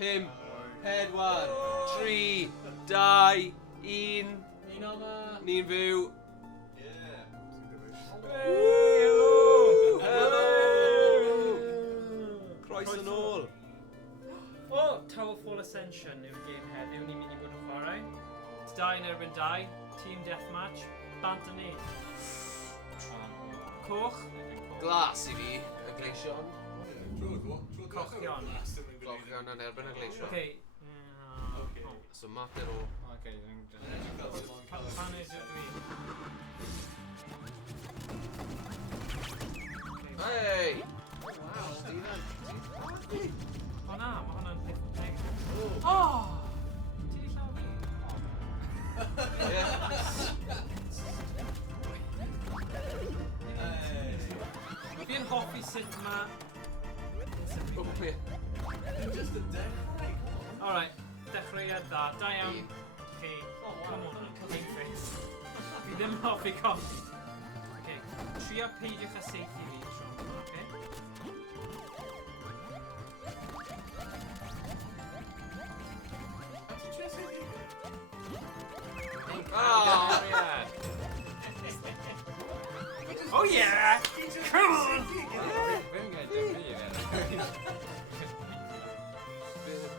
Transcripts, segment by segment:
5, 4, 3, 2, 1. Un home. Ni'n fyw. Helo! Croes yn ôl. O, TowerFall Ascension yw'r game heddiw ni'n mynd i bod yn chwarae. It's 2 yn erbyn 2, team deathmatch, bant yn ni. Coch. Glas i fi, y gleision. Cochion. Cochion yn erbyn y gleision. Okay. So mater o. Pan is it dwi? Hei! Wow, Stephen. O na, mae hwnna'n peth peg. O! Ti di llaw fi? Fi'n hoffi sut ma... Alright, dechreuad dda. Da iawn chi. Come on, clean face. Fi ddim yn hoffi coffi. Okay, trio peidiwch â seithi fi tro yma, okay? Oh yeah! Come on!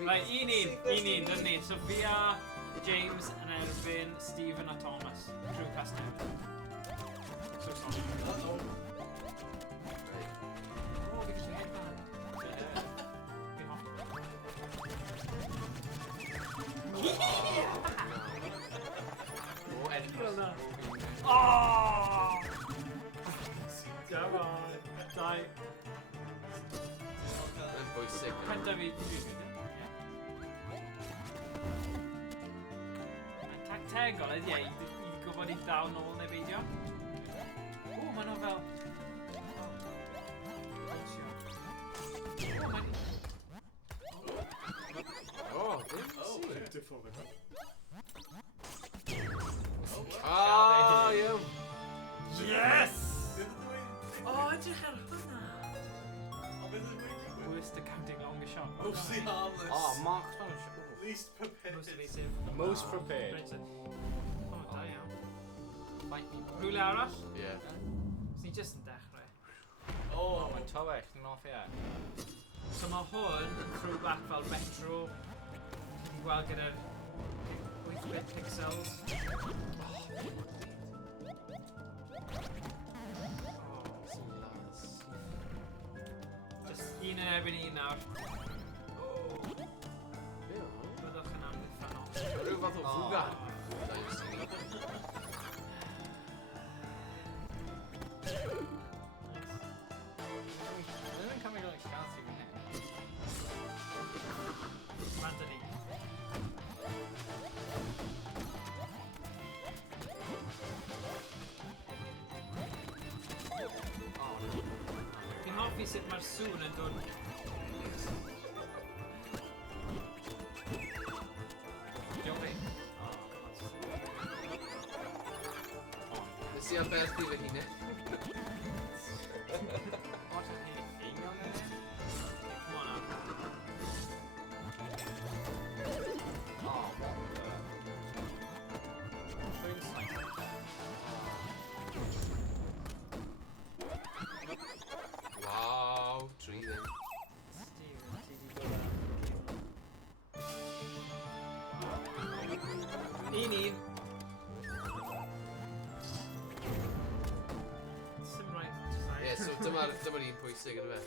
Right, un, dyn ni. So fi a James yn erbyn Stephen a Thomas. Trwy castell. So sorry. Oh, fi gallu headband. Fi'n hoffi. Oh! Come on. Dau. Mae'n bwysig. Penta fi. Tactegol, ydy e, i gwybod i ddaw nôl neu beidio. O, maen nhw fel... Iawn. Yes! O, edrych ar hwnna. Worst accounting longer shot. Mostly harmless. Oh, Mark's not a Least prepared. Most evasive. Most prepared. O, da iawn. Fight me. Rhywle arall? Ie. Os ni jyst yn dechrau. Oh, mae'n tywyll, ni'n off ie. So mae hwn yn throwback fel retro. Ti'n gweld gyda'r 8-bit pixels. Just un yn erbyn un nawr. Byddwch yn amddiffynol. Rhyw fath o fwgan. Mae'n cymryd like shanty fan hyn. Manda ni. Fi'n hoffi sut mae'r sŵn yn dod. Nes i aberthu fy hunain. What a thing on it. Come on now. Oh, what the... Twin sniper. Wow, 3 then. Steven, ti di dod un. Cymraeg. Ie, so dyma'r un pwysig yn fe.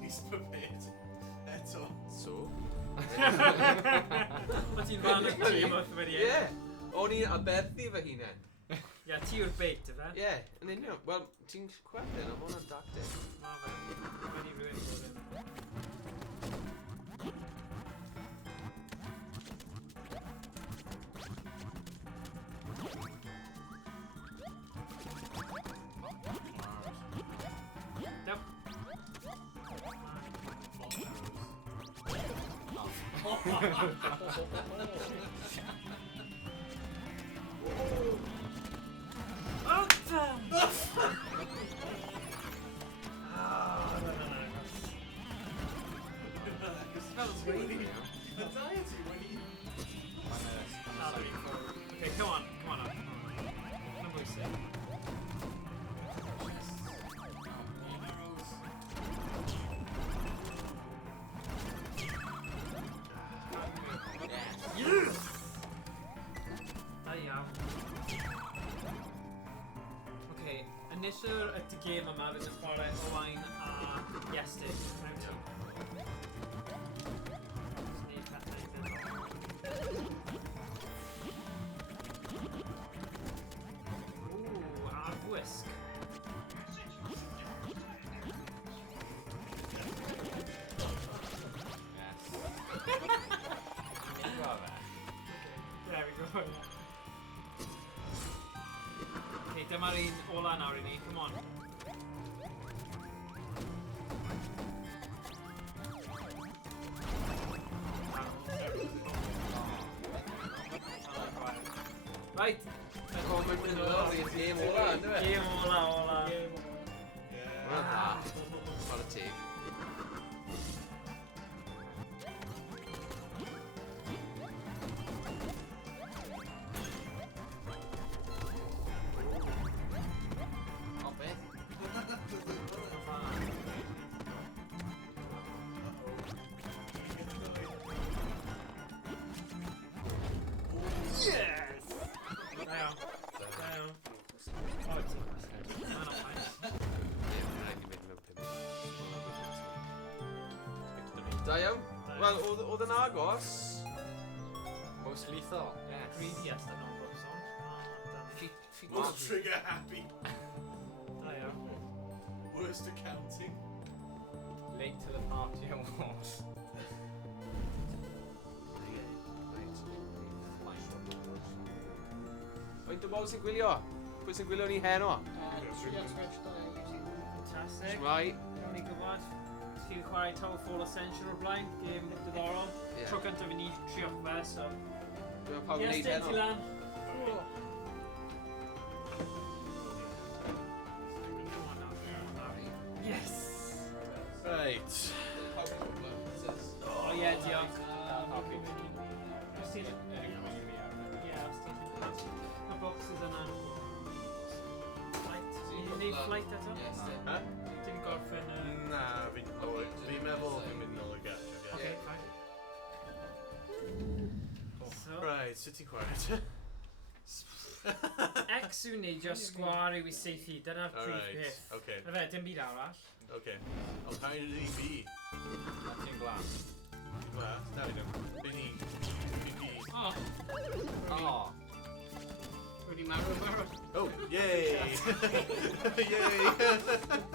Least prepared. Eto. So? Mae ti'n fan o'r tîm wrth wedi Ie. O'n i'n aberthu fy hunain. Ie, ti yw'r bait, yfe? Ie, yn union. Wel, ti'n chwerthin, ond hwnna'n dactig. Ma fe. Mae'n i rhywun bod yn. iawn. Okay, initial at the game yma fydd yn chwarae Owain a Iestyn. Sneud pethau iddyn. Ooh, arfwisg. There we go. Okay, dyma'r un ola nawr I ni. Come on. Right. Mae'n mynd yn ôl i'r game ola, ynddo fe? Game ola. Hwna'n dda. Chwarae teg. O, beth? Yes! Da iawn. Oh, it's mae'n fine. Da iawn. Wel, oedd yn agos. Most lethal. Yes. Greediest yn ôl o'r son. Most trigger happy. Da iawn. Worst accounting. Late to the party and was. Faint o bobl sy'n gwylio? Pwy sy'n gwylio ni heno? Fantastic. Shmai. Gawn ni gwybod. Chi'n chwarae TowerFall Ascension o'r blaen. Game diddorol. Ie. Tro cyntaf I ni trio fe, so... Dwi'n pawb yn Yes, neud dyn heno. ti lan. Yes! Right. Oh ie, diolch. Happy. Os ti'n... Ie, os ti'n... Y boxes yna. Flight. Ti'n neud flight eto? Huh? Ti'n gorffen y... Na, fi'n meddwl fi'n mynd nôl y gadw. Okay, fine. So... Right, sut ti'n chwarae? X yw'n neidio sgwar I seithi, dyna'r prif Alright, peth. okay, Na fe, dim byd arall. okay. Ond pa yn ydy fi? Ti'n glas. Glas? Na, fi ddim. Fi ni. Oh, Oh. wedi marw. Oh, yay! Yay!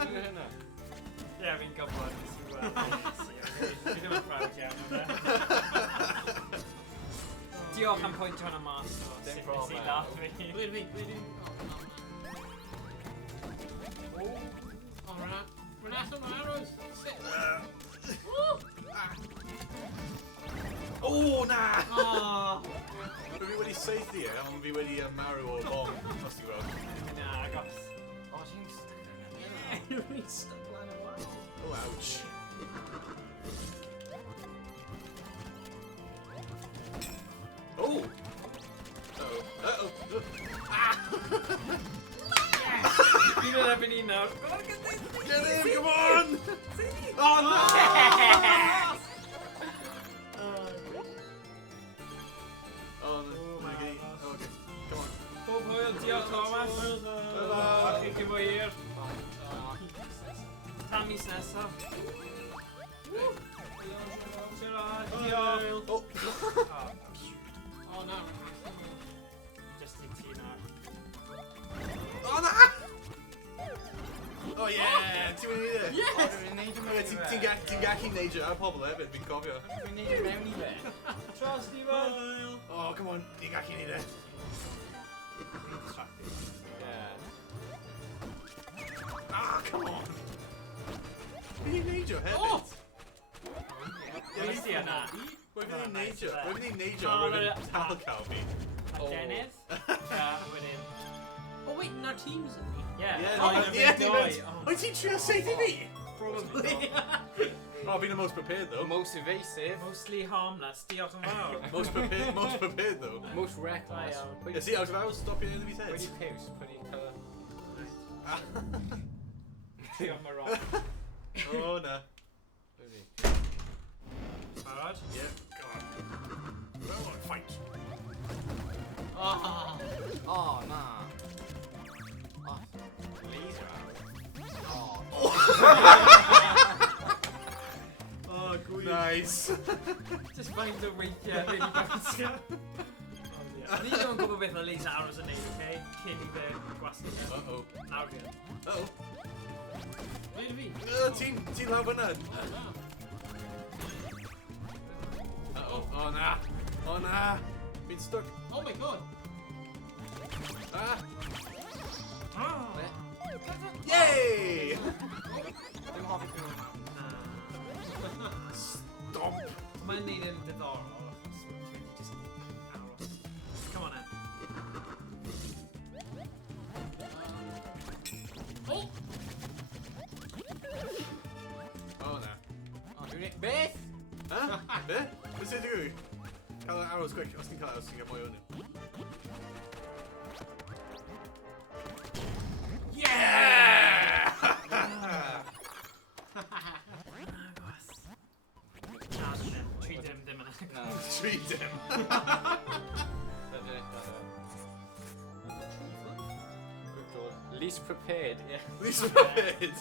Dwi'n hynna. Ie, fi'n gwybod. Fi ddim yn ffrawd iawn o fe. Diolch am pwyntio hwnna mas. Dim problem. Sy'n laff fi. Wait. Oh, we're not some arrows. Oh, na! Oh, Fi wedi seithi e, ond fi wedi marw o'r bom, os ti'n gweld. na, agos. Oh, ti'n stuck in You're really stuck lan y wal. Oh, ouch. Oh! Uh-oh. Fi'n yn erbyn un nawr. Get in, come on! Oh, no! Oh, no. Okay. Okay. Come on. Pob hwyl, diolch Thomas. Ac chi'n gyfo hir. Tan mis nesaf. Diolch. Oh! Oh, no. Just I ti nawr. Oh, na! Oh, yeah! Ti'n mynd I neud e? Oh, dwi'n neud yn mewn I fe. Ti'n gallu neud e ar pobl hefyd, fi'n cofio. Dwi'n neud yn mewn I fe. Tro, Stephen. Oh, come on, ti'n gallu neud e. Yeah. Ah, come on! Fi'n neud o hefyd. Oh! Gwnes ti yna? We're Oh, gonna nice, nature. that. We're gonna nature. Oh, We're no, gonna talcow me. A Dennydd? Ja, wedyn. Oh, wait, in our teams. Yeah. Yeah, Oh, no, yn yeah, erbyn doi. Oh, Wyt ti'n trio seithi fi? probably. Oh, fi'n the most prepared though. Most evasive. Mostly harmless. Diolch yn fawr. Most prepared though. Most reckless. Da iawn. Yeah, see, out of hours, stop you in the Pretty head. piws, pretty colour. Diolch yn wrong. Oh, no. Barod? Yeah, come on. Come on, fight. Oh. Oh, nah. Oh, laser arrow. Oh. Oh, good. Nice. Just find the weak, yeah, baby guys. Ni ddim yn gwybod beth o laser arrows yn neud, okay? Cyn I fe gwasgu fe. Uh-oh. Nawr fi. Uh-oh. Wait a minute. Ti'n lawr fyna. Uh-oh. Oh, na. Oh, na. Fi'n stuck. Oh my god. Ah. Oh! Yay! Dim hoffi nhw. Stomp. Mae'n neud yn diddorol, achos dwi'n just aros. Come on then. Oh. Oh, na. Oh, dwi'n neud... Beth? Huh? Be? Beth sy'n digwydd? Cael yr arrows quick. Os ti'n cael arrows, ti'n cael mwy o'n nhw. Yeah! Treat him ddim yn No. Treat him. Least prepared, yeah. Least prepared.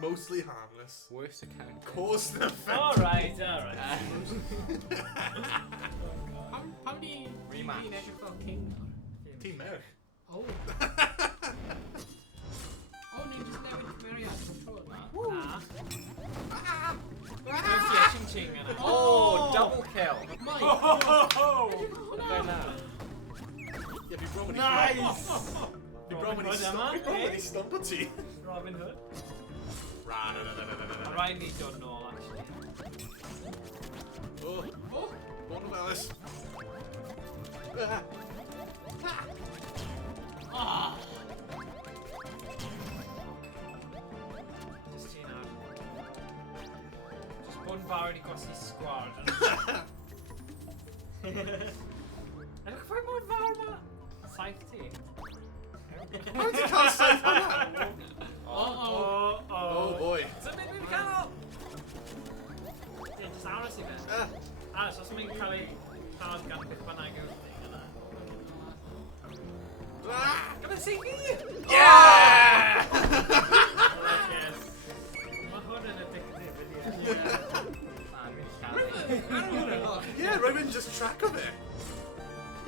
Mostly harmless. Worst account. Cause and effect. Alright. How many Rematch. Team NFL King? Team Merch. Oh. Oh, ni just newid cymeriad control na. Na. Gwerthu ching-ching yna. Oh, double kill. Mike. Fair now. Yeah, fi bron wedi... Nice! Fi bron wedi Robin Hood yma, stomp... Fi bron okay. wedi stomp o ti. Robin Hood. Ra. Mae rhaid ni dod nôl, actually. Oh. Oh. One of Alice. Ah. Just ti nawr. Just bod yn fawr wedi gwasgu sgwad. Edrych fwy mor fawr ma. Saith ti. How did you cael saith hwnna? Oh boy. So beth fi'n cael? Ie, just aros I fe. Aros, os mae'n cael ei cael gan beth bynnag yw'r thing yna. Gyda'n sy'n fi! Yeah! Yes. Mae hwn yn addictive, ydi e? Man, really can't. Yeah, Robin just track of it.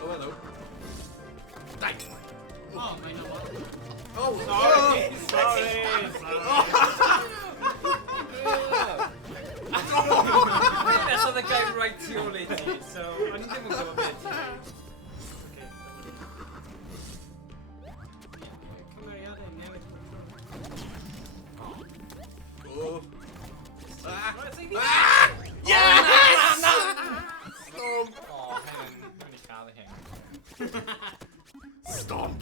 Oh, hello. Die. Oh, my no. Oh, Sorry. That's on the guy right to your lady, so I didn't even go a bit. Okay, Cymeriad yn newid control. Oh. Yeah! Stomp. Oh, hang on. Really can't him. Stomp.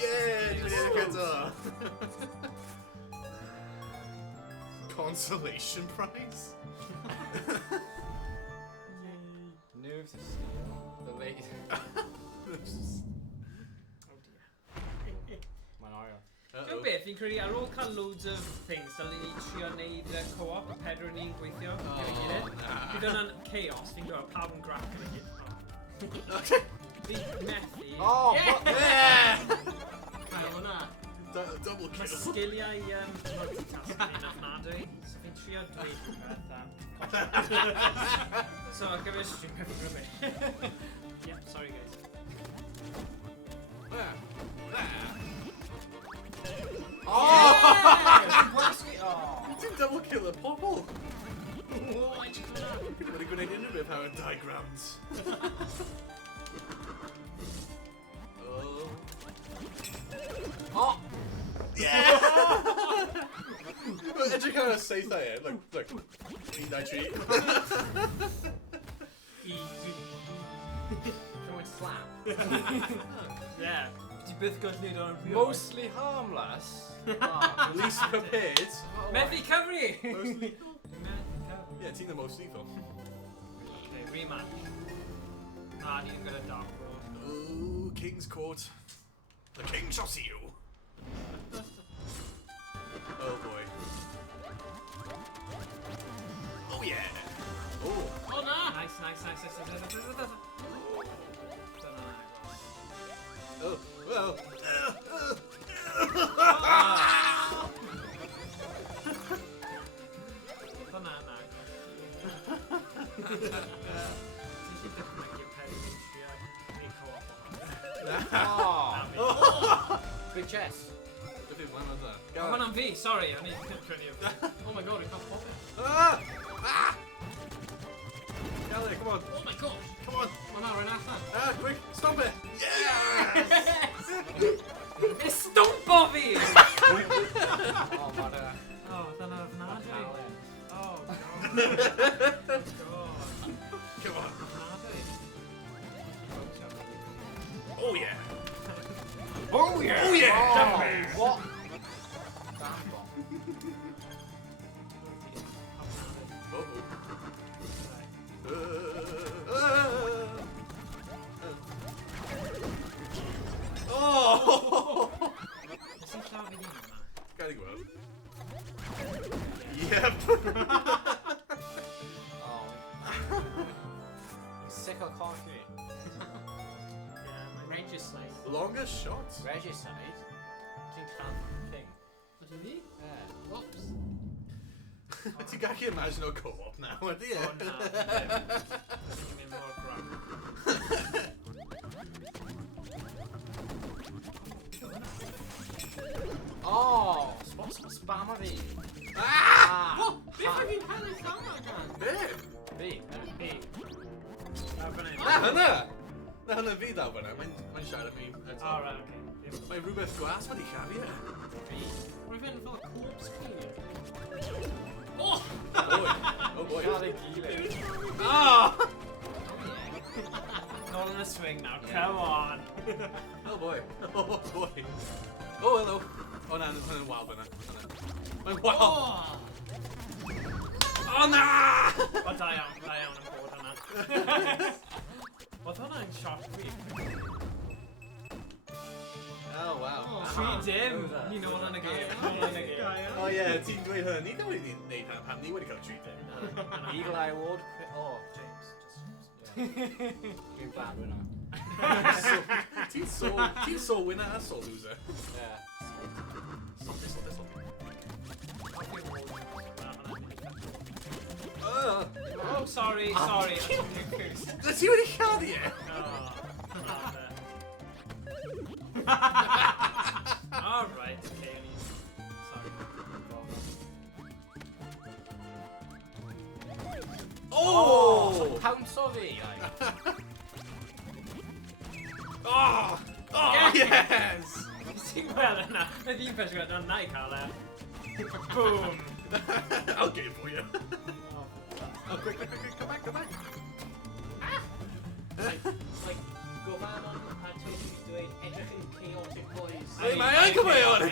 Yeah, dwi'n ei gyda. Consolation prize? Nerves of steel. The late. Man, are you? Dwi'n beth, fi'n credu ar ôl cael loads of things, dylai ni trio neud co-op, y pedwar ni'n gweithio. Bydd hwnna'n chaos, fi'n gwybod pawb yn grac yn y gyd. Fi'n methu. Oh, Yeah! Cael hwnna. Double Mae kill. sgiliau multitasking yn ofnadwy, so fi'n trio dweud rhywbeth am... So, ar gyfer stream every Yeah, sorry guys. Oh! Ti'n double kill y pobl. Oh, I just hwnna. Wedi gwneud unrhyw beth ar y diagrams. Oh. Oh! Yeah! Edrych ar y seithau e. Look. 1, 2, 3. Someone slap. Yeah, ti byth gwrdd neud o'n rhywbeth. Mostly harmless. Oh, Least prepared. Methu Cymru! Mostly. Methu Cymru. Yeah, ti'n the most lethal. Okay, rematch. Ah, ni'n gyda Dark Road. Ooh, King's Court. The King shall see you. Oh boy. Oh yeah. Oh. Oh, na. Nice. Oh, well. Big chest. Come on, V. Sorry, I need to put you. Oh my god, we can't pop it. Ah! Ah! Ellie, come on. Oh my gosh. Come on. Well, now we're in Aslan. Ah, quick. Stop it. Yes! It's Stump Bobby! Oh, man. Oh, then I've not. Oh, God. Come on. Oh, yeah. Oh yeah! Oh, yeah! Oh, what? Oh! Gotta go out. Yep. Oh. Sick or coffee? Regicide. Longest shot. Regicide? King thing. What do you mean? Yeah. Whoops. You can't imagine a co-op now, do you? Oh, no. Give me more crap. Oh! Spammery! Ah! What? They fucking had it down that guy. Hey! B. Hey. Open it. Na hynna! Na hynna fi daw fyna, mae'n siarad fi. All right, okay. Yep. Mae rhywbeth gwas wedi cafu e. B. We're even for a corpse cleaner. Oh! Oh boy. Gotta kill it. Ah! All in a swing now. Come on. Oh boy. Oh boy. Oh hello. Oh na, mae'n wild fyna. Mae'n wild. Oh! Oh na! O, da iawn yn bod yna. Oedd hwnna'n sioc fi. Oh wow. Tri dim. Ni nôl yn y gêm. Oh yeah, ti'n dweud hynny. Ni ddim wedi gwneud hynny pan ni wedi cael treat it. Eagle Eye Award. Oh, James. Dwi'n bad with that. Ti'n so winner a so loser. Yeah. Stop this. Oh, sorry. I took the goose. Ti wedi cael e? Alright, okay. Sorry. Oh! Pounce of it, like. Oh! Oh, yes! Ti'n gweld yna? Mae fi'n pesio gweld yna i cael e. Boom! I'll get it for you. Oh, quick, come back. Like, go man on Twitch who's doing everything chaotic boys. Hey, mae yn cyfeiriad!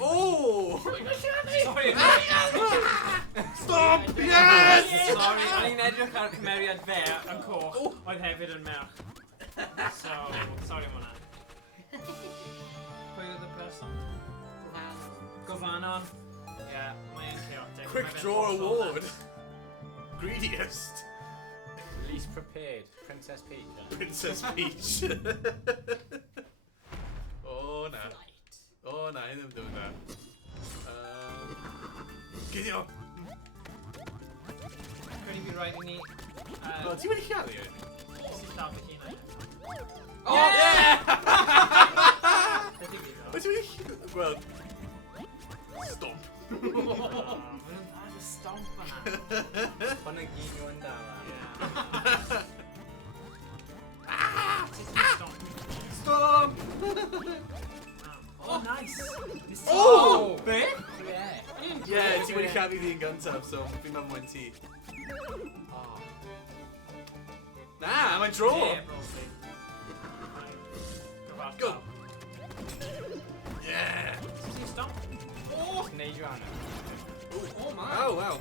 Oh! Sorry, Stop! Yes! Sorry, o'n i'n edrych ar cymeriad fe yn coch, oedd hefyd yn merch. So, sorry am hwnna. Pwy oedd y person? Govanon. Yeah, mae'n chaotic. Quick draw award. Greediest. Least prepared. Princess Peach. Princess Peach. Oh, na. Oh, na, I ddim doing that. Gyd o. Could he be right in the... Oh, ti wedi cael e? Oh, yeah! Wyt ti wedi... Wel... Stomp. Stomp yna. Hwn yn gyd nhw'n dala. Stomp! Oh, nice! Oh! Be? Yeah, ti wedi cael fi ddyn gyntaf, so fi'n meddwl mwyn ti. Na, mae'n draw! Yeah, probably. Go! Yeah! Did he stomp? Oh! Neud yw anna. Oh man! Oh, wow.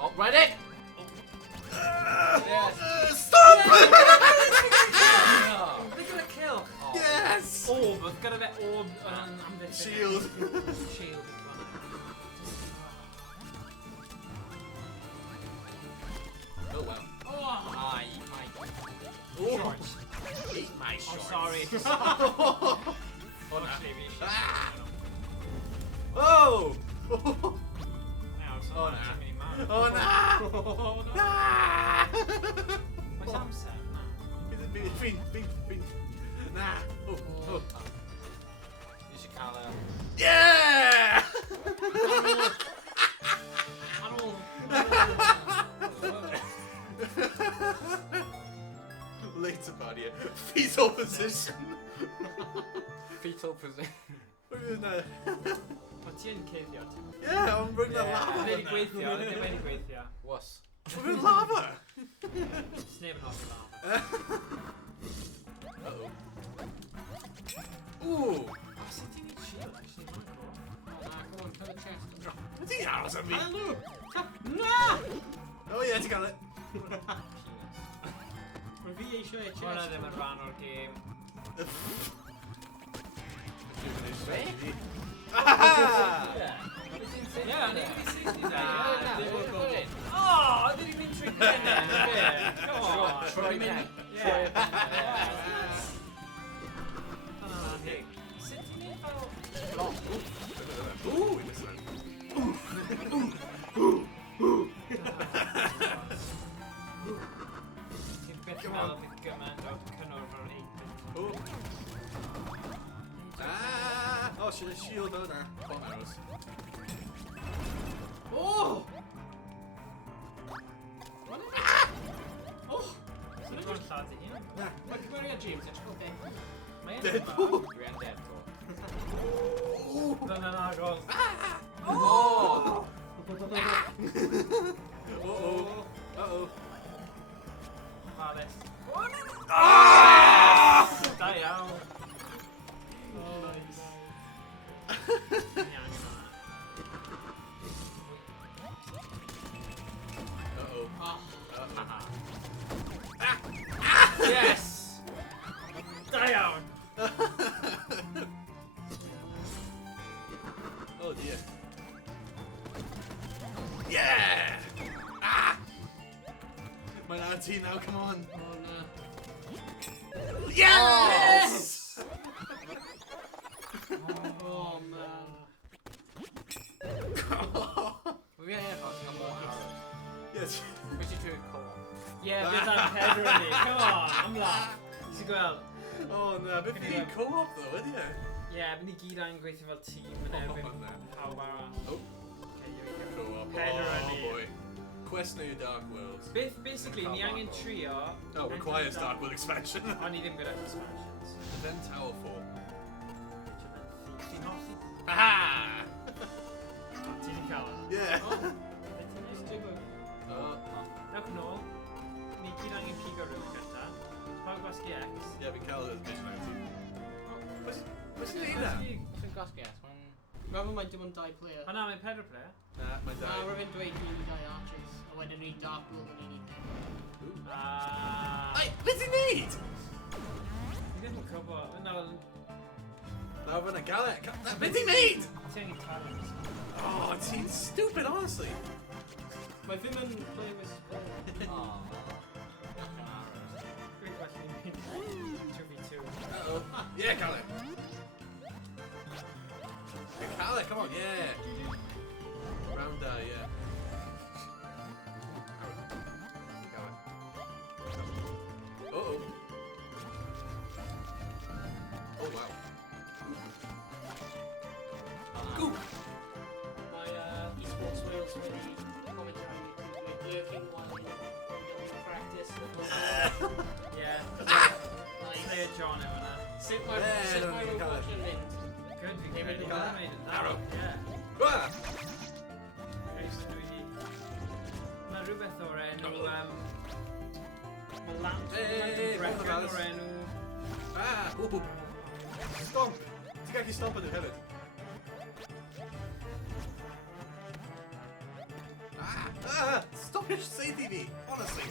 Oh, ready? Yes. Stop! Look at the kill! Yes! Orb, I've got a bit orb and Shield. Shield. Shorts. Eat my Oh, shorts. sorry. Oh, no. Maybe. Ah! Oh! Now, so Oh, much, nah. I mean, man. Oh, no! Ah! My Sam said, nah. Fiend. Nah. Oh. You should call her. Yeah! Later, buddy. Fetal position. Fetal position. Look at that. O ti'n cuddio ti? Yeah, I'm bringing the Yeah. lava. Wedi gweithio, wedi wedi gweithio. Was. We're in lava. Sneb yn hoffi lava. Uh-oh. Ooh. O, sut ti'n neud shield, actually? Mae'n cool. Come on, kill the chest. What's he aros at me? Hello! Na! Oh yeah, you got it. Mae fi eisiau e Hwna chest. ddim yn rhan o'r gêm. Ah! Ie, ni wedi safety da. They were good. O, dyn ni'n mynd trwy gynne. Come on. Troy Peck. Yeah. Sut ti'n neud fel... Ooh, we missed that. Ti'n byth meddwl bydd gymaint o cynnwyr fel 8-bit. Ooh. Ah! Oh, shield, oh, nah. Bomb arrows. Oh! So dwi'n gwrdd llad i hyn. Mae cymeriad James, edrych o beth. Mae e'n Deadpool. You're in Deadpool. Dyna'n agos. Oh! Uh-oh. Uh-oh. Palace. Ah! Da iawn. Uh-oh. Yes! Da iawn. Oh dear. Yeah! Ah! My auntie now, come on. Oh no. Yes! Oh man. We had a couple of hours. Yes. We should do a co-op. Ie, bydd am pedro ni. Come on, am laugh. Ti'n gweld? Oh no, but you need co-op though, isn't you? Ie, bydd ni gyd a'n gweithio fel tîm yn erbyn Oh, no. pawb arall. Oh. Okay, here we go. Co-op. Pedro Oh ni. boy. Quest New Dark Worlds. Basically, ni angen trio... Oh, requires Dark World expansion. O'n i ddim gyda expansions. Then TowerFall. Ti'n hoffi? Ah! Ti di cael o? Yeah. Just do it. Oh. Ewch nôl. Ni gyd angen pigo rhywun gyda. Pawb gwasgu X. Yeah, we call it vigilante. What's the name Gwasgu- Some gas gas. Rhaid mae'n dim ond 2 player. O na, mae'n pedro player. Nah, my Na, dad. rhaid dweud ni ni 2 archers. A wedyn ni Dark World yn un i. Ah. Hey, what's he need? Ni ddim yn gwybod. Na, wel, Now we're gonna galley. What's he need? ti angen talent. Oh, it seems stupid, honestly. Mae ddim yn play with... Oh. Great question. 2v2. Uh-oh. Yeah, Callie. Hey, Callie, come on, yeah. Round die, yeah. Uh-oh. Oh, wow. Goop. Mae esports Wales wedi comment ar YouTube dweud lurking while in practice. Yeah. Nice. Player John yw hwnna. Sut mae'r Yeah, sut don't mae'r think Overwatch Calais. yn mynd? Good, fi'n Neu credu mynd bod i yn neud yn dda. Arrow. Yeah. Ah! Credu sy'n dwi di... Mae rhywbeth o'r enw... Mae lamp... Hey, Brecon both of us. o'r enw... Ah! Ooh. Stomp! Ti'n gallu stomp yn hefyd? Ah! Ah! Stop your safety me! Honestly!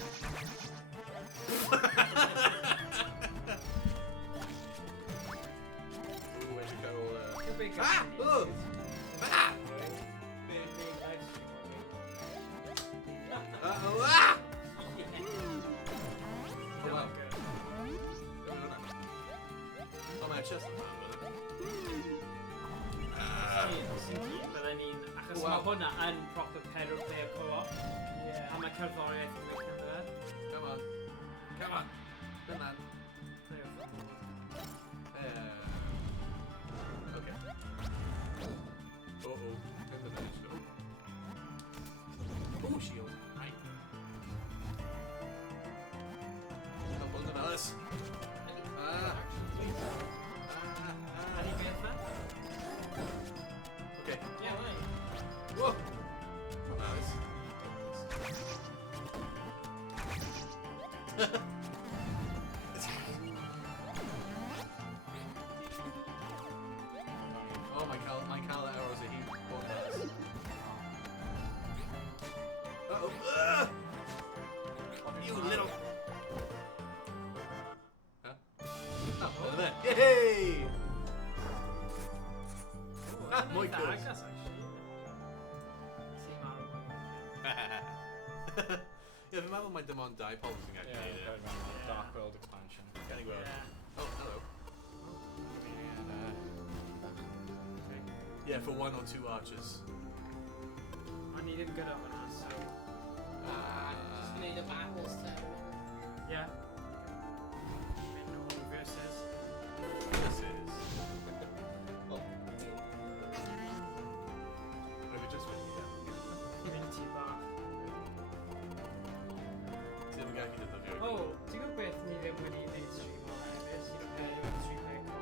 Ooh, where'd you go? Big Ah! Oh! Ah! Big live stream. Uh-oh! Ah! Good. just a man, Bydden ni'n... Achos Wow. mae hwnna yn proper pedal player co-op. Yeah. A mae cerddoriaeth yn weithio yn dda. Come on. Come on. Come on. Okay. Uh-oh. Good advantage. Oh, shield. Right. Help on the Alice. Any beth fe? Okay. Yeah, right. Whoa. Alice. Oh, my cal arrows are heat. Uh-oh. You little... Huh? Oh, there. Yay! Ah, more kills. Agos, actually. See, Mara. Yeah, fi'n meddwl mae dim ond dau pob sy'n gael Yeah, gwneud. going around the Dark World expansion. Gael ei gweld. Yeah. Oh, hello. Okay. Yeah, for 1 or 2 archers. O'n i ddim gyda hwnna, so... Just made a battles tower. Yeah. Mynd nôl versus. This is... Oh. Maybe just went down. Mynd ti bach. See if we got hit the very O, ti'n gwybod beth ni ddim wedi gwneud stream o hefyd, sy'n pedal yn stream eco?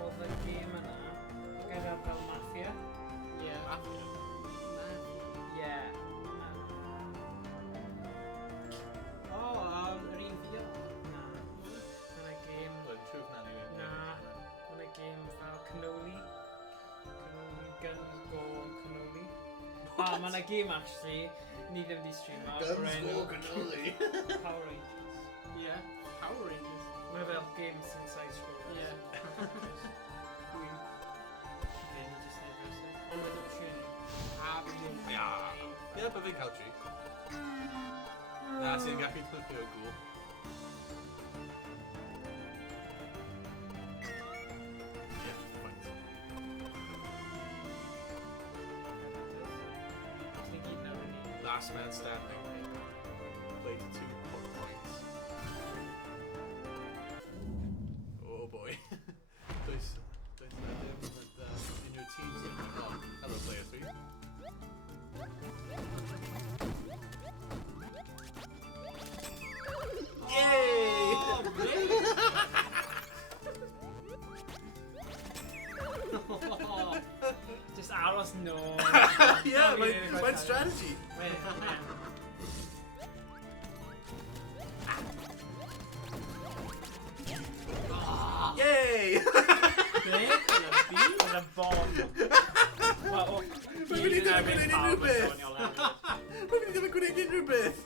Oedd y gêm yna gyda fel Mafia. Yeah. Yeah. Oh, yr un fideo. Na. Yna gêm... Well, truth now anyway. Na. Yna gêm fel Cannoli. Cannoli, Guns Go Cannoli. Ah, mae yna gêm actually, ni ddim wedi stream o. cannoli. Power Rangers. Yeah. Power Rangers. Mae fel gêm sy'n side-scroll. Yeah. Dwi'n... Fe, ni jyst neud versus. Ond mae'n dod trwy. Yeah. Yeah, but fi'n cael tri. Na, sy'n gallu ddod o'r gŵl. Yeah, fine. Ni gyd nawr i ni. Last man standing. Played to 2 points. Oh boy. Does that in your teams? Oh, hello player 3. Yay! Oh, really? Just aros no. Yeah, Oh, yeah, my strategy. Wait, Yay! Yn y bomb. Wel, o... Mae'n mynd i ddim yn gwneud unrhyw beth. Mae'n mynd i ddim yn gwneud unrhyw beth.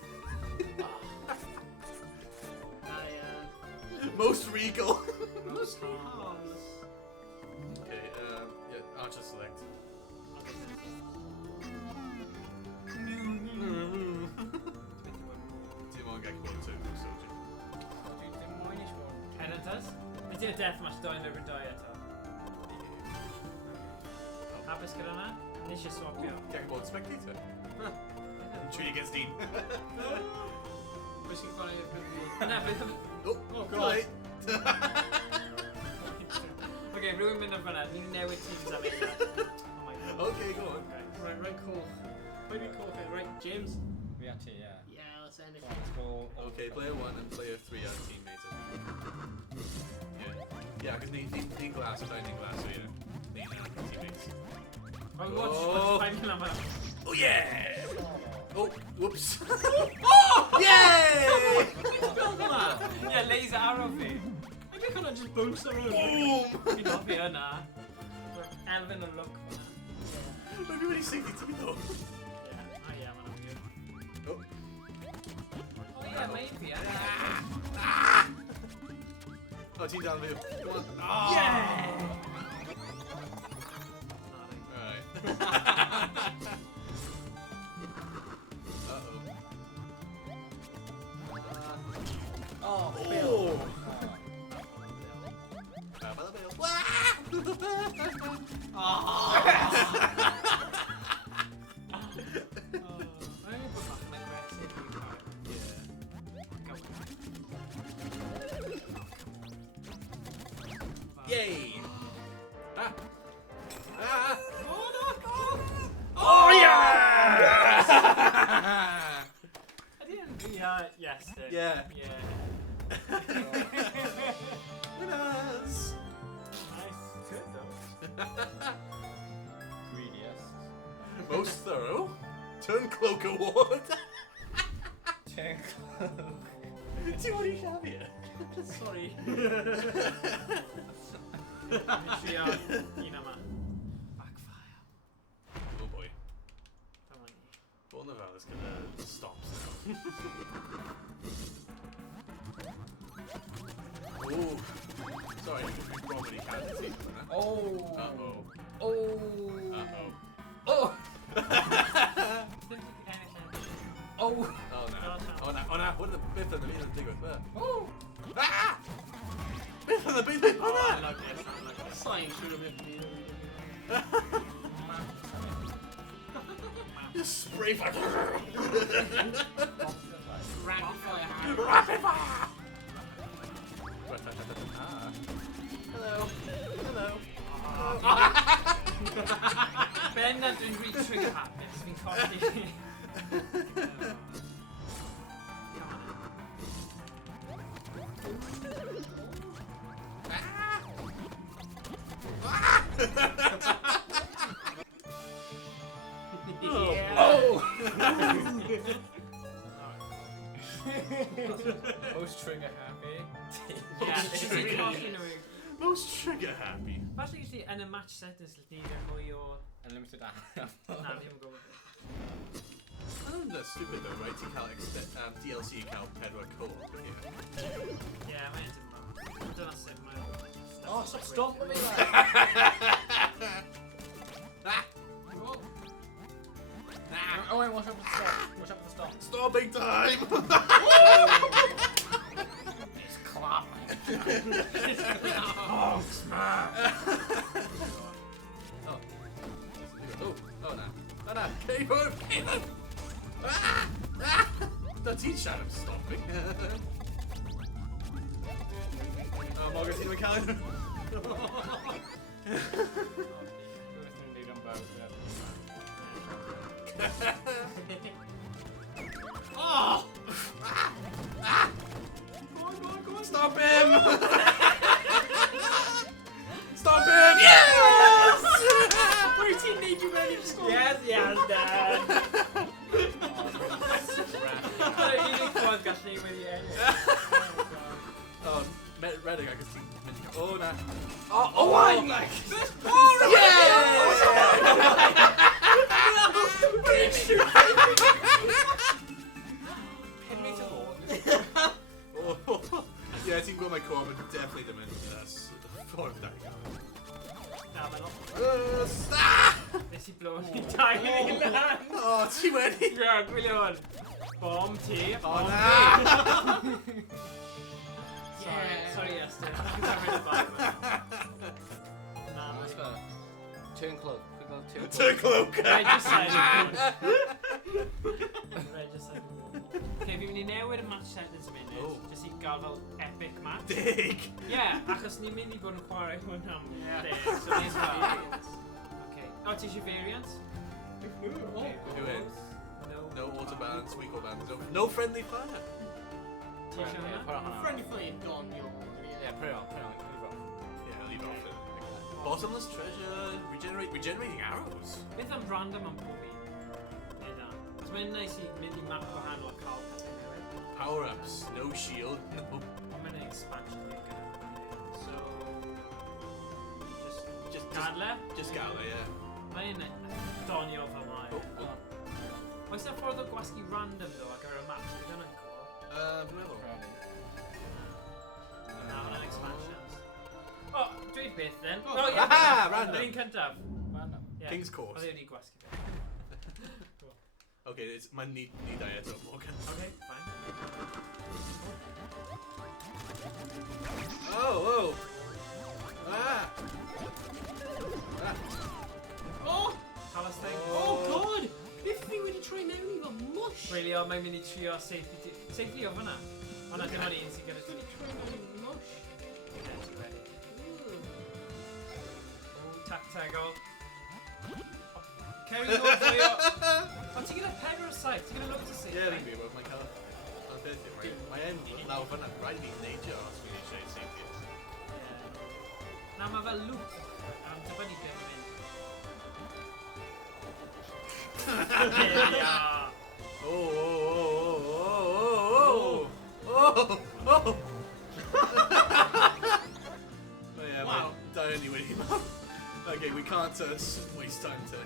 Most regal. Mostly harms. Okay, yeah, Archer select. Dim ond gallu bod yn turbo soldier. Dwi ddim moyn i siwr. Headhunters? Ydy'n y deathmatch do'n efo'r doi eto? Hapus gyda hwnna? Nes i swapio. Gallu bod yn spectator. Tree against Dean. Pwy sy'n chwarae i'r cyfri? Na, beth am... Oh, God. Ok, rhywun mynd am fyna. Ni'n newid teams am eiliad. Oh my god. Okay, go on. Right, cool. Pwy dwi'n cool fe? Right, James? We actually, yeah. Yeah, let's end it. Let's go. Okay, player 1 and player 3 are teammates. Yeah, yeah, because Dean Glass and Dean Glass, so yeah, teammates. Oh, watch find him am Oh yeah! Oh, whoops! Oh! Yay! Yeah, laser arrow fi. Maybe I can't just bounce around. Boom! Fi'n hoffi hynna. Elfen o look fyna. Mae'n really safety team though. Yeah. Oh yeah, mae'n amlwg. Oh. Oh yeah, maybe. Oh, team down here. Come on. Oh. Yeah! Alright. Uh-oh. Oh, Oh! Bill. Baba Bill. Yay! Ah! Ah! Oh yeah! I didn't. Yes. Yeah. Yeah. Winners! Nice. Good though. Greediest. Most thorough. Turncloak Award. See what you have here. Sorry. Backfire. Oh boy. Come on. Well, Nevada's gonna stop now. Ooh. Sorry, wrong when he can't see. Oh. Uh-oh. Oh. Uh-oh. Oh. Oh. Oh no. Oh no. Oh no. What are the bits of the reason thing with that? Oh. Ah! Bits of the big thing. Oh I no! like this. I like this. Science should have lifted me. Just spray fire. Rapid fire. Rapid fire! Ah. Hello. Hello. Ben not doing really trigger happy. It's been costly. Most trigger happy. Yeah, it's really costly. Most trigger happy. Actually, usually in a match settings, neither for your. Unlimited ammo. Nah, we can go with it. I don't know, that's stupid though, right? You can't DLC, you can't pedal a co-op, but yeah. Yeah, I might have to. I don't know, set my own stuff. Oh, stop stomping me there. Ah! Oh wait, watch out for the stop. Watch out for the stop. Stopping time! It's clapping. Oh, smash! Oh no. Oh no. Keep on! Keep on! Ah! Ah! That's each shot of stopping. Oh, Morgan's in the calendar. Oh! Go on. Stop him! Stop him! Yes! Wait, he need you ready to score? Yes, Dad. Oh, Redding, I can see. Oh, no. Oh, I'm like. Oh, yeah, I think with my core, but definitely the minute. That's for that. Stop! Nes I blå i timing i land. Oh, ti wedi. Ja, gwylio. Bomb ti. Oh, Bomb na! ti. Sorry, Esther. Nah, That's better. Turncloak. We got Turncloak. Turncloak! Rai just said Rai just said okay, fi'n mynd I newid y match sentence munud, Oh. jyst I gael fel epic match. Dig! Yeah, achos ni'n mynd I bod yn chwarae hwn am deg, so ni'n variance. Okay. Oh, ti eisiau variance? Okay. Do it. No No. auto balance, weak or balance. No friendly fire. Ti eisiau Yeah, hwnna? put it on. Friendly fire gone, you're. Yeah, put it on. Put it on. Yeah, leave off it. Bottomless treasure. Regenerating arrows. Beth am random am pob un? Neu da. Os mae'n neis I mynd I map gwahanol a cael pethau newydd. Power-ups. No shield. No. Ond mae'n expansion thing gyda. So... Just Gadle? Gala, yeah. Mae'n donio fel mae. Oh. Oes yna ffordd o gwasgu random ddo ac ar y map? Bydd hwnna'n cool. Vanilla. Na, hwnna'n expansions. O, dweud beth then. Oh, O, ie. aha, random. Yr un cyntaf. Random. Yeah. King's Court. Oedd wedi gwasgu fe. Okay, it's my need diet of Morgan. Okay, fine. Oh, oh. Ah. Gwylio, mae'n mynd I trio safety... Safety o fanna? Honna dim ond un sy'n gyda ti. Mush. Tactegol. Kerry Lord for you. Ond ti'n gyda 4 o saith? Ti'n gyda loads o saith? Ie, fi'n gwybod, mae'n cael... Mae'n beth yw, mae e'n lawr fyna, rhaid ni'n neidio os fi'n eisiau safety. Na, mae fel loop. Am dibynnu beth mae'n mynd. Oh! Oh yeah, wow. Die anyway. Okay, we can't waste time to...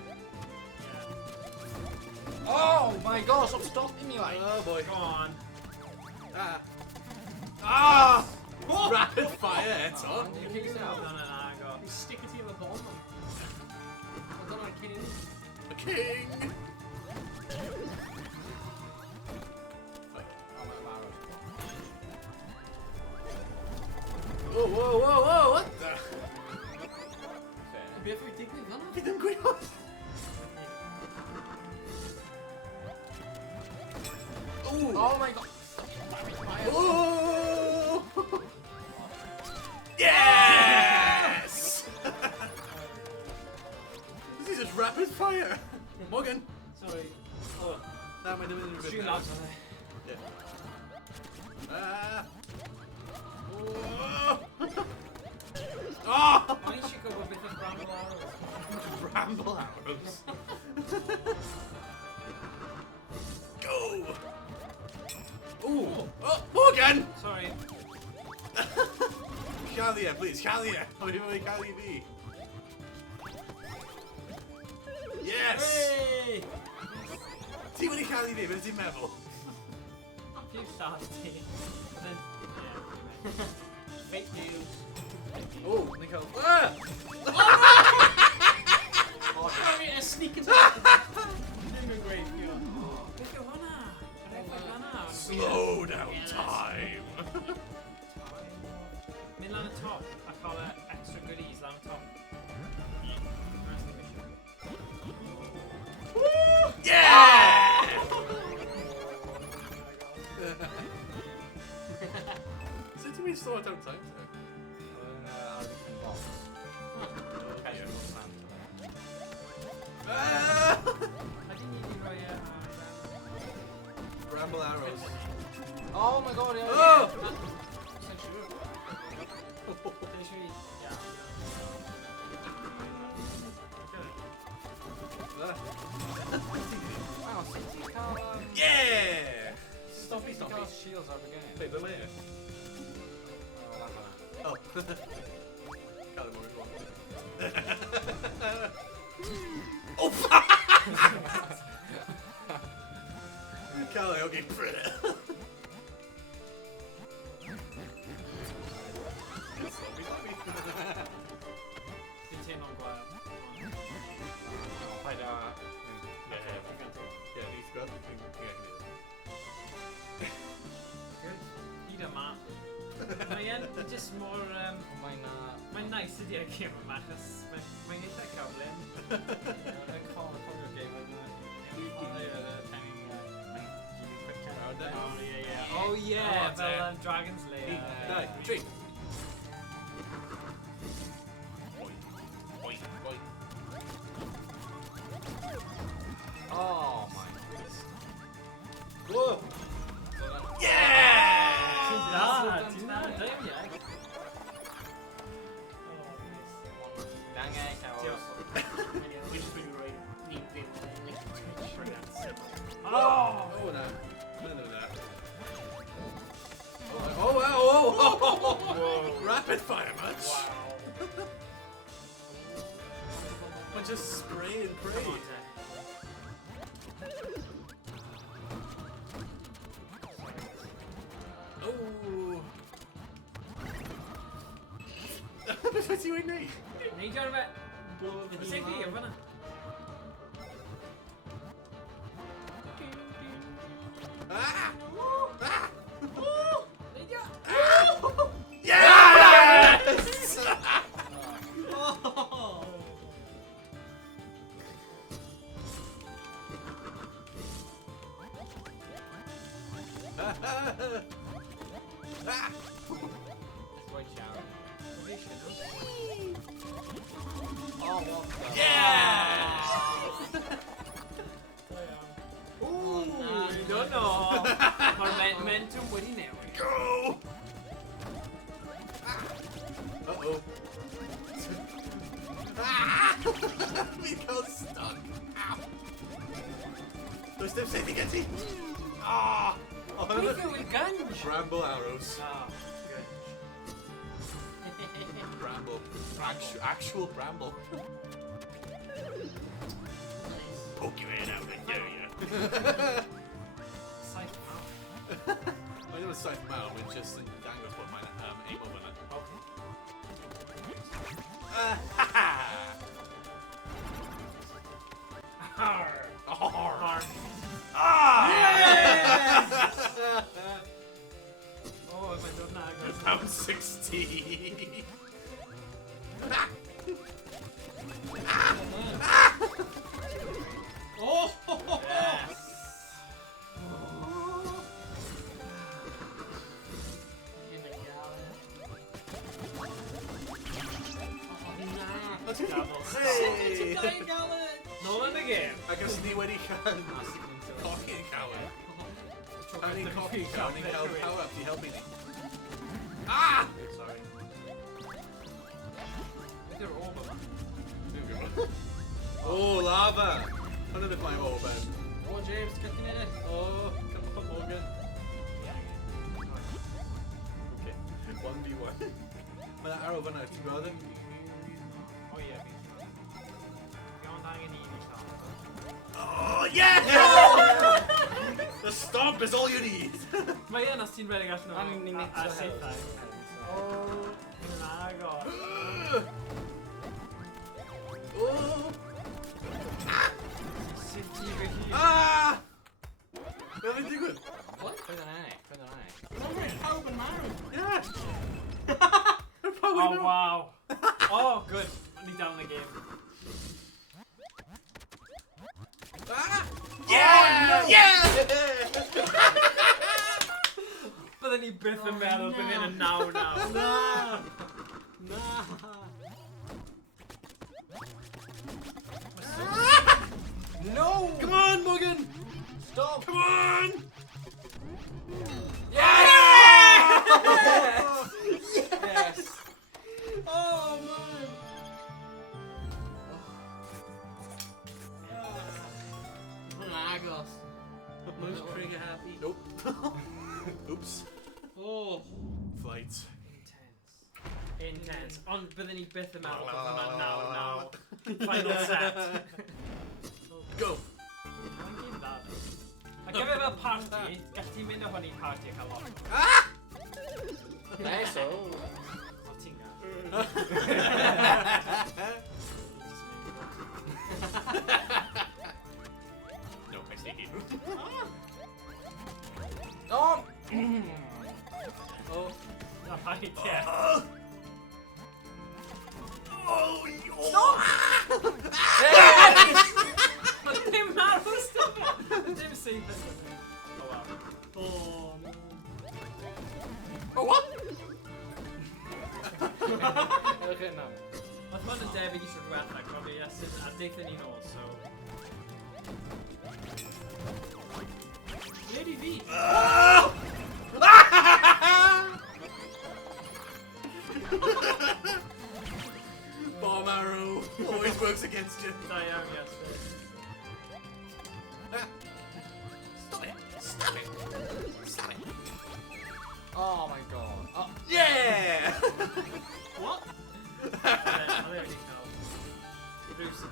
Oh my gosh, stop stopping me like. Oh boy. Go on. Ah! Ah! Rapid fire eto. You keep No, out. no, go. You stick it to your bomb. I don't know, king. A king! Whoa, whoa, whoa, whoa, what the? Beth yw'n digwydd fan'na? Fi ddim gwybod. Ooh! Oh my god. Oh! Yes! This is just rapid fire. Morgan. Sorry. Oh, No, my name is Two lads on there. Yeah. Ah! Oh! Oh! Why don't you go with a bit of bramble arrows? Bramble arrows. Go! Ooh! Oh, Morgan! Sorry. Calia, please, Calia! How many Calia be? Yes! Hey! Ti wedi cael ei fi, beth ti'n meddwl? Few stars, team. Then, yeah. fake news. Oh, ni'n cael... Ah! Oh, sorry, a sneak attack. Ddim yn gweud, yw. Beth yw hwnna? Rhaid hwnna. Slow down time! Mynd lan y top a cael extra goodies lan y top. Yeah! So do we slow down time today? Ah! I didn't even roi Bramble arrows. Oh my god, yeah. Oh! Wow, since you can't, Yeah! stop me, shields are beginning. Wait, where? Oh, Oh. that Call him more Oh! Call him, okay, Predator. Fi'n teimlo'n gwael. I'll find out. Yeah, he's got Good. Hyd yma. Mae'n just mor... Mae'n nice ydi y gym yma, achos mae'n eitha cyflym. Oh yeah, Oh, fel damn. Dragon's Lair. Die, retreat. Boing, boing, Oh my goodness. Whoa! So then, Yeah! Ti'n na, dim ie. dang it, Diolch. We just really right. Need them link to Twitch. Oh! Oh, no. No, no, no. Oh, wow, oh! Rapid fire match! Wow. I just spray and pray. Come on, Zach. Oh! Beth ti'n ei wneud? Neidio ar fe. Blow of the Fyse fi, o fanna. Ah! Ah! Neidio. Yes! Oh! Ah! YnChwarae. Oh, what the? Yeah! Ooh, you don't know. Momentum wedi newid. Go! Uh-oh. Ah! We got stuck. Ow. Those steps saving it. Ah! Oh, Gweithio with guns. Bramble arrows. Oh, good. Bramble. Actual bramble. Poke your head out and do ya. Scythe out. I know it's Scythe Mal, which just dangles put my aim over it. Arr. Arr. Ah! Yes! Oh, if I don't know. Pound 60. Oh! Yes. In the galley. Oh, nah. Let's Double. Hey! Nolan again. I can see when he can. Cocky and coward. Only cocky, coward, and power up. You helping me? Ah! Sorry. They're over. Oh, lava! I don't know if I'm over. Oh, James, getting in it. Oh, come on, Morgan. Okay, 1v1. But that arrow went out, brother. Oh yeah, Oh, yes! The stomp is all you need! Mae yna sy'n redig allan I'm in the mix of saethau. Oh. Na go. Oh! Sut ti fy hun? Ah! What did you do? What? Put an eye. Pawb yn marw. Yeah! Oh wow. Oh good. Ni down the game. Ah! Yeah! no! Yeah! Bydden ni byth yn meddwl bydd hyn yn naw. Na! No! Come on, Morgan! Stop! Come on! Yes! Yes! Oh man. Agos. Most trigger happy. Nope. Oops. Oh. Flight. Intense. Ond bydden ni byth yn meddwl bod hwnna'n naw. Final set. Go! Mae'n gyd dda. A gyfer fel party, gall ti'n mynd o hwn i party a cael lot. Ah! Eso. O ti'n gael. No, I sneak in. Oh! Oh. Right, yeah. Oh, Stop! Dim marw, stop it! Dim syth. Oh wow. Oh no. Oh, what? Okay, no. Oedd hwn yn debyg i sy'n rhywbeth ac roedd a deithio ni nôl, so... Lady V! Bomb arrow always works against you. Da iawn, yes. Stop it! Stop it! Stop it! Oh my god. Oh. Yeah! What? I don't really know. Bruce.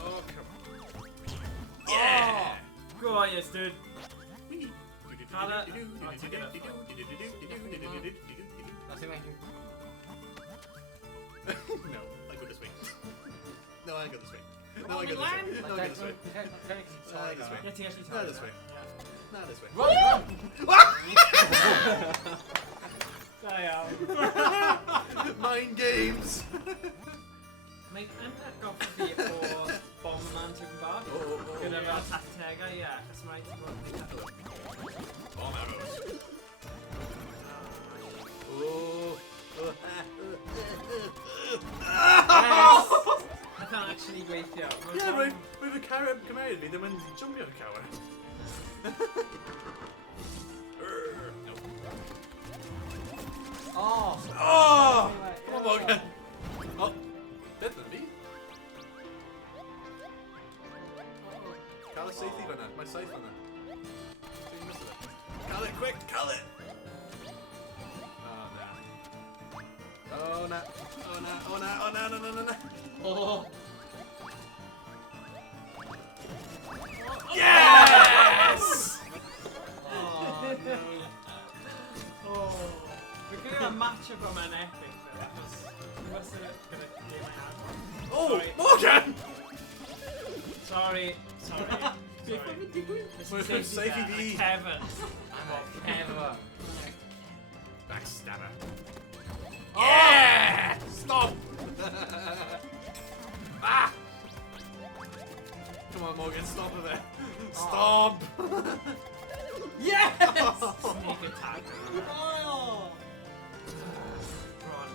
Oh, come on. Yeah! Go on, yes, dude. Hala. Oh, take it up. Nothing like you. No, I go this way. No, I go this way. No, I on, go this way. land. No, I go this way. No, I go this way. Yeah, ti'n gallu No, talu this fe. way. No, this way. Run! Da iawn. Mind games! Mae'n atgoffa fi o bomb man tipyn bach. Oh, oh, oh. Gyda fel tactegau, ie, achos mae rhaid i bod yn eitha. Bomb arrows. I can't actually gweithio. Yeah, roedd y carrot cymerid fi ddim yn jumpio y cawer. No. Oh! Oh! Come on, Morgan. Oh, dead than me. Cael y seithi fan'na, mae saith fan'na. Dwi'n miss it. Cael it, quick, cael it! Oh, na. Oh, na. Oh, na, oh, na, oh, na, no, no, no, no. Oh. Yes! Oh, no. Oh. We're going to have a matchup on an epic, though, because we must have going to get my hand on. Oh, Sorry. Morgan! Sorry. Where's my safety D? Kevin. Ever. Backstabber. Yeah! Stop! Ah! Come on, Morgan, stop with it. Stop! Yes! Sneak attack. Oh! Run.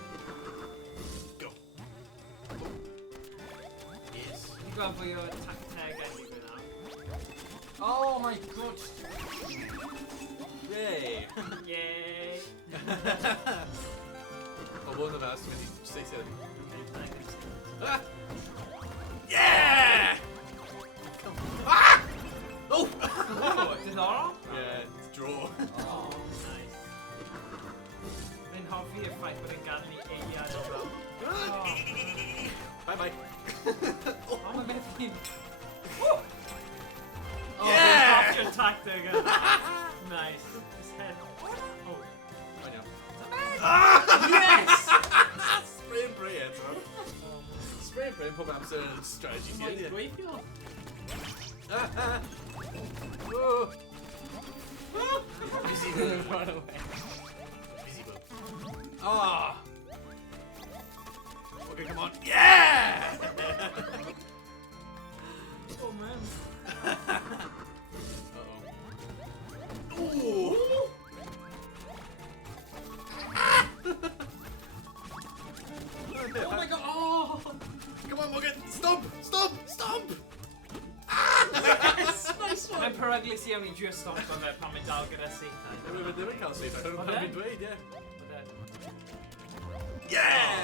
Go. Yes. You go for your attack tag anyway now. Oh my god! Yay! Yay. Oh, one of us, when you say so. Ah! Yeah! Ah! Oh! Oh, diddorol? Yeah, it's draw. Oh. Nice. Fe'n hoffi y ffaith bod yn gadw ni eiliad o fel. Bye bye. Oh, mae'n methu. Oh, Oh, yeah! fe'n hoffi your tactic. Nice. His head. Oh. I know. Ah! Yes! Spray and pray, Ed, man. Spray and pray, pob amser strategy ti, Mae'n ydy. gweithio. Oh. Busy boo. Run away. Busy boo. Ah! Okay, come on. Yeah! Oh, man. Uh-oh. Ooh! Oh my god! Oh! Come on, Morgan! Stop! Stop! Stop! Yes! Nice one! Mae'n peryglis iawn i drio stop o'n fe pan mae'n dal gyda seithau. Ddim yn cael safe, I don't know Oedd how e? fi'n dweud, yeah. Oedd e? Yeah!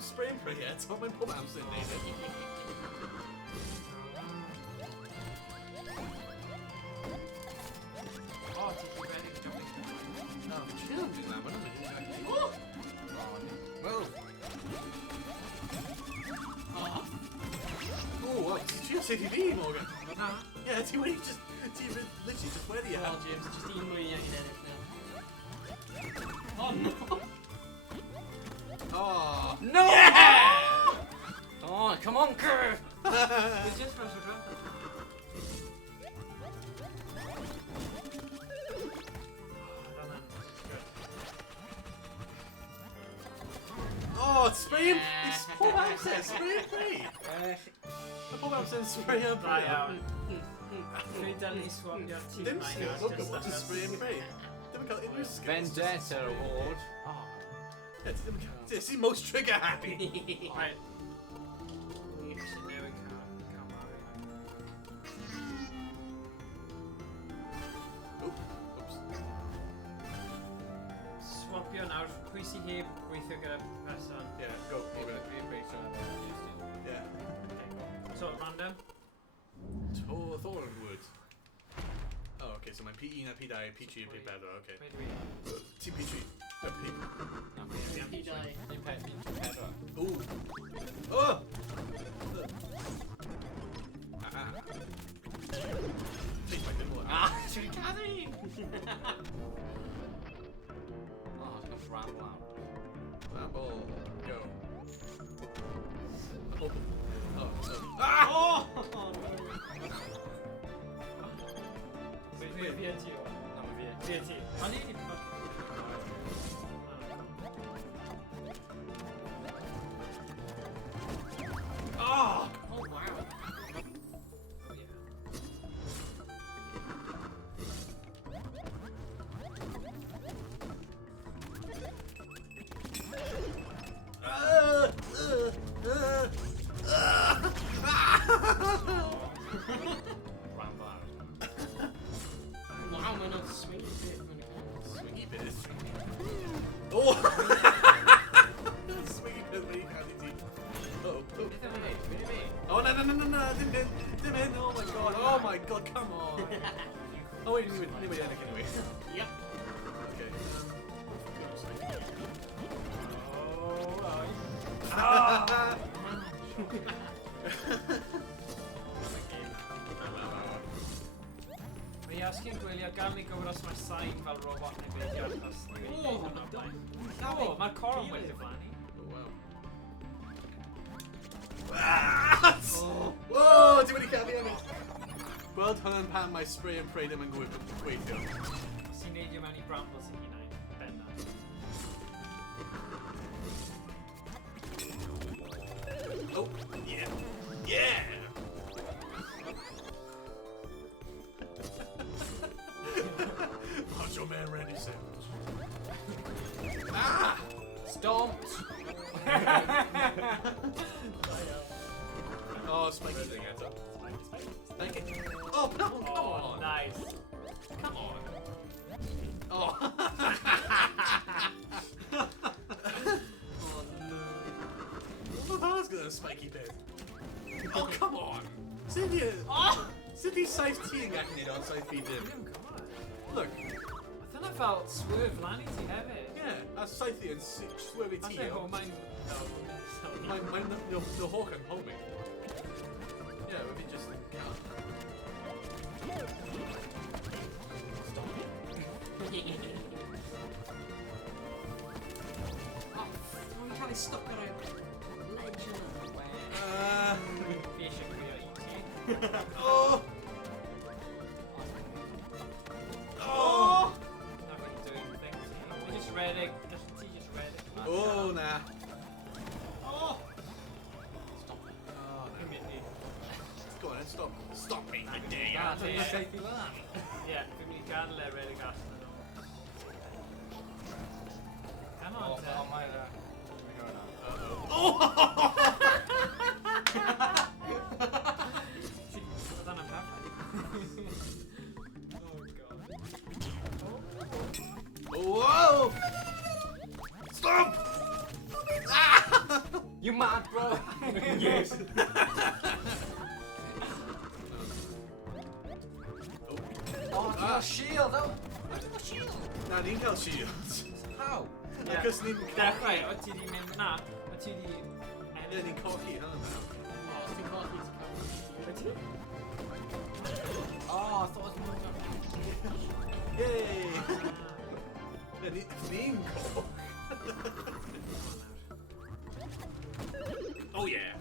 Spray and pray, Ed. Mae'n pob amser yn neud e. Oh, ti'n ready to jump in? No, chill, dwi'n meddwl. Mae'n mynd i'n Oh, Well. Ah. Oh, what? Ti'n safety D, Morgan? Na. Yeah, ti'n wedi just... Ti'n literally just wedi e. Well, James, just un mwy i'n ennill now. Oh no! Oh. no! Yeah! Oh, come on, Curve! It's just for drop. Oh, it's spray and... It's pob amser, spray and pray. Mae pob amser yn spray and Da pray. iawn. Dwi'n dal i swapio tîm Dim na i skills, nawr, look at just what achos- is spray and pray. Ddim yn cael unrhyw skills. Vendetta award. Oh. Yeah, ti ddim yn cael... Ti sy'n most trigger happy. Right. We should newid camera. Oops. Swapio nawr, pwy sy'n heb gweithio gyda person? Yeah, go. Morgan. Yeah. So, random? Thornwood. Oh, okay, so mae'n P1 a P2, P3 a P4, okay. Wait, wait. Ti P3. A P... He died. Ooh. Oh! Ah. Take my good one. Ah, should we gather you? Oh, it's gonna ramble out. Ramble. Go. Oh. Oh. Ah! Oh! Wait, VNT o? No, we're here. VNT. Ond i... no, didn't hit. Oh my god, come on. Oh wait, anyway, anyway. Yep. Okay. Mae asgyn gwylio gan ni gyfros mae sain fel robot neu beidio achos ni wedi gwneud hwnna o blaen. O, mae'r coron wedi flannu. Oh wow. Whoa, ti'n wedi cael fi ennill. Gweld hwnna'n pan mae spray and pray ddim yn gweithio. Os i'n neidio mewn I brambles I hunain, benna. Oh, yeah. Yeah! Macho Man Randy Savage. Ah! Stomped! Oh, Spiky. Thank you. Oh, no, come on. Nice. Come on. Oh. Oh, no. What the hell is going to Spiky bit? Oh, come on. Cynthia. Oh! Cynthia's safe teeing acting it on safe feed in. Look. I thought I felt swerve lanny ti hefyd. Yeah, a Cynthia and swervy Falle tee. ho, mae'n... Mae'n the hawk and homing. Yeah, if you just count. Oh, dwi'n cael ei stopio ar y ledge yna. Fi eisiau gwylio E.T. Oh! Oh! Not really doing things. Ti just read it. Ti just read it. Oh, nah. Oh! Stop. Oh, no. Immediately. Go on, stop. Stop me. I dare you. Ah, yeah. Safety line. Yeah, fi'n mynd I ganol read it gas na nhw. Come on, te. Oh, my God. Oh! Oedd hwnna'n perffaith. Oh, God. Whoa! Stop! Ah! You mad, bro? Yes. Oh, it's got a shield. Oh. Na, ni'n cael shields. How? Because ni'n Dechrau, o ti di mynd na, o ti di... Yeah, ni'n cochi hynny nawr. Os ti'n colli, ti'n cael ei shield. Oh, I thought it was more. Yay! Ni'n coch. Oh yeah!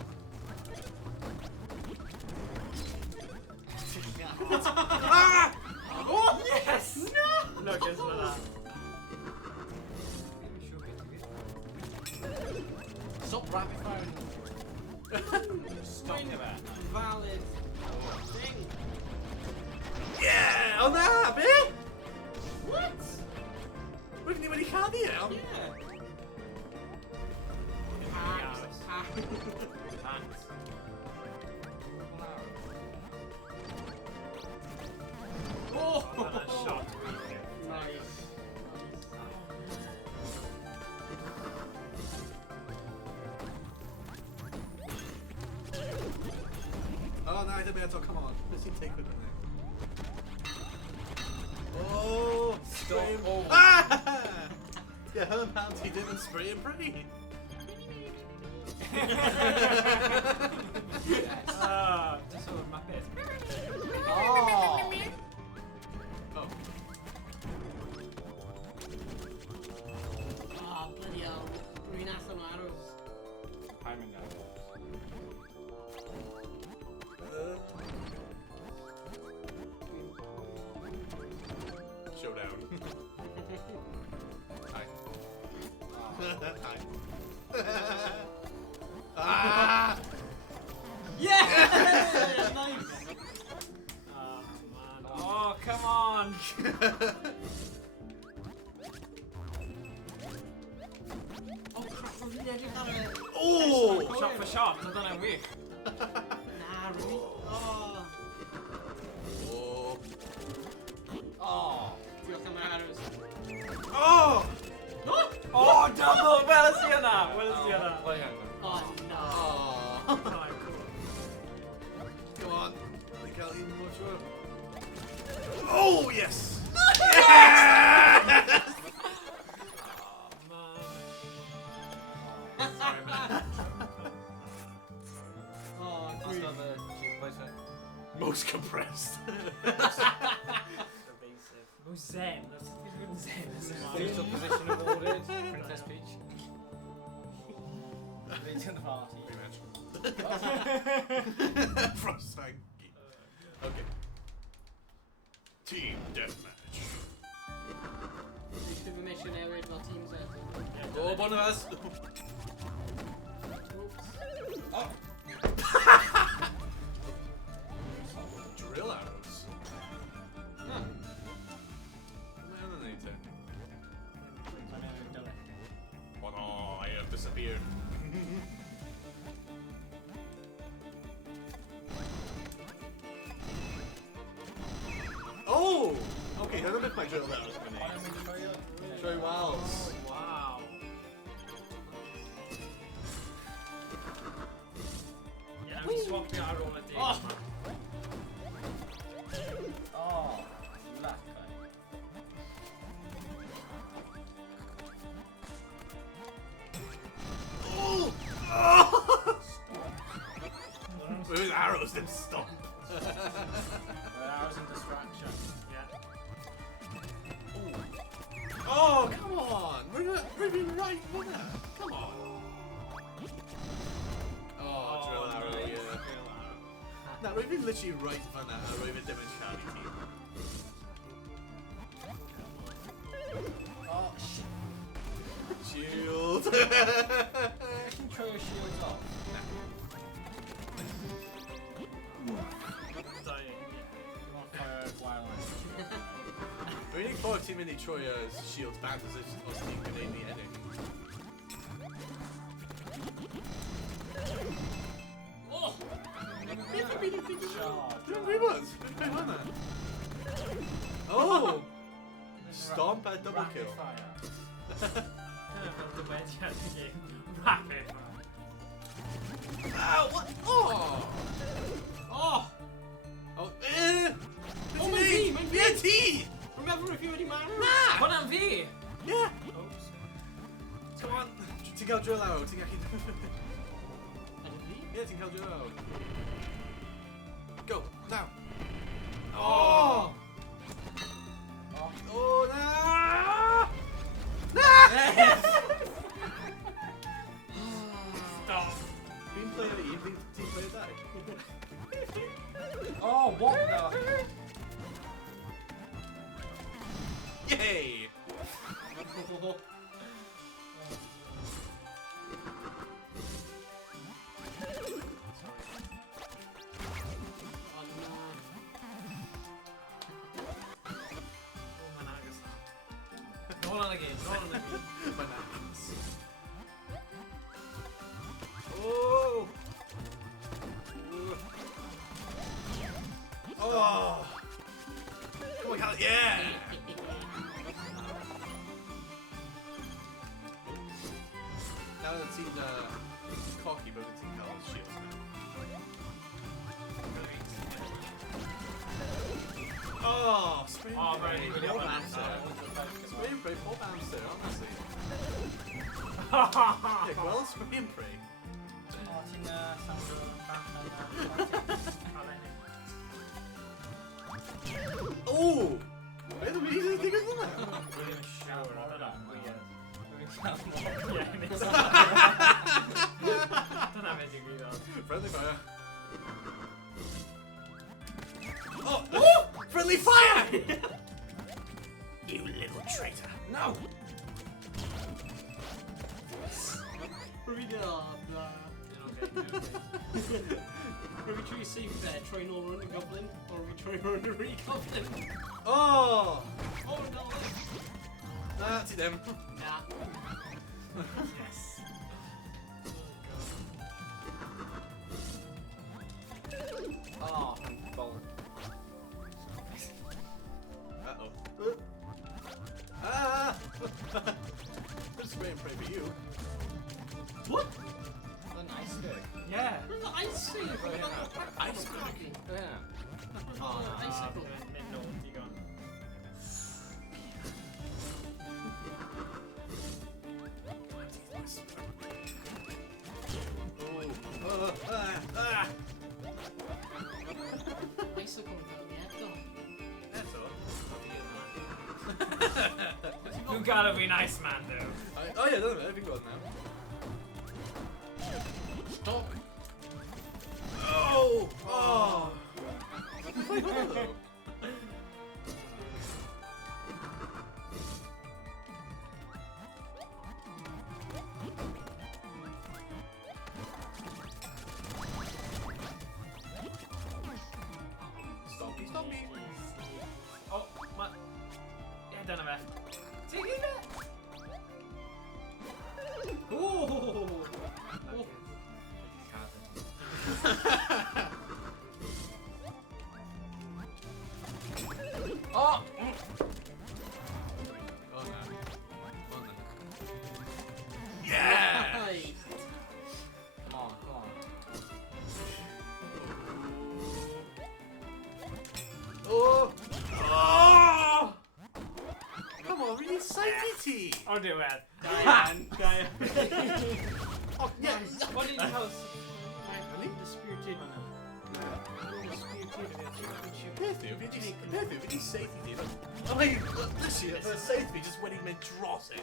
Ah! Oh, yes! No! Look, it's not that. Stop rapid firing. Stop it. Valid thing. Yeah! Oh na, be? What? We've ni wedi cael fi e, ond... Yeah. Thanks. Oh! Oedd hwnna'n shot weithio. Nice. Oh, na, I don't eto, come on. Let's see take with me. Oh! Spray and... Oh. Ah! Yeah, her pounds he didn't spray and pray. Ah, just o'r mapet. Oh. Oh. Oh, bloody hell. Rwy'n allan o arrows. I'm in there. Showdown. Hi. Hi. Ah! Yeah! Nice! Oh, man. Oh, come on! Oh, crap, rwy'n edrych ar y... Oh! Shot for shot, oedd hwnna'n wych. Na, rwy'n... Oh. Oh! Oh. Diolch am y arrows. Oh! No! Oh, double! Weles i hwnna! Weles i hwnna! Play on. Oh, no. Oh! Oh, cool. Oh, yes! Yes! Oh, That's not the cheap place, right? Most compressed. Evasive. Oh, Zen. That's Zen. Official position awarded. Princess Peach. Legion of Artie. Frostfang. Okay. Team deathmatch. Reach the mission area of our teams there. Oh, one of us. Oh. Drill arrows. Huh. Oh no, I have disappeared. Oh! Okay, I don't know if my drill arrows grenades. Show you wilds. Wow. Yeah, we swapped the arrow on a day. Oh. Oh, luck. Oh! Oh! Those arrows didn't stop. Arrows and distraction. Yeah. Oh, come on! We're being right winner. Come on. Oh, drill arrow, yeah. No, we've been literally right on that arrow with them in Charlie team. Oh, shit. Shield. You can throw your shields off. Dying. You want fire wildlife. We need 40 minute Troya's shields back as if us team can aim the enemy. Oh! Charge. We won that. Oh! Stomp at double Rapid kill. fire. The wedge at the game. Rapid. Ow! What? Oh! Oh! Oh! Oh, my T! My T! Yeah, T! Remember if you already man? Nah! Put on V! Yeah! Oops. Come on! Take out drill arrow. Take out. And V? Yeah, take out drill arrow. Go now. Oh! Oh no! Stop. Team player leave, team player die. Oh, what the? Yay! Roll on again. Roll on again. Bananas. Oh! Oh! Come on, Cal. Yeah! Now that team cocky, but we team Cal's shields now. Oh! Spray Oh, and pray. right, really Poor well bouncer. done. Spray and pray, poor bouncer, honestly. Yeah, well, spray and pray. Martin, Sandra, Oh! Where the reason is bigger than that? We're gonna shower on that. Weird. Yeah, it's don't have anything either. Friendly fire. Oh! Oh! Friendly fire! You little traitor. No! Are we trying safe there? Try no run a goblin? Or are we trying to run a re-goblin? Oh! Oh no! That's it then. Yeah. Yes. Oh, bollen. Uh-oh. Ah! Spray and pray for you. What? An ice stick. Yeah. Where's the ice thing? Ice pick. Yeah. Oh, Ah, icicle. mid-note, you gone. gotta be nice, man, though. Oh yeah, no, everything goes now. Stop. Oh! Oh! Stop me. Oh, my. Yeah, I don't know. Take it back. Oh! Oh! Oh no. Oh no. Yeah! Nice. Come on, come on. Oh! Oh! Come on, we need safety! I'll do it. Diane. Oh, yeah! What did you tell us? Undisputed. Undisputed. Perfect, we need safety, dude. I mean, literally, the safety just when he meant dross it.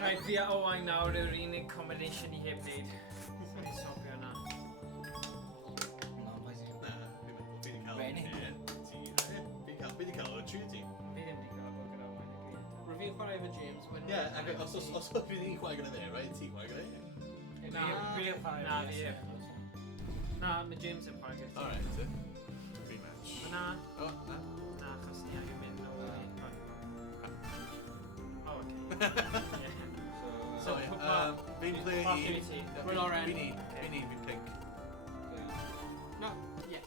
Right, vi har Oagnaurer in en combination i hemnet. Så blir det. No, pues sí. YnChwarae efo James. Yeah, os bydd ni'n chwarae gyda fe, right? Ti'n chwarae gyda fe? Na, mae James yn chwarae gyda. Alright, that's it. Rematch. Na, Oh, no. na, chos ni angen mynd o... Oh, okay. So, So, fi'n play... Opportunity. We're all right. We need pink. No. Yes.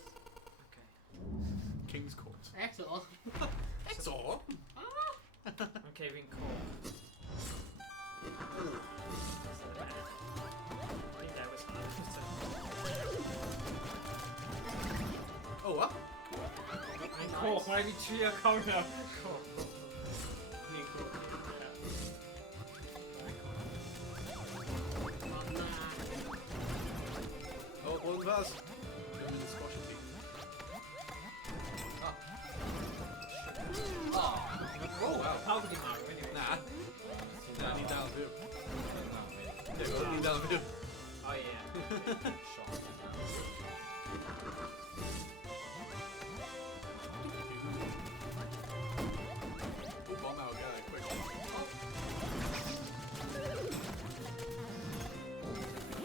Okay. King's Court. Excellent. Excellent! Okay, fi'n call. That was hard. Oh, what? Fi'n call, mae'n fi trio cofio. Call. Fi'n call. Oh, one of us. Give me the squashy team. oh. Oh, wow. How did he mark anyway? Nah. Nah, I need down view. No, wait. Yeah, I need down view. Oh yeah. Shot. Oh, bomb out, get it, quick.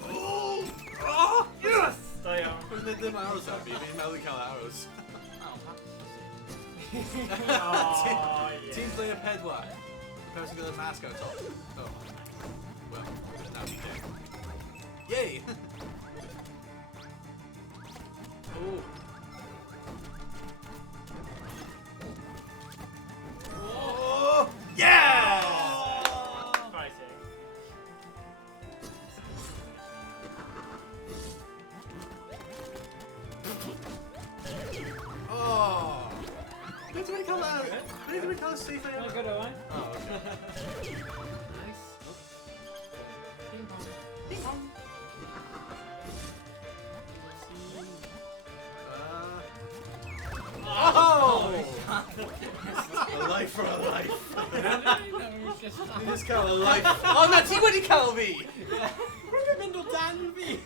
Oh! Oh! Yes! Da iawn. Pwy ddim arrows ar fi, fi'n meddwl cael arrows. Oh yeah. Team player pedwar. Person with a mask on top. Oh. Well, now we do. Yay! Oh. Oh! Yeah! Fighting. Oh! Beth yw'n cael safe air? Oh, good one. Oh, okay. Nice. Ping pong. Ping pong. Oh! A life for a life. You just cael a life. Oh, na, ti wedi cael fi! Rwy'n mynd o dan fi.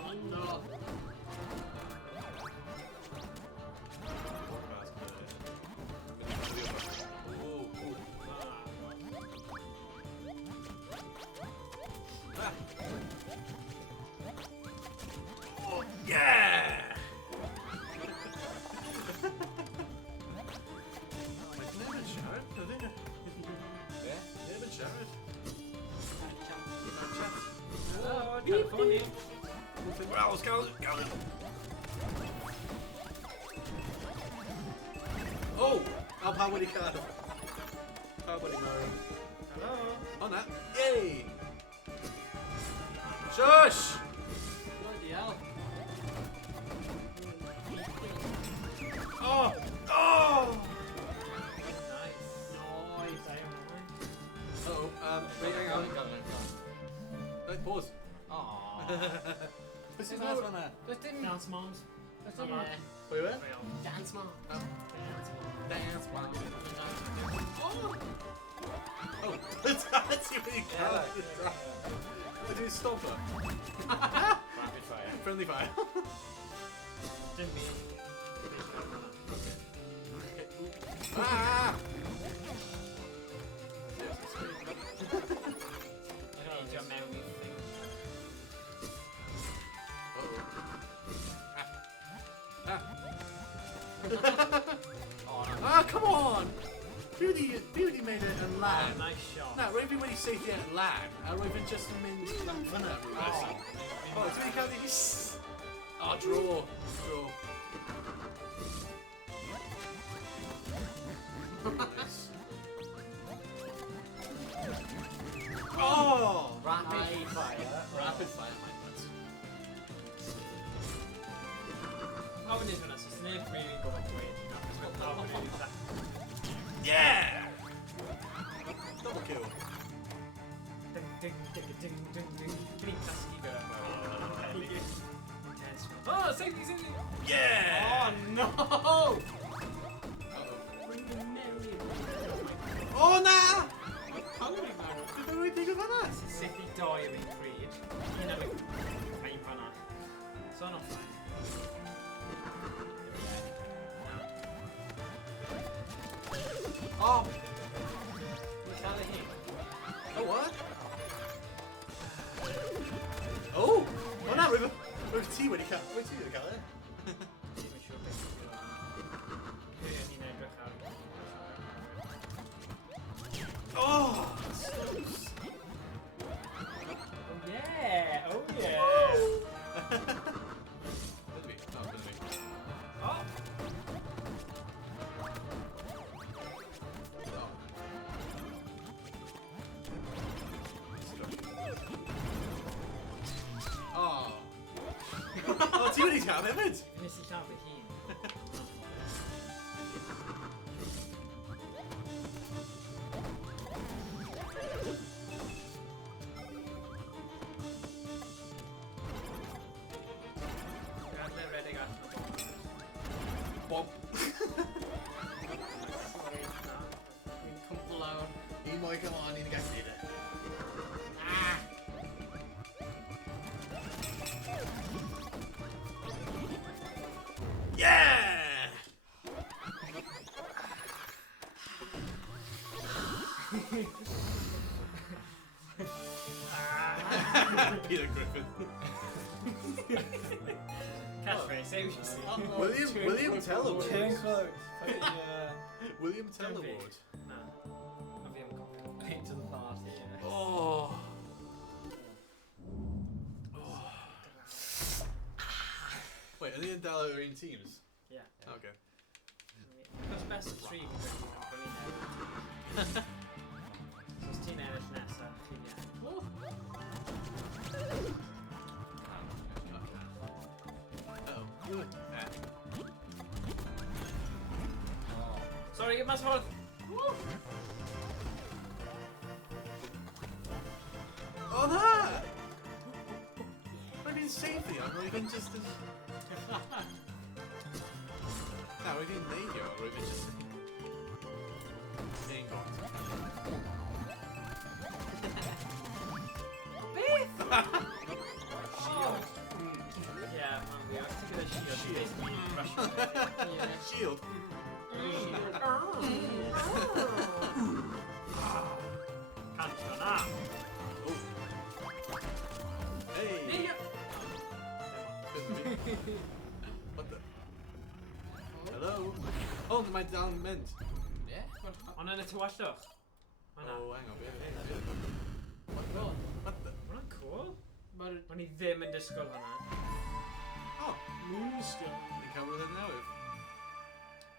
Oh no. Oh, yeah! Never Jared, I think. Yeah? Never Jared. Oh, California. Well, let's go. Oh! I'll power wedi cael. Power wedi marw. Hello. Oh, na. Yay! Shush! Bloody hell. Oh! Oh! Nice. Nice. Uh-oh, wait, hang on. Wait, pause. Aww. What's his last one there? Just didn't. Dance moms. Yeah. Wait, where? Dance man. Dance one. Oh! Oh, let's see what you Yeah, can. like, What do you stop her? rapid fire. Friendly fire. Didn't mean. Ah! Need your memory thing. Ah, come on! Beauty made it and Oh, land. nice shot. No, Raven when you say it at land, Raven just means fun. Oh, it's really counting. Oh, draw. Nice. Oh! Rapid fire. Rapid fire, my nuts. How many minutes? It's near really going to wait. It's got power really fast. Yeah! Double kill. Ding, ding, ding, ding, ding, ding. Pretty pesky girl. Oh, save me. Yeah! Oh, no! Oh, nah! Did we think about that? City Diary Creed. You know, fine for that. So not fine. Oh! Brutality. Oh, what? Oh! Oh, no, River T when he can't. Wait, T when he can't, eh? Oh! Yeah! Oh yeah! Oh! Oh! Oh, T when he's can't, Evan! Missy can't be him. Bob. Come alone. Emo, come on, need to get rid of. Ah! Yeah! Peter Griffin. Catchphrase, say what you see. William Tell Award. Killing close. William Tell Don't be. Award. No. I'll be able to Into the party. Yeah. Oh. Wait, are they in Dallarine teams? Yeah. Okay. Because best of three so it's teenagers Nessa. Oh. Sorry, get my sword. Oh, that! I mean, safely, I'm not even just as. No, we didn't need you, or even just. Being Yeah, we are taking a shield. She basically crushed me. Shield. Can't turn up. Oh. Hey! What the? Hello? Oh, my down meant. Yeah. On an to watch though. Oh, hang on. What the? Mae'n cool. But O'n i ddim yn disgwyl hwnna. Oh, Moonstone. we can cover that now if.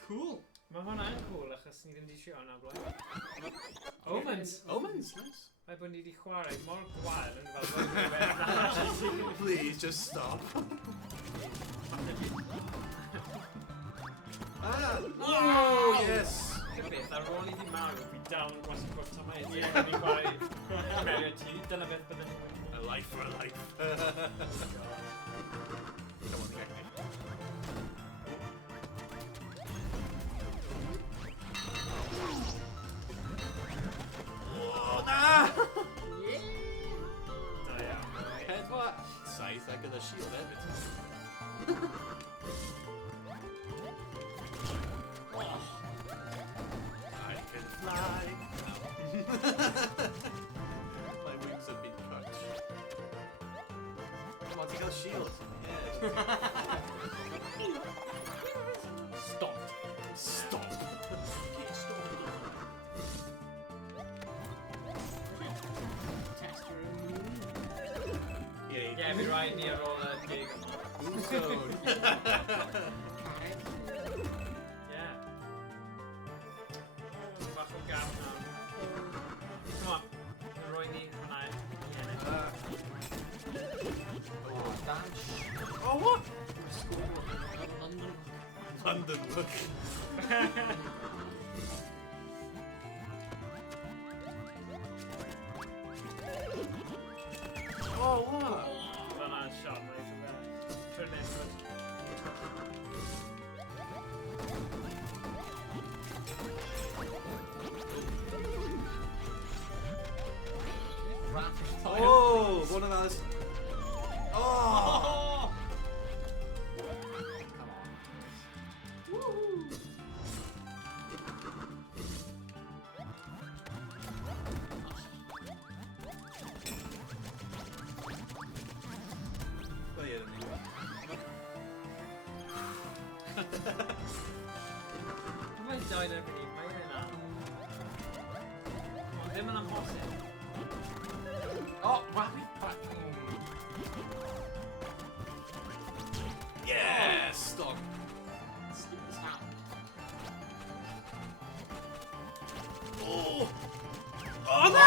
Cool. Mae hwnna yn cool achos ni ddim di siarad hwnna blaen. Omens. Omens, nice. Mae bod ni wedi chwarae mor gwael yn fel Please, just stop. Ah! Oh, yes! Beth, ar ôl i di marw, fi dal yn gwasgu bob tam ei di. Fi'n chwarae merio ti, dyna beth bydden ni wedi. A life for a life. Come on, get me. shield every time. I can fly. My wings have been cut. Come on, take out shield. Yeah. Stop. Stop. Test your Yeah, we're right near all that big. Yeah. Back on gap now. Come on. We're right near when I. Oh, what? London. London, look. Oh, what? Banana shot right from there. Turn it. Oh, one of those. Oh! Oh, yeah, Am I dying every day? Why not? Come on, them and I'm bossing. Oh, rabbit fucking. Yes! Stop. Snip his hat. Oh! Oh, no!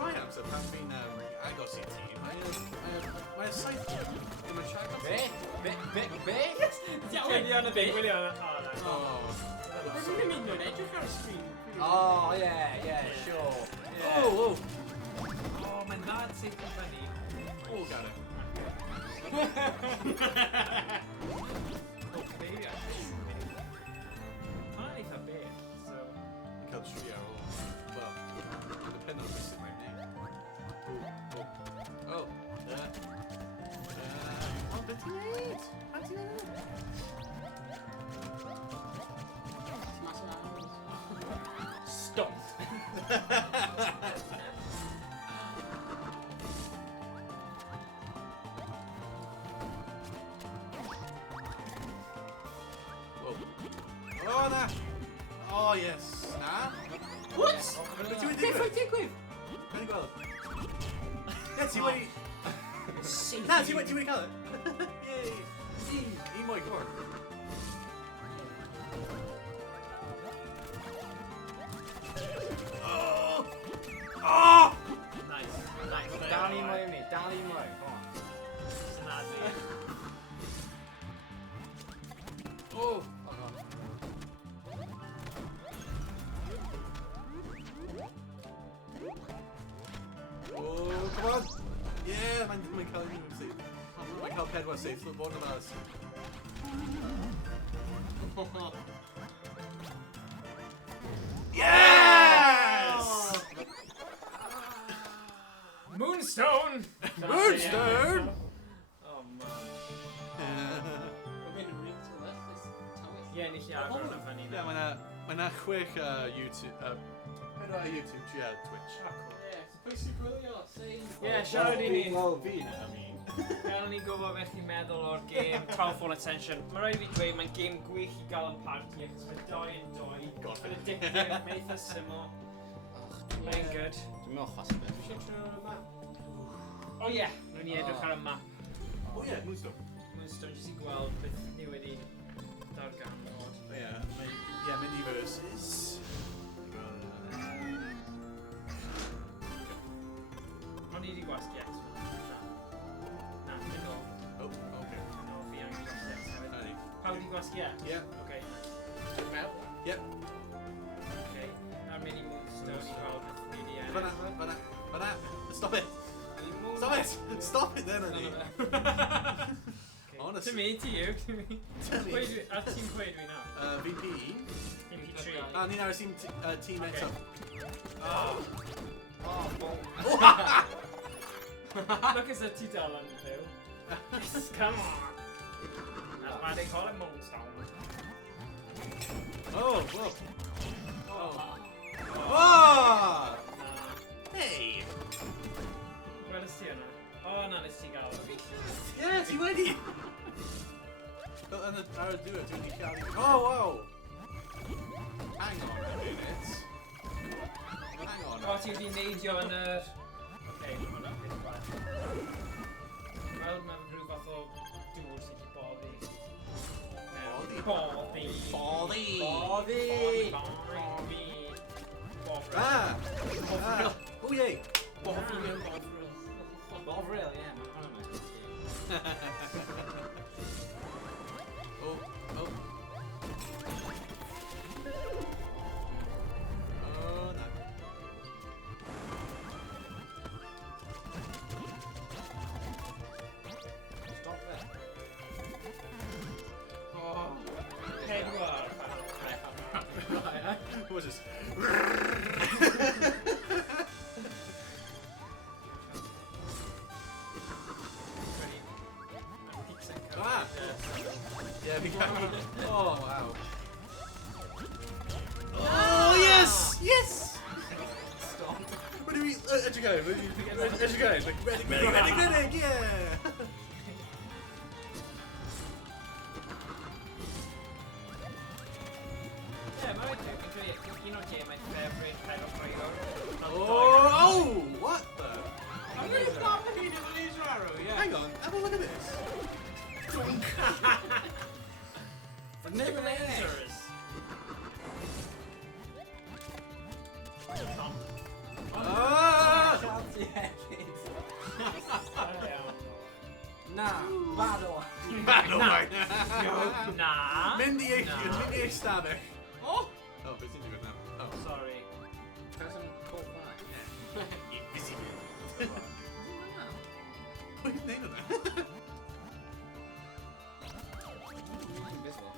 My abs have been, I got CT. My scythe in my track. Bit. William on a bit. William on a. Oh, Oh. What do you mean, no? Edge of our stream. Oh, yeah, sure. Yeah. Oh, Oh, men that ser funny. oh, got it. Maybe I should. Only for bit, so. I killed Shria. Well, depending on this in my name. Oh, oh, oh, 58. 58. Smash it out. Stop. Whoa. Oh, nah. Oh, yes. Nah. What? Take with. Very well. Yeah, see what he... Nah, see what he call it. Yay. Eat my corn. Oh! Oh! Nice. Down emo me. Down emo. Come on. Snazzy. Oh! Oh, come on! Yeah, my Cal safe. My Cal Ped was safe. Look, one of us. Yes! Moonstone! Moonstone! Oh man. We're going to read to this tower. Yeah, nicht ja, aber noch funny. Yeah, when I quick YouTube, YouTube, yeah, Twitch. Yeah, it's pretty brilliant. See? Yeah, siarad i ni. Well, Vina, I mean. Gael ni gwybod beth i'n meddwl o'r game TowerFall Ascension. Mae rhaid i fi dweud, mae'n game gwych i gael yn party achos mae doi yn doi. Mae'n addictive, mae'n eitha syml. Mae'n good. Dwi'n meddwl chwas beth. Dwi'n siarad ar y map. O ie, rwy'n ni edrych ar y map. Oh yeah, Moonstone. Moonstone, jyst i gweld beth ni wedi darganfod. Oh yeah, many verses. O'n i wedi gwasgu X. Na, dim o. Oh, okay. No, fi angen gwasgu X hefyd. Honey. Pawb wedi gwasgu X? Yeah. Okay. Dwi'n meddwl. Yep. Okay. Na'r mini Moonstone i gweld beth ni wedi Banana. Stop it. Stop it. Stop it then, honey. Honestly. To me, to you, to me. Ar tîm pwy dwi nawr? VP. MP3. Ni nawr team Okay. X up. Oh. Oh, ball. Look, it's a Tita on you, Phil. Come on. That's why they call it Moonstone. Oh, whoa. Oh! Hey! Well, it's Tia now. Oh, no, it's Tigala. Yeah, it's ready! And the arrows do it, so you can't. Oh, whoa! Hang on a minute. Hang on. Oh, so you need your nerd. Okay, well, that is bad. Well, my group, I thought, do more city body. Body. Ah! Oh, yay! Bovril, yeah, one of my games. Oh, oh. Oh, no. Stop there. Oh. Hey, you are. What was this? Ah! Yeah, we got. Oh, wow. Oh, yes! Yes! Stop. Where do we. Edge go? Edge go? Like, medic, yeah! Yeah, my technically, you know, Jay, my favorite kind of trailer. Oh! What the? I'm really stopping you to YnChwarae, yeah. Hang on, have a look at this. For never Lasers. Ah! Nah, battle. Battle right Nah. Mindy Nah. Stabber. Oh! Oh, but it's into it now. Oh. Sorry. Person called back. You busy man. What's the name of that? Invisible.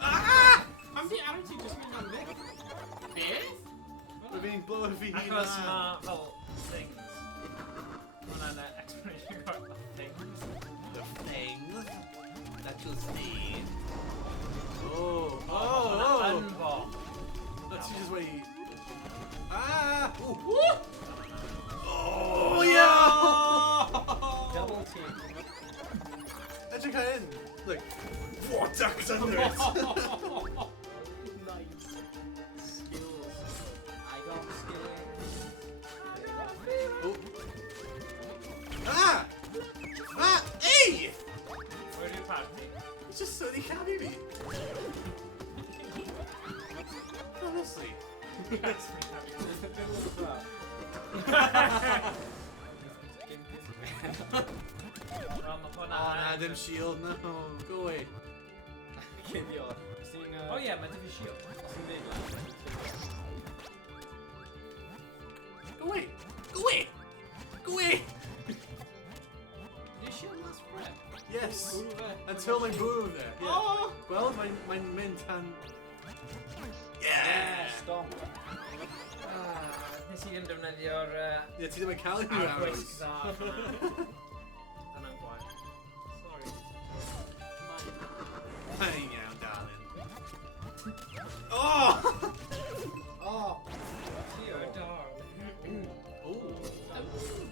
Ah! I'm the attitude just meant I'm big. Big? We're being blown for Because Marvel things. When an explanation about the things. The things that you'll see. Oh. Unbomb. Let's see just wait. Ah! Ooh. Oh, yeah! Double team. How'd you cut in? Like, what ducks under it? Nice. Skills. I got skills. Oh. Ah! Ah! Hey! Where do you party? It's just so they can't hear me. Honestly. Oh, Adam Shield, no, go away. Give you all. Seen, Oh yeah, my TV shield. seen the last Go away! Go away! Go away! Your shield lasts forever. Yes! Over. Until my move there. Yeah. Oh! Well, my mint can. Yeah, stomp. Nes i ddim defnyddio'r Yeah, ti ddim yn cael unrhyw arrows. argwisg dda fyna. Dyna'n gwaith. Sorry. Hey now, darling. Oh! Oh! Dear darling. Oh!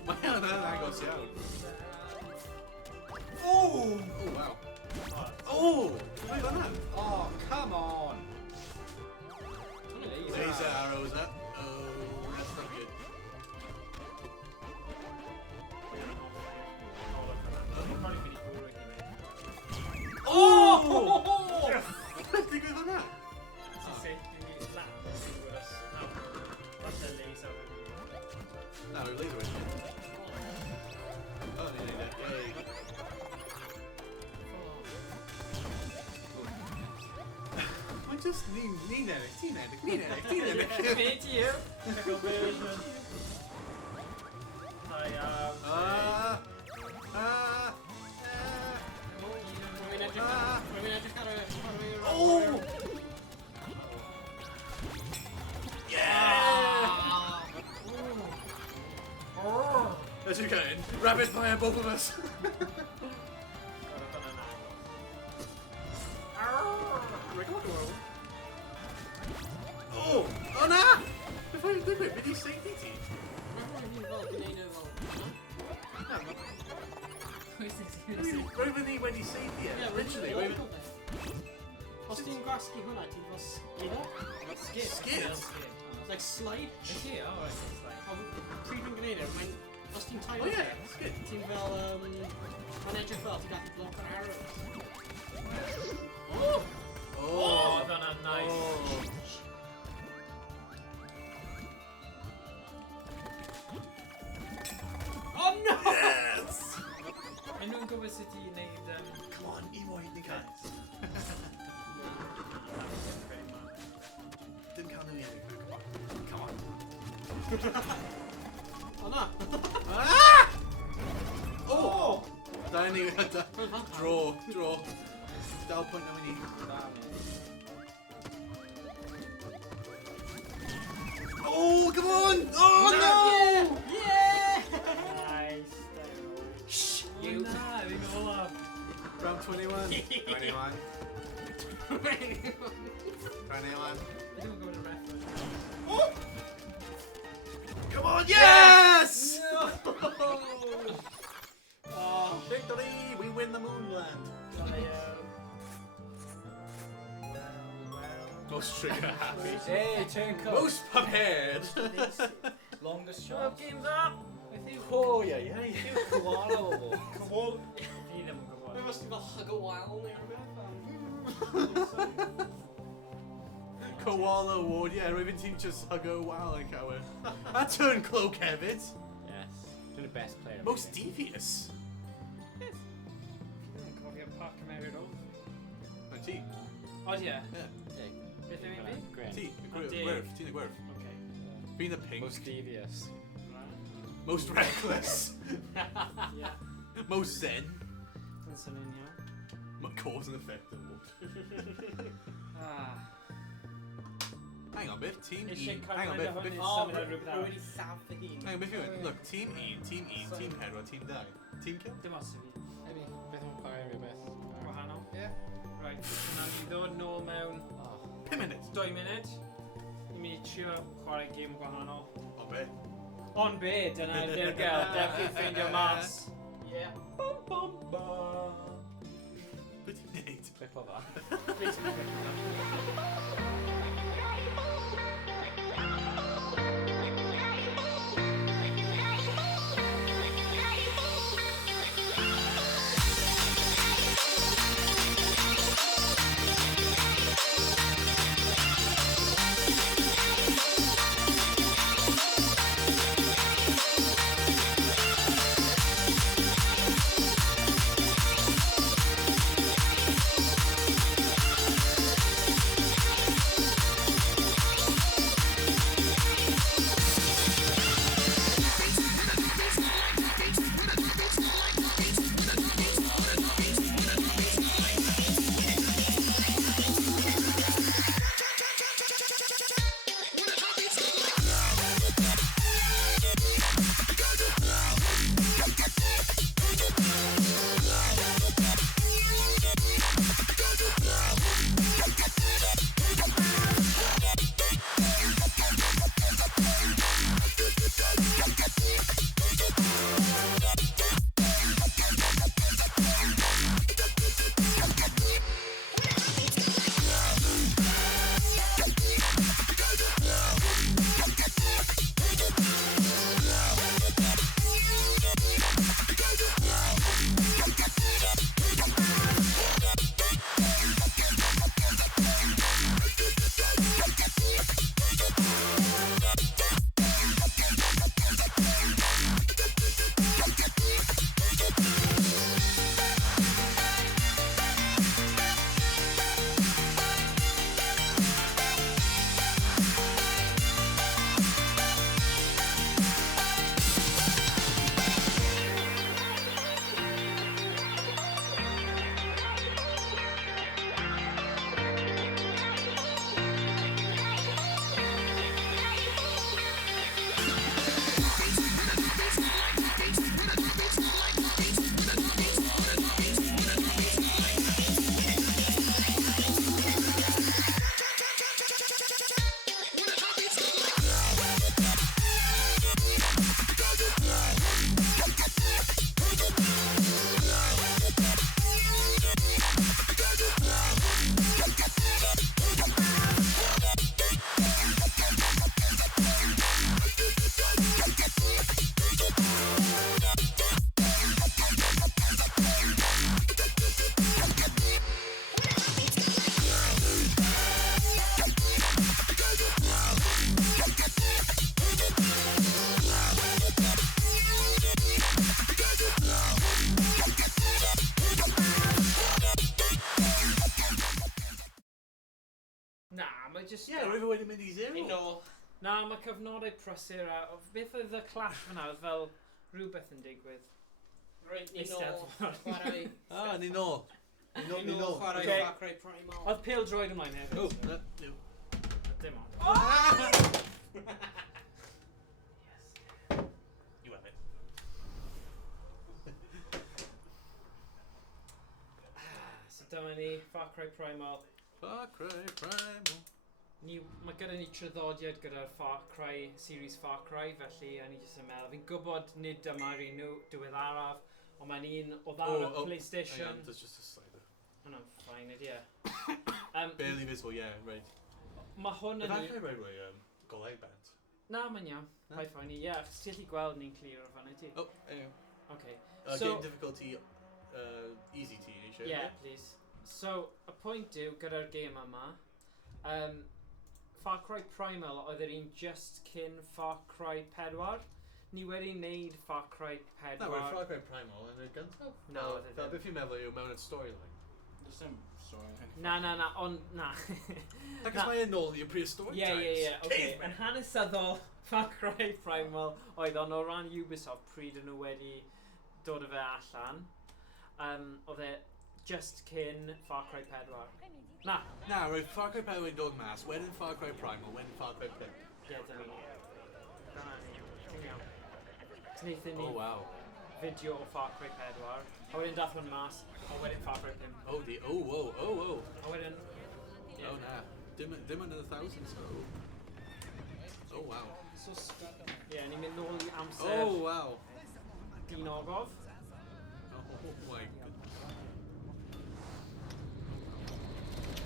Wow, that angle's out. Oh! Oh, wow. Oh! Wait on that. Oh, come on! Laser arrows up. Oh, that's not good. Oh! Did you go on that? Si senti l'hanno sicuro. Fatto il laser. No, laser was good. Oh, yeah. Yay. I just need Eric. Me too. Pickle version. I Oh! Yeah! Where's it going? Rapid fire, both of us. Oh! Oh no! Before you did it, did he say DT? Right when he saved it, literally. Austin Graski Hunter, it was Skid? like slide. Okej, ja, slide. Freedom Grenade, men Austin Tyler. Oh yeah, skid. Team väl han är 24 till att blocka arrows. Oh, den är nice. Oh no! Yes! Men nu går vi sitta i nejden. Come on, Emo, hit the guys. Didn't count any other. Come on. Oh no! Ah! Oh! Dining, draw. Down point now we need. Oh, come on! Oh no! Yeah! Nice. Shh! You. Nah, det går upp. Round 21. 21. 21. Jag tror vi går till rätt. Oh! Come on, yes! Victory! We win the moonland. Most trigger happy. Hey, turn cut. Most prepared. Longest shot. Game's up. Oh yeah, you feel koala or Koala. We must have hug a while there. Koala award, yeah, Raven team just hug a while like our. That turn cloak Kevin. yes, you're the best player. Most devious. Kommer vi att packa med då? My team. Oh ja. Yeah. Vet ni vad vi? Grant. T. T. Worth. Tina Worth. Okej. Being the pink. Most devious. Most reckless. Ja. Most zen. Den ser in ja. Cause and effect award. Ah. Hang on, Biff. Team It E. should come Hang on, right Biff. up Biff. on Oh, Some of that we're already south of him. Hang on, Biff. Look, Team E, Team Hero, Team Die. Team Kill. Det måste vi. Maybe beth o'n pair your best. Gwahanol. Yeah. Right. Na'n ni ddod nôl mewn Oh. 10 minutes. 2 munud. Ni'n mynd i trio chwarae gêm gwahanol. Oh, Biff. On be, dyna di'r gael. Definitely ffeindio mas. Yeah. Bum bum bum. But you need. Clip of that. Na, mae just... Ie, rwy'n wedi mynd I zero. I know. Na, mae cyfnodau prysur a... Beth oedd y clash fyna? Oedd fel rhywbeth yn digwydd. Right, ni Eisteddfod. nôl. Chwarae. Ni nôl. Ni nôl chwarae Okay. FarCry Primal. Oedd pêl droed ymlaen hefyd. O, na, niw. Dim ond. You have it. So dyma ni, FarCry Primal. FarCry Primal. Mae gyda ni traddodiad gyda'r FarCry, series FarCry, felly a ni jyst yn meddwl. Fi'n gwybod nid dyma'r un diweddaraf, ond mae'n un o ddar y PlayStation. Hang on, there's just a slider. Oh no, fine, yeah. Barely visible, yeah, right. Mae hwn yn... FarCry Railway, golau bent. Na, mae'n iawn. Na? Quite fine, yeah. Chos ti'n gallu gweld ni'n clir o'r fan i ti. Oh, anyway. Okay. Game difficulty, easy to use, Yeah, please. So, y pwynt yw gyda'r gêm yma, FarCry Primal oedd yr un just cyn FarCry 4. Ni wedi wneud FarCry 4. No, we're FarCry Primal yn y gyntaf. No, Fel beth fi'n meddwl yw mewn y storyline. Does dim storyline. Na, ond na. Ac os mae'n ôl i'r prehistoric times. Yeah, okay. Cavemen. Yn hanesyddol, FarCry Primal oedd o'n o ran Ubisoft pryd yn nhw wedi dod o fe allan. Oedd e just cyn FarCry 4. Na. Na, roedd FarCry 4 wedi dod mas, wedyn FarCry Primal, wedyn FarCry 5. Ie, dyna ni. Dyna ni. Ti'n iawn. Wnaethon ni Oh, wow. fideo o FarCry 4, a wedyn dath hwn mas, a wedyn FarCry 5. Oh, whoa. A wedyn... Oh, na. Dim yn y thousands, oh. Oh, wow. So stuck on Ie, ni'n mynd nôl I amser Oh, wow. Glinogof. Oh, my goodness.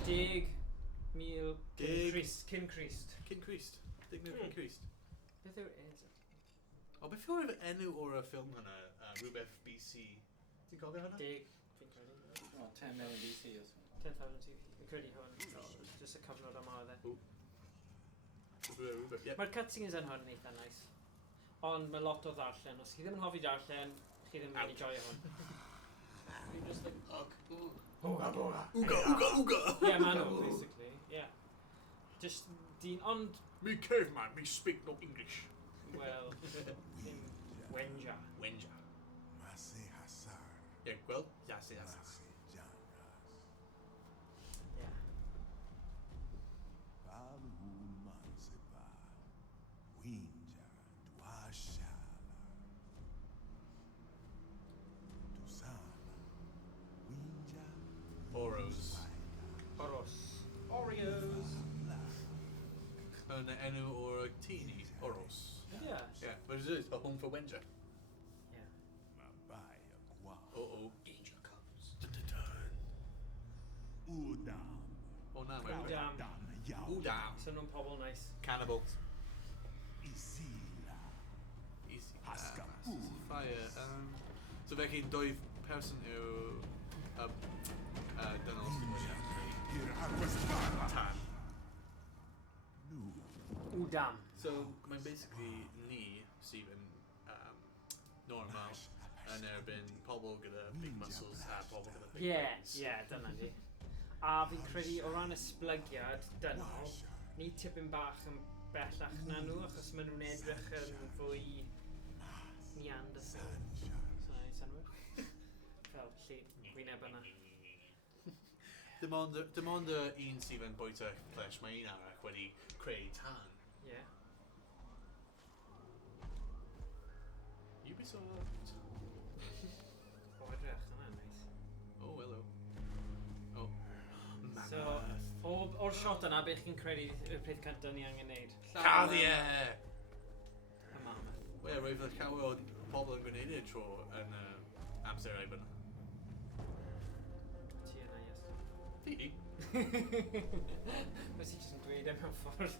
10,000 Deg. cyn Christ. Cyn Christ. Digno cyn Christ. Beth yw'r ed? O, beth yw'r enw o'r ffilm hwnna? Rhywbeth BC. Ti'n cofio hwnna? 10, fi'n credu. Oh, 10 million BC or something. 10,000 TV. Fi'n credu hwn. Just y cyfnod yma oedd e. Rhywbeth, yep. Mae'r cutscenes yn hwn yn eitha nice. Ond mae lot o ddarllen. Os chi ddim yn hoffi darllen, chi ddim yn mynd I joio hwn. You just like, ugh, ooh. Ooga! Yeah, man, basically. Yeah. Just ond Me caveman, me speak no English. well, in Wenja. Wenja. Masih hasar, Yeah, well, yes. masih jangas. Yeah. Paluman sepa, winja duashala. Tusana, winja Oros. Oros. Oreos. Yn enw o'r teeny, Oros. Yeah. Yeah, but it is a home for Wenja. Yeah. mabaya kwa. Uh-oh. Danger comes. Udam, Oh, na, mae Udam. dam yaw. Udam. So nhw'n pobl nice. Cannibals. Isila, Easy. Haskapu. Fire. So felly, dwy person yw... Dyna os dwi'n iragwestara. Tan. Nu, Udam. So, mae'n basically ni sydd yn normal yn erbyn pobl gyda big muscles a pobl gyda big brains. Dyna ni. A fi'n credu o ran esblygiad dynol, ni tipyn bach yn bellach na nhw, achos maen nhw'n edrych yn fwy Neanderthal. So, ni'n synwyr? Fel, lle, wyneb yna. Dim ond y un sydd yn bwyta flesh, mae un arall wedi creu tan. Ie. Ubisoft. O, edrych, yna, nice. Oh, hello. Oh. So, o'r shot yna, beth chi'n credu yw'r peth cyntaf ni angen neud? Caddiau! Y mammoth. Wel, roedd y llawer o pobl yn gwneud y tro yn amser ei byna. Ti yna, yes. Fi? Nes i jyst yn dweud e mewn ffordd.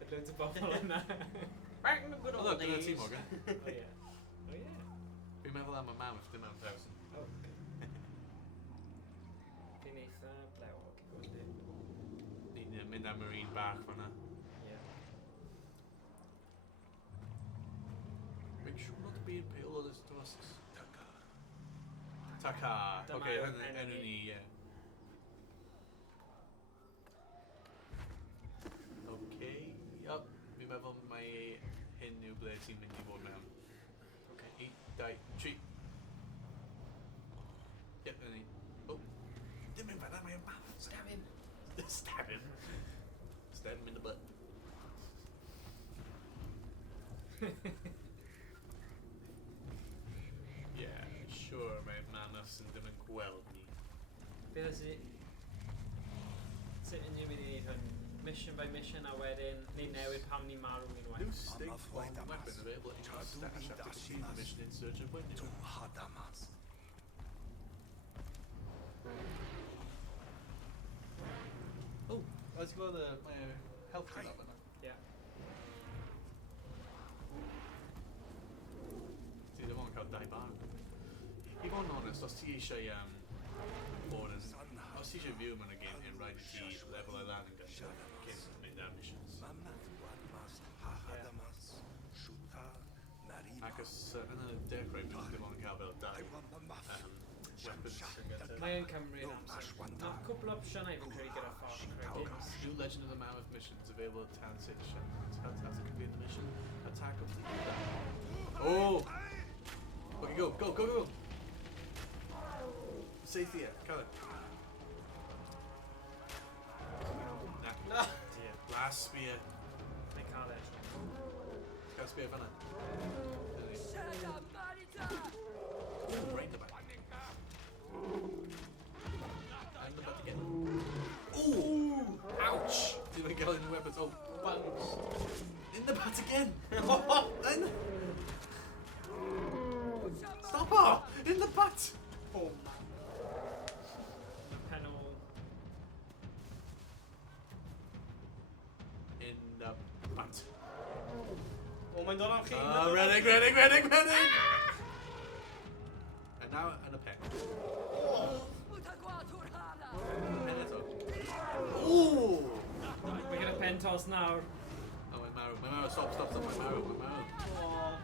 Bydd loads o bobl yna. Back in the good O, old dyna ti, days. Morgan. O ie. O ie. Fi'n meddwl am y mammoth, dim am thousand. O, oce. Fi'n eitha blewog i fod yn. Ni'n mynd am yr un bach fan'na. Ie. Make sure not to be impaled on his tusks. Taka. Dyma Okay, yw'r enw enw ni, ni. ie. ti'n mynd i fod mewn. Okay. 1, 2, 3. Yep, yn ni. Oh. Dim yn fydda, mae'n mam. Stab him. Stab him. Stab him in the butt. Yeah, sure, mae Manus yn ddim yn gweld ni. Beth ys i? Sut yn yw'n mynd i wneud hwn? Mission by mission a wedyn neu newid pam ni marw unwaith. New state bomb weapon available in your stash after completing the mission in search of Windu. Oh, let's go to my health kit up now. Yeah. Ti ddim ond cael 2 bar. I fod yn honest, os ti eisiau bod yn... Os ti eisiau fyw mewn y game hyn, rhaid i ti lefel o'i lan yn gyntaf cyn mynd ar missions. Ac os yn y dechrau, dwi'n ddim ond yn cael fel 2 weapons yn gyntaf. Mae yn cymryd amser. Mae cwbl o opsiynau fi'n credu gyda FarCry games. New Legend of the Mammoth missions available at Town Station. How to complete the mission. Attack up to the Oh! Okay, go, go, go, go! Safety here, cael it. Nah. Last spear. Neu cael e. Cael spear fanna. Right in the back. And the butt again. Ooh! Ouch! Did we get in the weapons? Oh, bounce. In the butt again! Then. Stop her! In the butt! Boom. Penol. In the butt. Oh, mae'n dod am chi. Ready! And now, and a pen. Pen eto. Ooh! We're gonna pen toss nawr. Oh, my marrow, stop, my marrow. Oh,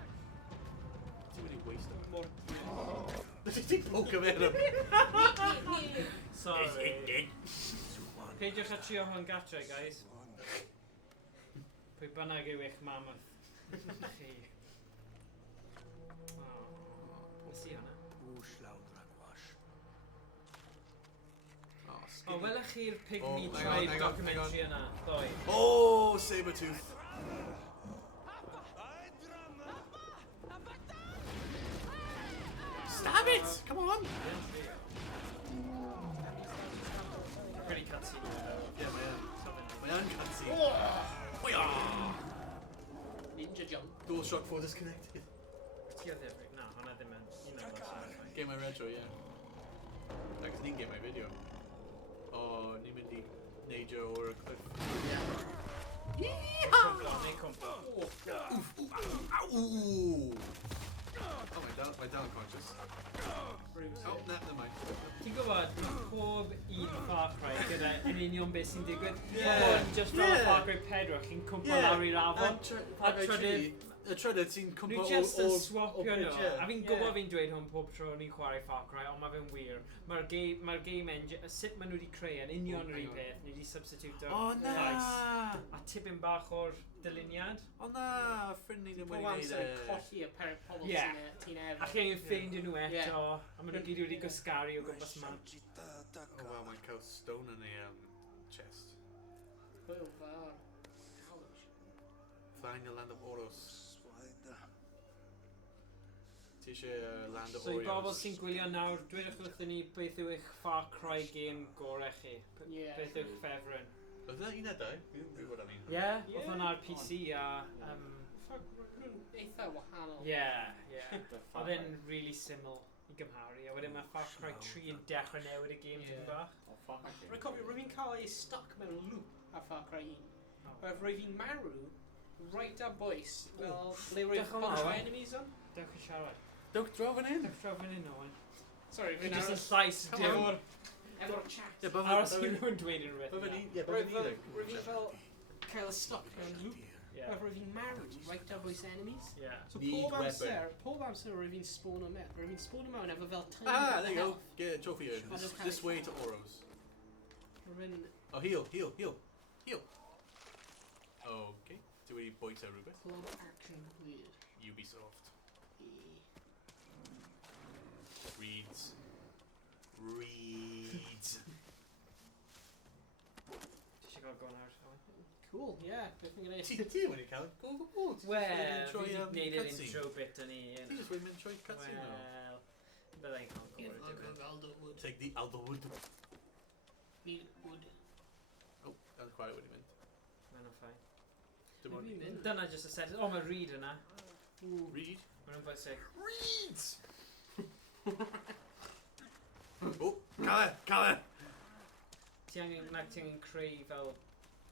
Too many waste of it. mor... Did you poke him in him? Sorry. Peidiwch a trio hwn gatre, guys. Pwy bynnag yw eich mammoth. Chi. Nes i hwnna. O, welech chi'r Pygmy Oh, hang on, Tribe hang on, documentary yna, doi. Oh, Sabretooth. Stab it! Come on! Pretty cutscene. Yeah, my own cutscene. Oh, yeah. Ninja jump. DualShock 4 disconnected. Ti oedd efrig? Na, hwnna ddim yn un o'r bosau. Game my retro, yeah. Ac ni'n game my video. Oh, ni'n mynd i neidio o'r cliff. Cwmplo, neu cwmplo. Ooh! Oh, my down conscious. Oh, never mind. Ti'n gwybod, mae pob un FarCry gyda yn union beth sy'n digwydd. Yeah. Ond just fel Yeah. FarCry 4, chi'n cwmplo lawr i'r afon. A trydydd, Y trydydd ti'n cwmpo nhw just yn swapio nhw. bridge, yeah. A fi'n gwybod fi'n dweud hwn pob tro ni'n chwarae FarCry, ond mae fe'n wir. Mae'r game engine, sut maen nhw wedi creu yn union yr un peth, ni wedi substitute Oh, na! A tipyn bach o'r dyluniad. O na, ffrind ni ddim Pob wedi amser yn gwneud colli y pobl Yeah. ti'n A efo. chi'n ffeindio nhw eto, Yeah. a maen nhw gyd wedi gwsgaru o gwmpas man. Oh wow, mae'n cael stone yn ei chest. Hwyl fawr. Ouch. Flying the land of Oros. Ti eisiau land of So i Oreos? bobl sy'n gwylio nawr, dwedwch wrthyn ni beth yw eich FarCry game gorau chi. Yeah. Beth yw'ch ffefryn. Oedd yna un edau? Fi bod am un. Ie, oedd hwnna ar PC a... Eitha wahanol. Ie. Oedd e'n really syml i gymharu. A wedyn mae FarCry 3 yn dechrau newid y game Ie. tipyn bach. Rwy'n cofio, rwy'n cael ei stuck mewn loop ar FarCry 1. Roedd rwy'n marw right ar bwys, fel le rwy'n Diolch yn bunch of fawr. enemies on. Dewch i siarad. Dewch draw fan hyn? Dewch draw fan hyn Owen. Sorry, Fi rwy'n jyst yn aros llais Come on. efo'r chat. aros i rhywun dweud yn rhywbeth. Rwy'n fel cael y stuck mewn loop. Ie. Roedd rwy'n marw right ar bwys enemies. Ie. So Need pob amser rwy'n spawn o mewn. Rwy'n spawn o mewn efo fel tiny Ah, there you go. health. Get a trophy here. I'll just This carry way to Oros. Rwy'n... Oh, heal. Okay. Dwi bwyta rhywbeth. Club action completed. Ubisoft. Eh. Reads. Reads. She got gone out, shall we? Cool, yeah. Beth yn gwneud. Ti wedi cael go bod. Wel, fi wedi gwneud yr cutscene. intro bit yn ni. Ti just wedi mynd trwy cutscene nhw. Wel, byddai'n cael gwybod ydw i. Alderwood. Take the Alderwood. Neil Wood. Oh, YnChwarae wedi mynd. Mae'n o'n ffain. Dim ond. Maybe mynd. Dyna just a set. O, mae Reed yna. Read. Mae'n o'n bwysig. Reads! Oh, cael e! Ti angen creu fel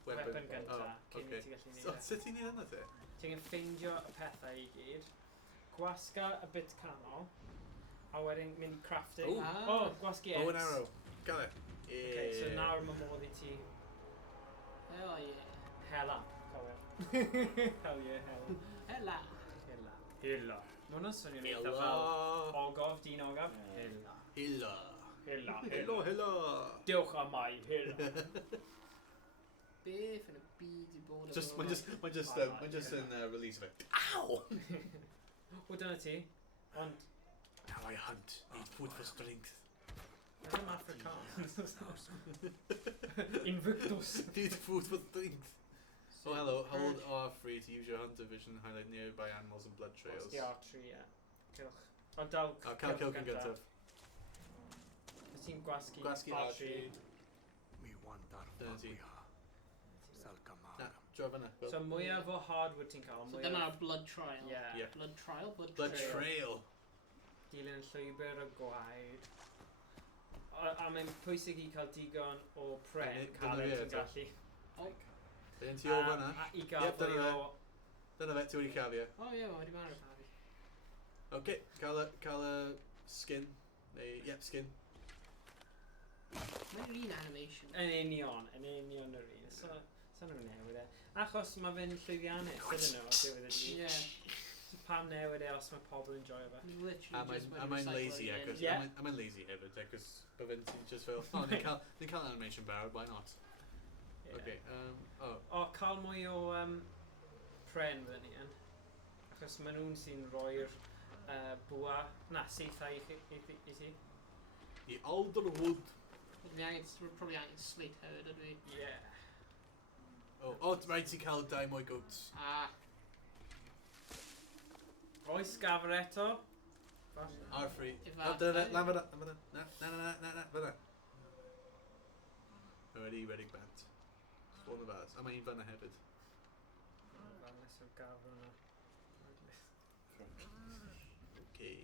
weapon gynta cyn i ti gallu So, neud e. sut ti'n neud hynny te? Ti angen ffeindio y pethau i gyd, gwasga y bit canol, a wedyn mynd i crafting. Oh. O, gwasgu Bow and eggs. arrow. Cael e. Okay, so nawr mae modd i ti Hell yeah. hela. Cywir. Hell yeah, hell. Hela. Hela. Hela. Mae hwnna'n swnio'n eitha fel Hela. ogof, dyn ogaf. Hela. Hela. Hela. Helo, helo. Diolch am mai, hela. Beth yn y byd i bod Mae'n just yn release of it. Ow! O, dyna ti. Ond, Now I hunt. Need food for strength. That's an Afrikaans. Invictus. Need food for strength. Oh, hello. Hold R3 to use your hunter vision, highlight nearby animals and blood trails. Gwasgu archery, ie. Cylch. O, dal Oh, cael cilc yn gyntaf. Os ti'n gwasgu Gwasgu archery. We want our Dyna ti. Fabiha. Na, Salkamara. draw fyna. So mwyaf o hardwood ti'n cael, So mwyaf... dyna'r blood trial. Yeah. Yeah. Blood trial? Blood Blood trail. trail. Dilyn llwybr y gwaed. A mae'n pwysig i cael digon o pren, Dyna caled fi yn eto. gallu. Ydyn ti o fyna? A i gael Yep, dyna fwy fe. o... Dyna fe, ti wedi cafio. Oh ie, wedi marw Fabi. Okay, cael y skin. Neu, yep, skin. Mae'n un animation. Yn union yr un. So nhw'n newid e. Achos mae fe'n llwyddiannus, ydyn nhw, o diwedd y dydd. Ie. So pam newid e os mae pobl yn joio fe? A mae'n lazy, acos... Yeah. A mae'n lazy hefyd, acos byddwn ti'n just fel, oh, ni'n cael animation bar, why not? Ie. Okay, oh. O, cael mwy o pren fydden ni yn. Achos maen nhw'n sy'n rhoi'r bwa, na, seithau i ti. I Alderwood. We're probably angen slate hefyd, ydw i. Ie. Oh, rhaid ti cael 2 mwy goats. Ah. Oes gafr eto? Falle. R3. If Oh, dyna fe, lan fyna, na, fyna. Ready, bant. Spawn of ours. A mae un fyna hefyd. Fel nes o'r gafr yna. Okay.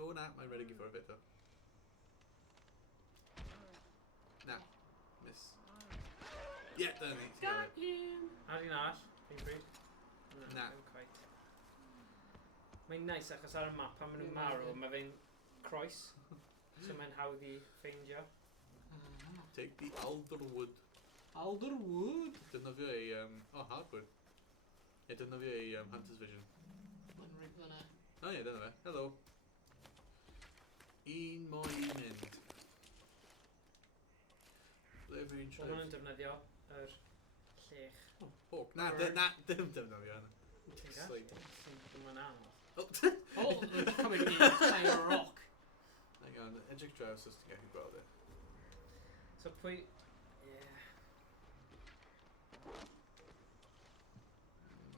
Oh, na, mae'n ready for a bit though. Na, miss. Yeah, dyna ni. Got him! A dwi'n arall? Fi'n bryd? Na. Ddim quite. Mae'n neis achos ar y map pan maen nhw'n marw, mae fe'n croes. So mae'n hawdd i ffeindio. Take the Alderwood. Alderwood! Defnyddio ei, hardwood. Ie, defnyddio ei hunter's vision. Mae'n rhaid fyna. Oh ie, dyna fe. Hello. Un mwy mynd. Ble fi'n Mae tref? hwnna'n defnyddio yr llech. Hawk. Na, dim defnyddio hynny. Ti'n Sleep. gallu? Dim yn anodd. Oh, Oh, it's coming in like a rock. hang on, edrych draws os ti'n gallu gweld e. So pwy... Ie.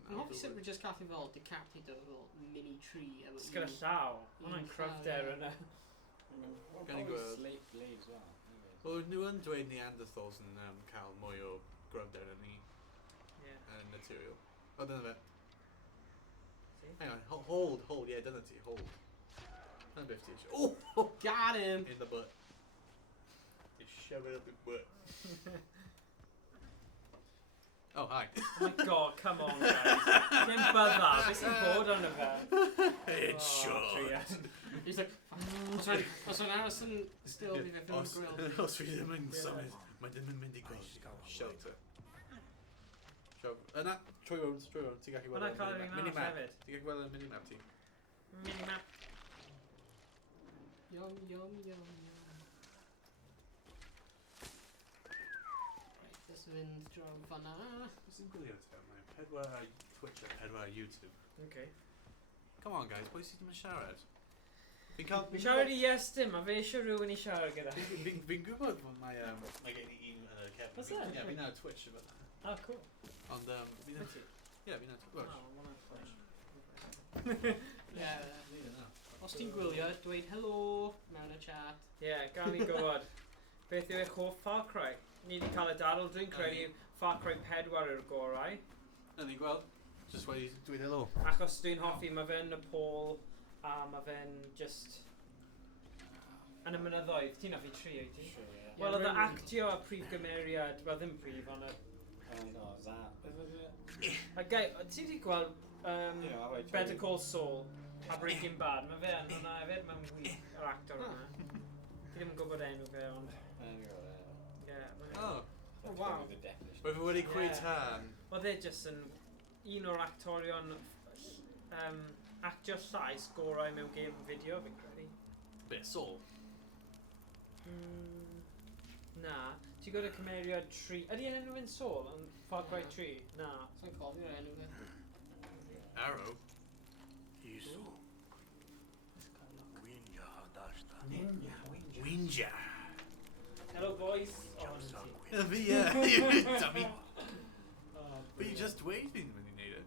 Mae'n hoffi sut mae just gallu fel decapitated fel mini tree efo It's gyda llaw. Hwnna'n cryfder yna. Gan i gweld. Sleep leaves well. Wel, nhw yn dweud Neanderthals yn cael mwy o gryfder yn ni, Ie. yn material. O, dyna fe. See? Hang on, hold, yeah, dyna ti, hold. Dyna beth ti eisiau. Oh! Got him! In the butt. You shove it up your butt. Oh, hi. Oh my god, come on guys. Dim bydda, beth sy'n bod yn y fe? Headshot! He's like, os o'n aros yn still fi fe ffilm Os grill. os fi ddim yn symud, mae ddim yn mynd i gweld shelter. Na, trwy rownd, ti'n gallu gweld Hwnna'n cael yr un arall minimap. hefyd. Ti'n gallu gweld y minimap ti. Minimap. Yum, yum, yum, yum. Right, this fynd draw fanna. Sy'n gwylio te, mae pedwar ar Twitch a pedwar ar YouTube. Okay. Come on guys, pwy sydd ddim yn siarad? Fi'n cael... Fi'n siarad i yes dim, a fe eisiau rhywun i siarad gyda. Fi'n gwybod bod mae gen i un yn y cefn. What's that? Ie, fi'n ar Twitch efo. Ah, cool. Ond, fi'n ar... Ie, fi'n ar Twitch. Os ti'n gwylio, dweud helo mewn y chat. Ie, gael ni gwybod. Beth yw eich hoff FarCry? Ni wedi cael y dadl, dwi'n credu FarCry 4 yw'r gorau. Yn ni'n gweld? Just wedi dweud helo. Achos dwi'n hoffi, mae fe'n Nepal, a mae fe'n just... yn y mynyddoedd. Ti'n hoffi 3 wyt ti? Wel, oedd y actio a prif gymeriad, wel ddim prif, ond y... A gai, ti wedi gweld Better Call Saul a Breaking Bad? Mae fe yn hwnna hefyd, mae'n wych, yr actor yna. Ti ddim yn gwybod enw fe, ond... Oh, wow. Mae fe wedi creu tan. Oedd e jyst yn un o'r actorion actio llais gorau mewn game fideo, fi'n credu. Be, Saul? Na. Ti'n gwybod y cymeriad 3... Ydy enw yn Saul yn FarCry 3? Na. Sa'n cofio'r enw fe. Arrow? Isu. Winja hadashta. Winja. Hello boys. Fi, ie. Dummy. But you just waiting when you need it.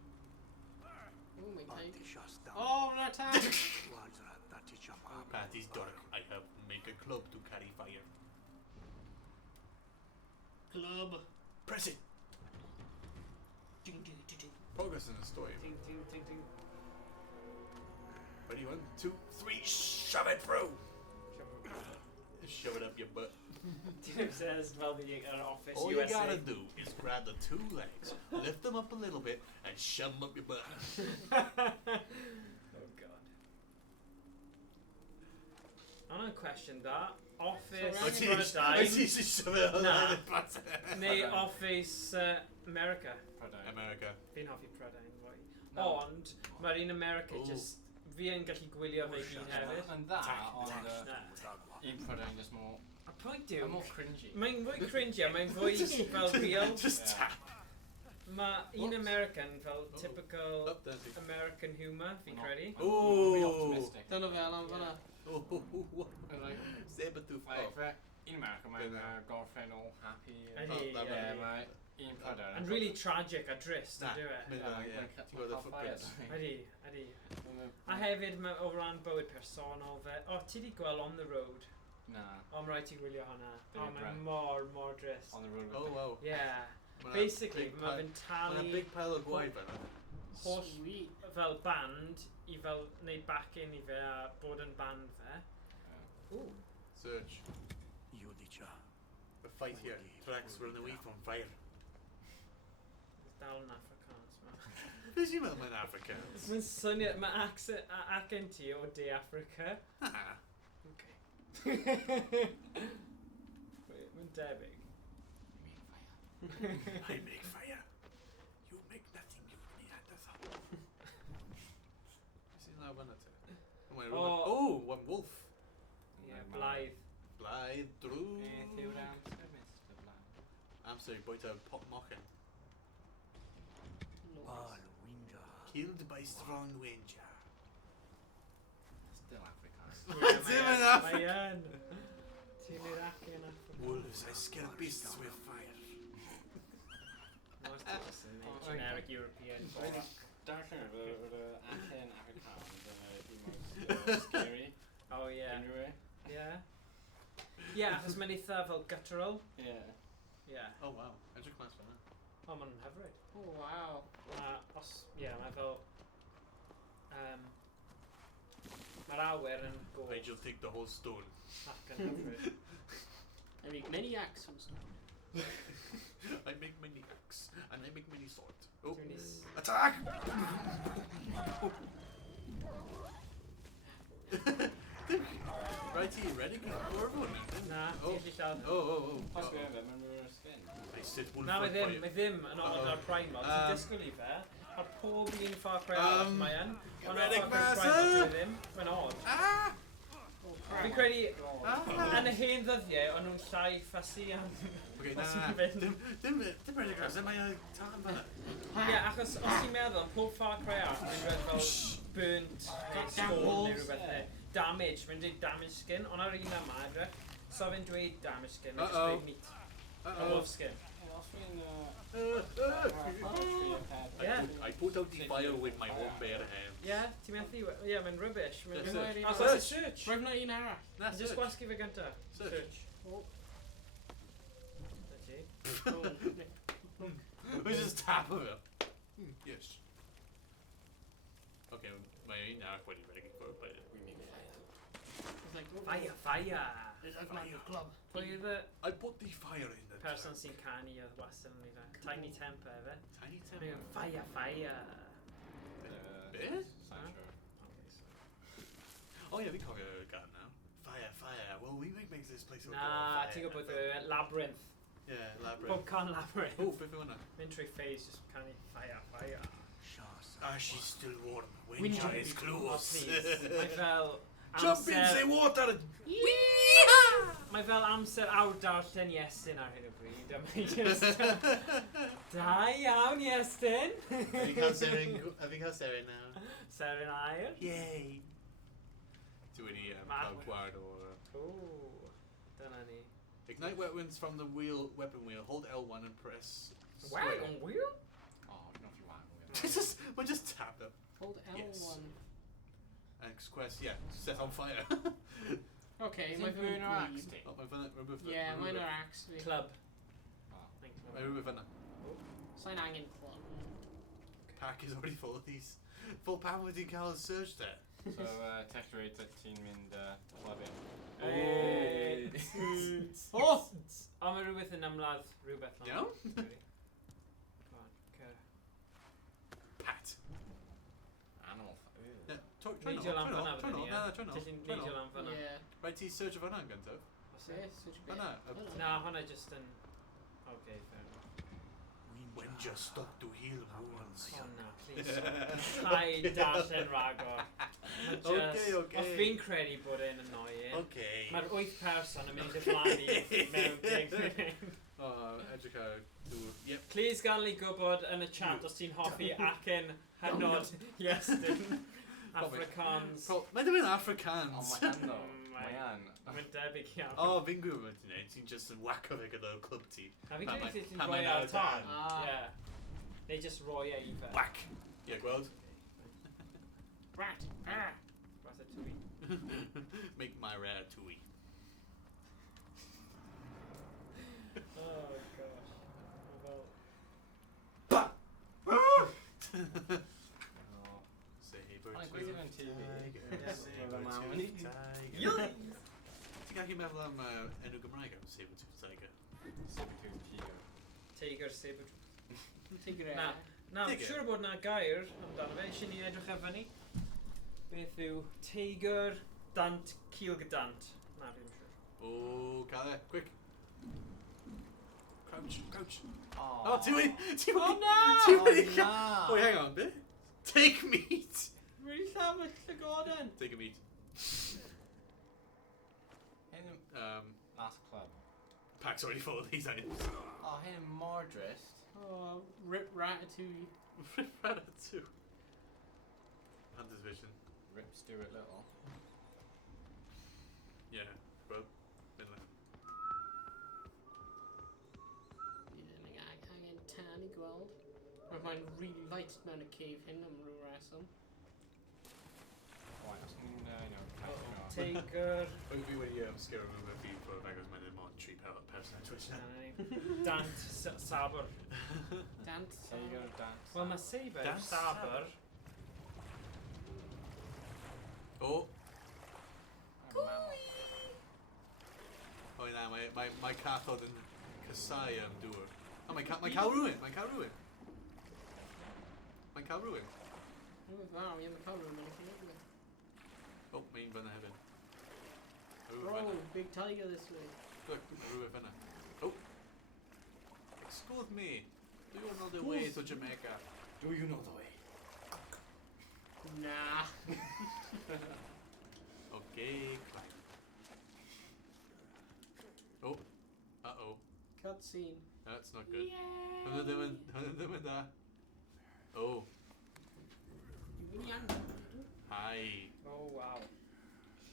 Ooh, my tank. Antishasta. Oh, my tank! Wazra tatichama. Path is dark. I have make a club to carry fire. Club. Press it. Ding, ding, ding, ding. Progress in the story. Ting, ting, ting, ting. Ready, 1, 2, 3, shove it through! Shove it up your butt. Tim says, well, the office All USA. you gotta do is grab the 2 legs, lift them up a little bit, and shove them up your butt. Oh god. I'm gonna question that. Office I see you shove it up Nah. your butt. neu Office America. America. Fi'n hoffi Prydain, fwy. Ond, mae'r un America Ooh. just... Fi yn gallu gwylio fe gyd hefyd. Yn dda, ond Na. un Prydain just more... A pwynt Mae'n yw... more cringy. Mae'n fwy cringy a mae'n fwy fel real. Just Yeah. tap. Mae un American fel typical Up there. American humour, fi'n credu. Really Ooh. optimistic. Dyna fe, Alan, fanna. Like, Saber tooth. like, for in America, mae'n Dyna. gorffen all happy. Ydi, that Yeah, ydi. mae un Prydain. And really tragic a drist, Nah. ydy e? Ti'n gweld y footprints? Ydi, ydi. A hefyd, mae o ran bywyd personol fe. O, ti di gweld On the Road? Na, O, mae rhaid ti gwylio hwnna. O, Big mae'n Brett. mor drist. on the road Oh, with wow. Yeah. Ma' 'na Basically, big mae pile- fe'n ma' 'na talu big pile o gwaed fan'na. holl Sweet. fel band i fel neud back-in i fe a bod yn band fe. Ooh. Search. Judica. The fight here. Tracks run away from fire. It's dal yn Afrikaans, ma. Be sy'n meddwl mae'n Afrikaans? Mae'n swnio, mae accent ti o De Africa. Ah. Okay. Mae'n debyg. I make fire. You make nothing. You neanderthal. Be sy'n lawr fan'na te? Oh, one wolf. Yeah, Blythe. Blythe drws. Beth yw'r amser, Mr. Blythe? Amser i bwyta pop mochen. Pal winja. Killed by strong winja. Still Afrikaans. Dim yn Africa. Mae yn. Ti'n i'r ac yn Africa. Wolves, I scare beasts with fire. Most of us in the generic European book. Darllen oedd y acen Afrikaans yn y most scary. Oh yeah. Unrhyw. Yeah. Yeah, achos mae'n eitha fel guttural. Yeah. Yeah. Oh wow, edrych mas fan'na. O, mae'n hyfryd. Oh, wow. Os, yeah, mae fel... Mae'r awyr yn gof I just take the whole stone. ac yn hyfryd. I make many axes. I make many axe and I make many sword. Oh, Dwi'n is- attack! Right here, ready? Or one? Na, Oh. ti'n llawn. Os dwi efo, mae'n rhywun spin. I sit wolf. Na, mae ddim yn oed ar Primal. Ti'n disgwyl i fe. Ar pob un FarCry arall mae yn. Ond ar Medic FarCry master! Primal dwi ddim. Mae'n odd. Ah! Fi'n credu, Ah. yn y hen ddyddiau, o'n nhw'n llai ffasi am... Okay, Os na, ti'n fynd. dim rhaid i gras, mae'n tan fanna. Ie, achos os ti'n meddwl, pob FarCry arall, mae'n dweud fel burnt, neu storm, neu rhywbeth, neu damage, mae'n dweud damage skin, ond ar un yma, edrych, so fe'n dweud damage skin, mae'n just dweud meat, a wolf skin. Os fi'n... I put out the fire with my own bare hand. Ie, ti'n methu, ie, mae'n rubbish. Yeah, Mae'n search. Os oes search. Roedd na un arall. Na, Just gwasgu fe gynta. Search. Oh. We just tap of it. Yes. Okay, mae un arall wedi regi ffwrdd, but we need It's like, Fire, fire! It's like the club. Pwy yw'r I put the fire in the person tank. sy'n canu oedd wastad yn ei fe? Tiny Temper, efe? Tiny Mae'n temper. fire, fire! Beth? Sancho. Oh yeah, fi'n cofio gan now. Fire, fire. Well, we make this place all go on Na, fire. ti'n gwybod y labyrinth. Yeah, labyrinth. Bob can labyrinth. Oh, beth yw hwnna? Mynd trwy phase, just canu fire, fire. Ah, she's still warm. Winter Winter is Oh, close. please. Mae fel... Jump in the water! Mae fel amser awr darllen Iestyn ar hyn o bryd, a mae just... Da iawn, Iestyn! Have you cael Seren now? Seren air. Yay! Do any Matt. power quad or... Ooh, dyna ni. Ignite weapons from the weapon wheel. Hold L1 and press Wow, square. on wheel? Oh, I don't know if you want. We'll just tap them. Hold L1. Yes. And square, yeah, set on fire. Okay, Is my it burn or axe phone. stick? Oh, my phone, remove it. Yeah, mine are actually. Club. Oh. Thank My you. remove it. Sign hanging club. Pack is already full of these. Full power with the Carl search there. So, tech rate 13 mynd club in. Hey. Oh! Ond mae rhywbeth yn ymladd rhywbeth. You know? Come on, okay. Pat. Animal. Yeah, try Neidio lan not. fyna Try fyny, not. ie? No, try not. Ti'n Try neidio not. lan fyna. Yeah. Right, ti search of an gyntaf. Os Yeah, e? such a Fanna. Na, hwnna just yn... Okay, fair enough. When just stop to heal wounds. Oh na, please. Paid darllen ragor. Okay. Os fi'n credu bod e'n annoying. Okay. Mae'r 8 person yn mynd i blannu mewn 10 munud. Oh, edrych ar dŵr. Yep. Please gan li gwybod yn y chat os ti'n hoffi ac yn hynod Iestyn Afrikaans. Mae'n ddim yn Afrikaans. Oh, mae an Mae an. Mae'n debyg iawn. Oh, fi'n gwybod beth ti'n neud. Ti'n just yn whack o fe gyda'r club ti. Na fi'n pan credu mae- ti'n pan rhoi mae'n ar ar y tân. tân. Ah. Ie. Neu just rhoi e i fe. Whack! Ie, gweld? Rat. Ah. Fath y twy. Make my rare tui. Oh gosh. Mae fel... Oh. Saber Mae'n tooth gweithio mewn TV. tiger, Ie. saber Mae'n tooth mynd. tiger. Ti'n gallu meddwl am enw Gymraeg am saber tooth tiger? Saber-tooth tiger. Teigr saber. Tigre. Na. Na, Teigr? siŵr bod na gair amdano fe. Eisiau ni edrych ar fyny. Beth yw teigr dant cilgydant? Na, fi ddim siŵr. Oh, cael e, quick. Crouch, crouch. Oh, Oh, ti'n Oh no! Ti'n wedi Oh, cael... na! Oh, hang on, bit. Take meat. Really llafell y Gordon. Take a meat. Hyn yn... Mas club. Pack's already full of these items. Oh, hyn yn mordrist. Oh, rip ratatouille. Ratatouille. Hunter's vision. Rip Stuart Little. Yeah, well, Finland. Yeah, angen tan I gweld. Roedd mae'n really light mewn y cave hyn am rhyw reswm. Right, os ni'n, catch it off. Teigr... Fi wedi sgero remove fi for fagos mae'n ddim ond 3 person ar Twitch Na, now. ni. Dant sabr. Dant. Tiger dance. Wel, mae saber, Dant sabr. Oh, Mammal. oh na, mae cathod yn casau am dŵr. Oh, mae'n cael rhywun, mae'n cael rhywun. Mae'n cael rhywun. Rwy'n fawr, ie, mae'n cael rhywun yn y cave. Oh, mae'n fyna hefyd. Bro, big tiger this way. Look, mae rhywun fyna. Oh. Excuse me. Do you know the way to Jamaica? Do you know the way? Nah. Okay, climb. cutscene. That's not good. Hwnna ddim yn da. Oh, Dwi'n iawn. hi. Oh, wow.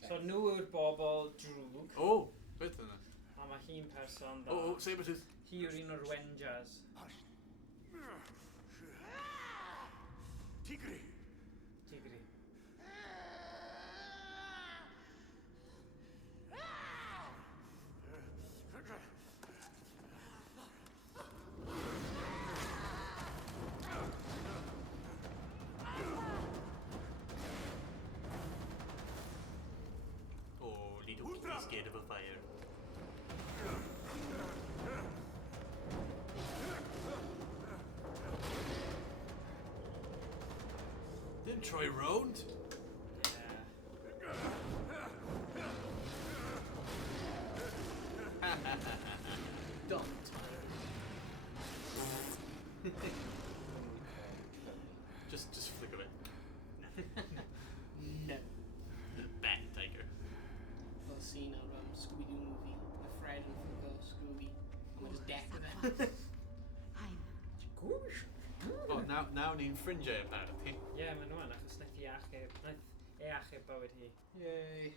So nhw yw'r bobl drwg, Oh, beth yna? a mae hi'n person dda. Oh, Sabretooth. Hi yw'r un o'r Wengers. Tigri. Tigri. Oh, little kitty scared of a fire. Didn't try round. Don't. Just flicker it. No. Bad tiger. Well, scene out Scooby-Doo movie. The Fred and Scooby. I'm just deck with it. Oh, now ni'n ffrindiau apparently. Ie, maen nhw yn, achos naeth ei achub bywyd hi. Yay.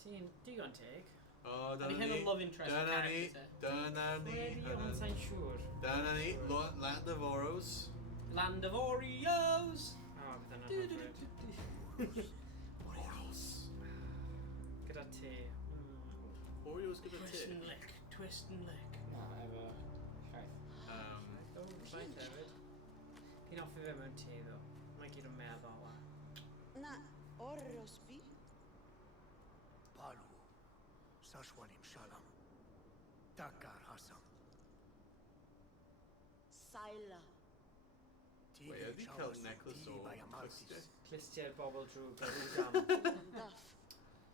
Sy'n digon teg. Oh, Ydy hyn yn love interest Dyna ni. character, Dyna ni. Wedi ond sa'n siŵr. Dyna ni. Land of Oros. Land of Oreos! O, bydd yna'n hyfryd. Oros. Gyda te. Oreos gyda Twist ti. and lick, twist and lick. Na, efo llaeth. O, rhaid hefyd. Fi'n offi fe mewn te, ddo. Mae gyd yn meddwl. Na orrospi. Palu. Sashwalim Shalam. Takar Hassan. Saila. Wait, have you killed necklace or clister? Clistiau'r bobl drwg ar wdam. Daf.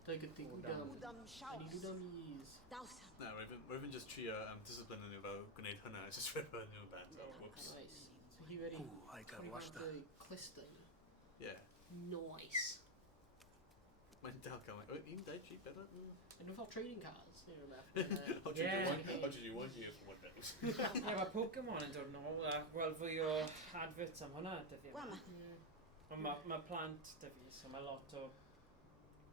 Take a thing down. Udam I shaws. need to use. Dawsa. No, Raven just trio discipline nhw fel gwneud hwnna, it's just rip nhw bet. Oh, whoops. Nice. So he ready? Ooh, I got washed up. The clister. Yeah. Nice. Mae'n dal cael, like, oh, un dead sheep, better? And we've got trading cards. Here and How did Yeah. you want here for one knows? Ie, mae Pokemon yn dod nôl a gweld fwy o adverts am hwnna, dy fi. Gwama. Ond mae plant dy fi, so mae lot o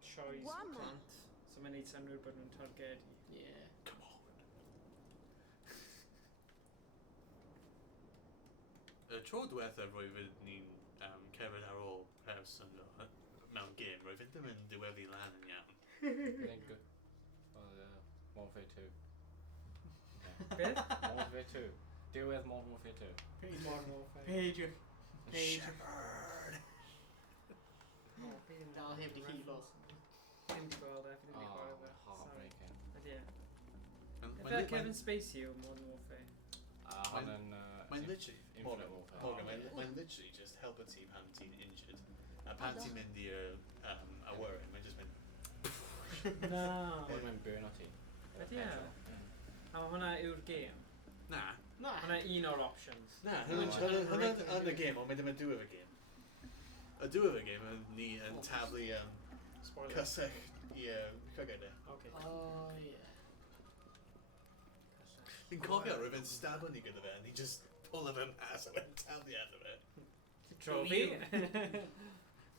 choice o Gwama. plant. So mae'n neud synnwyr bod nhw'n targedu. Yeah. Come on. Y tro diwethaf roedd ni'n cerdded ar ôl person mewn gêm, roedd fynd ddim yn diweddu lan yn iawn. I think good. Warfare 2. Beth? Warfare 2. Deal with Modern Warfare 2. Page. Modern Warfare. Page. Page. Shepherd! O, bydd yn Dal heb di hilo. Dim di gweld e, fi ddim di Oh, gweld e. heartbreaking. Ydy e. Mae'n Fel Kevin Spacey o Modern Warfare. And then Mae'n literally, Infinite Warfare. Morgan, mae'n literally just help a ti pan ti'n injured. A pan ti'n mynd i'r awyren, mae'n just mynd... Na. What do you mean burn o ti? Ydy e. A mae hwnna yw'r gêm. Na. Na. Hwnna un o'r options. Na, Oh, hwnna yn y gêm, ond mae ddim yn diwedd y gêm. Y diwedd y gêm, ni yn taflu Spoiler. cysech i cyged e. Okay. Oh, yeah. Fi'n cofio rwy'n fynd stabio ni gyda fe, a ni just pull of him as a fe'n taflu out of it. Trophy.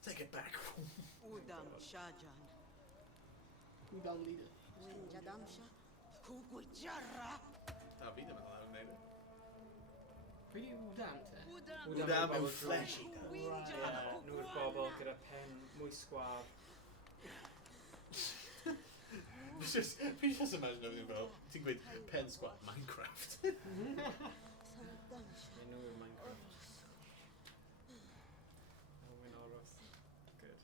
Take it back. Udam shajan. Who down leader? Winjadamsha. Kugujara. A fi ddim yn allawed wneud e. Pretty Udam te. Udam. Wdam bobl yw drwg. flesh eater. Winjara. Nhw'r bobl gyda pen mwy sgwab. Fi just imagine everything fel, ti'n gweud pen squad Minecraft. Samdamsha. Neu nhw yw'r Minecraft. Oh, wy'n oros. Good.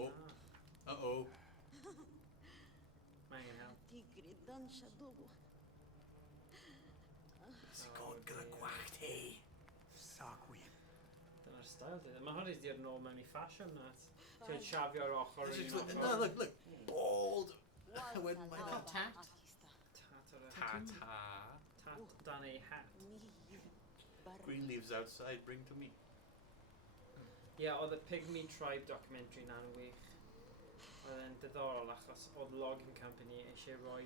Oh. Uh-oh. Mae angen help. Tigri dansha dobo. Sy'n god gyda gwach ti. Sakwim. Dyna'r style dyd. Mae hwn wedi nôl mewn i fashion na. Ti'n siafio'r ochr un No, ochr. look. Bald. When my Oh, tat. Tat ar y... Ta-ta. Tat dan ei hat. Green leaves outside, bring to me. Ie, oedd y Pygmy Tribe documentary na'n wych. Oedd e'n diddorol achos oedd logging company eisiau rhoi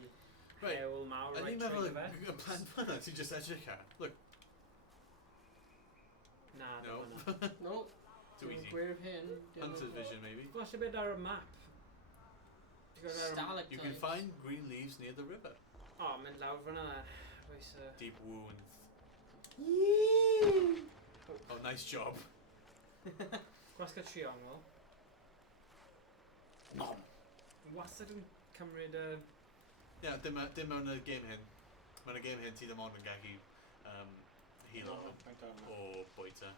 Right. Hewl mawr I right ni'n meddwl trwy fe. y plan fanna ti just edrych ar. Look. Na, No. ddim hwnna. No. Too Dwi'n easy. gwir hyn. Hunter's vision maybe. Falle beth ar y map. Ti'n gweld ar y- Stalactites. You can find green leaves near the river. O, mynd lawr fyna. Oes y... Deep wounds. Oh, nice job. Gwasga triongl. Nom. Wastad yn cymryd y... Yeah, dim mewn y game hyn. Mewn y game hyn ti ddim ond yn gallu heal o bwyta.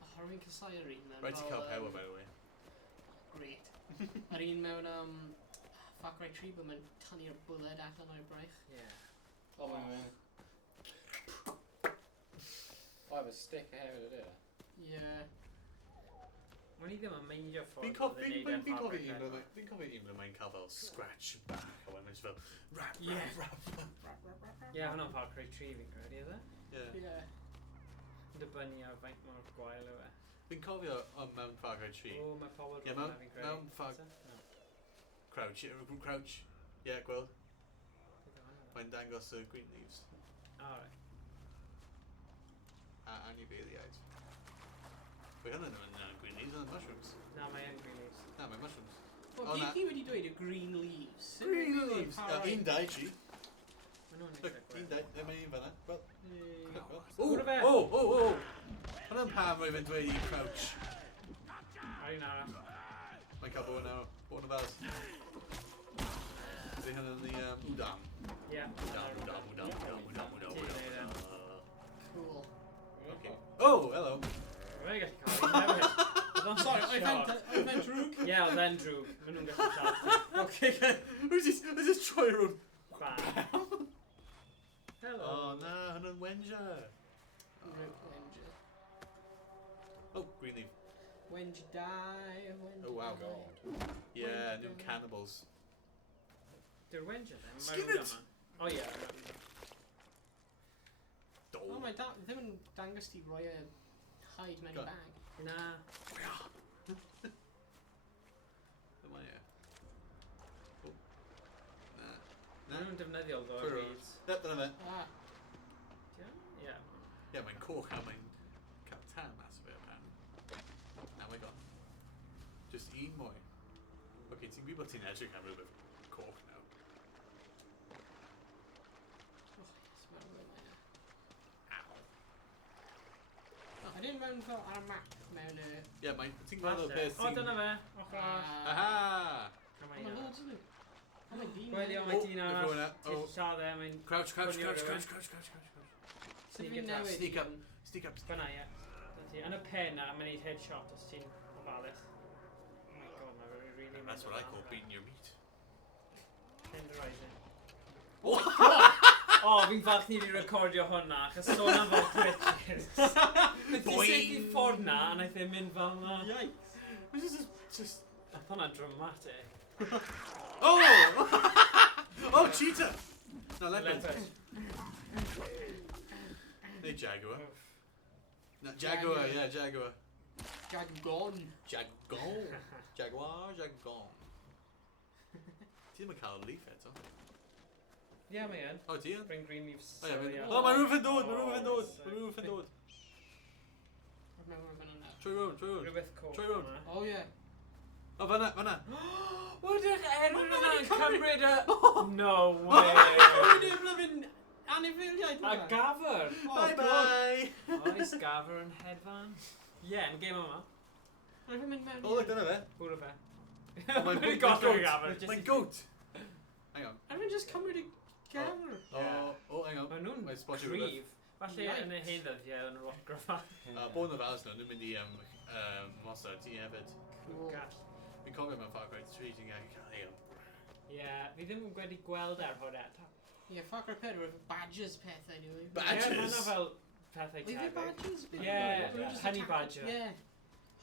Oh, rwy'n casau yr un mewn... Right to cael power by the way. Great. Yr un mewn FarCry 3 bod mae'n tynnu'r bwled allan o'r braich. Ie. O, mae'n... O, efo stick hefyd ydy e? Ie. Mae'n i ddim yn meindio ffordd Fi'n oedd cofio yn neud e'n un Far Cry ble 4. fi'n cofio un ble mae'n cael fel scratch back a wedyn mae'n fel rap, Ie. rap, rap. Ie, hwnna'n Far Cry 3 fi'n credu, ydy? Yeah. Ie. Yn dibynnu ar faint mor gwael yw e. Fi'n cofio mewn FarCry 3. O, mae pobl Ie, rhywun fi'n credu. mewn Far- No. Crouch, crouch. Yeah, gweld. Beth yw hwnna? Mae'n dangos y green leaves. O, right. A anifeiliaid. Mae hynny yn green leaves and mushrooms. Na, mae yn green leaves. Na, mae mushrooms. Wel, O, beth na. chi wedi dweud y green leaves? Sut Green mae leaves! FarCry- Un dau, tri. Mae nhw'n Look, eitha un gwell. dau. Mae un fanna. Wel, Ie. Gwrw fe! o! Hwna'n pam rwy'n dweud i crouch. Ar un arall. Mae'n cael bod yn fas. Ydy hynny'n the udam. Ie. Udam. Ti'n neud e. Cool. Okay. Oh, hello. Mae'n gallu cael un hefyd. Oedd o'n Sorry, shot. I meant drwg. Ie, oedd e'n drwg. Mae nhw'n gallu siarad. Okay. Who's this Troy Road? Bam. Hello. Oh, na, hynny'n wenja. Oh, green leaf. When you die, when Oh, wow. die. Yeah, new cannibals. Dyw'r wenja then? Skin Mae it! rhywun yma. O ie. Oh, Dol. mae ddim yn dangos ti roi y hide mewn i Go. bag. Na. Dyma ie. Oh. Na. Mae nhw'n defnyddiol ddo Pwy o rwy'n? gyd. Dyna fe. Ah, Ie. Ie, mae'n coch a mae'n cael tan mas o fe, apparently. Na, mae gone. Just un mwy. Ok, ti'n gwybod bod ti'n edrych am rhywbeth coch nawr. oh yes, mae'n rhywun yna. I didn't mewn fel ar y map mewn y... Ie, ti'n gwybod y peth O, dyna fe. Ochr arall. Aha! Come Oh, on, mae'n ie. loads yn nhw. Oh, mae'n dyn. Gwelio, Oh, mae dyn mae arall. rhywun yna. Ti'n Oh. lladd e, mae'n... Crouch. Pwnio rhywun. Sut Sneak fi'n attack. newid? Sneak up. Sneak up. Fyna, ie. Dyna ti. Yn y pen na, mae'n neud headshot os ti'n ofalus. Oh my god, mae'n really... That's what I call beating your meat. Tenderising. O, fi'n falch ni wedi recordio hwnna, achos sôn am fel glitches. Nid ti sef i ffordd na, a naeth e mynd fel na. Yikes. This is just... Nath hwnna'n dramatic. Oh! Oh, cheetah! No, leopard. Neu jaguar. No, jaguar, yeah, jaguar. Jagon. Jaguar. Ti ddim yn cael leaf eto. Ie, mae yn. O, ti yn? Bring green leaves. O, ie, sorry, o, mae rhywbeth yn dod, mae Oh, rhywbeth yn dod, sorry. mae rhywbeth yn dod. Mewn rhywun yna. Trwy road. Rhywbeth coch Trwy road. yma. Oh, ie. O, fanna. Wydych Erin Hwnna'n yna'n cymryd- cymryd y... No way! Wedi blwyddyn anifeiliaid A gafr! Bye. Oes gafr yn hedfan? Ie, yn y gêm yma. Mae'n mynd mewn O, look, dyna fe. Bwrw fe. Oh, mae'n goth o'r goat. gafr. jyst Mae'n i- goat. Hang on. Mae'n just cymryd y gafr. Oh, hang on. Maen nhw'n Mae'n spotio rhywbeth. cryf. Falle yn y hen ddyddiau yn lot gryfa. Bod yn fas nhw, nhw'n mynd i mosod ti hefyd. Cool. Gall. Fi'n cofio mewn FarCry 3, ti'n gallu cael ei Ie, fi ddim yn wedi gweld ar hwn eto. Ie, FarCry 4 efo badges pethau nhw. Badges? Ie, mae yna fel pethau Oedd e tebyg. badges? Ie, honey badger. Ie.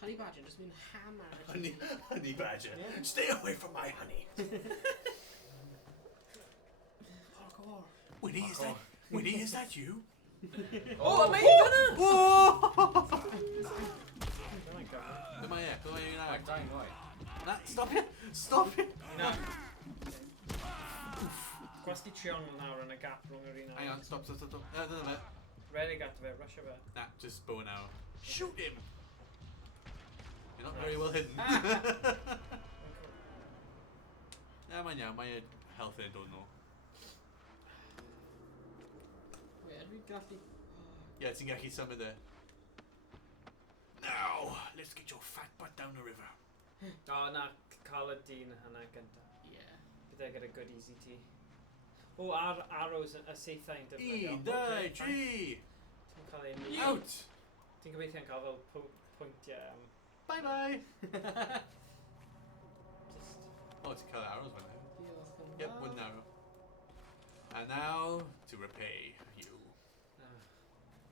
Honey badger, just mynd hammer. Honey badger. Yeah. Stay away from my honey. Parkour. Winnie, is that you? O, mae un fyna! Oh! Oh my god. Dyma ie, Like dying right. Na, stop it! Stop it! Na. Gwasti triongl nawr yn y gap rhwng yr un Hang on, stop. Dyna fe. Redig ato fe, rusio fe. Nah, just bow and arrow. Shoot him! You're not very well hidden. Yeah, mae'n iawn, mae health yn dod nôl. Wait, ydw i gallu... Yeah, ti'n gallu symud e. Now, let's get your fat butt down the river. O, na, cael y dyn hynna gynta. Yeah. Byddai gyda good easy tea. O, ar arrows y seithau'n defnyddio. 1, 2, 3! Ti'n cael ein... Out! Ti'n gobeithio'n cael fel pwyntiau. Bye bye! Just... Oh, ti'n cael arrows fan hyn. Diolch yn Yep, fawr. 1 arrow. And now, to repay you.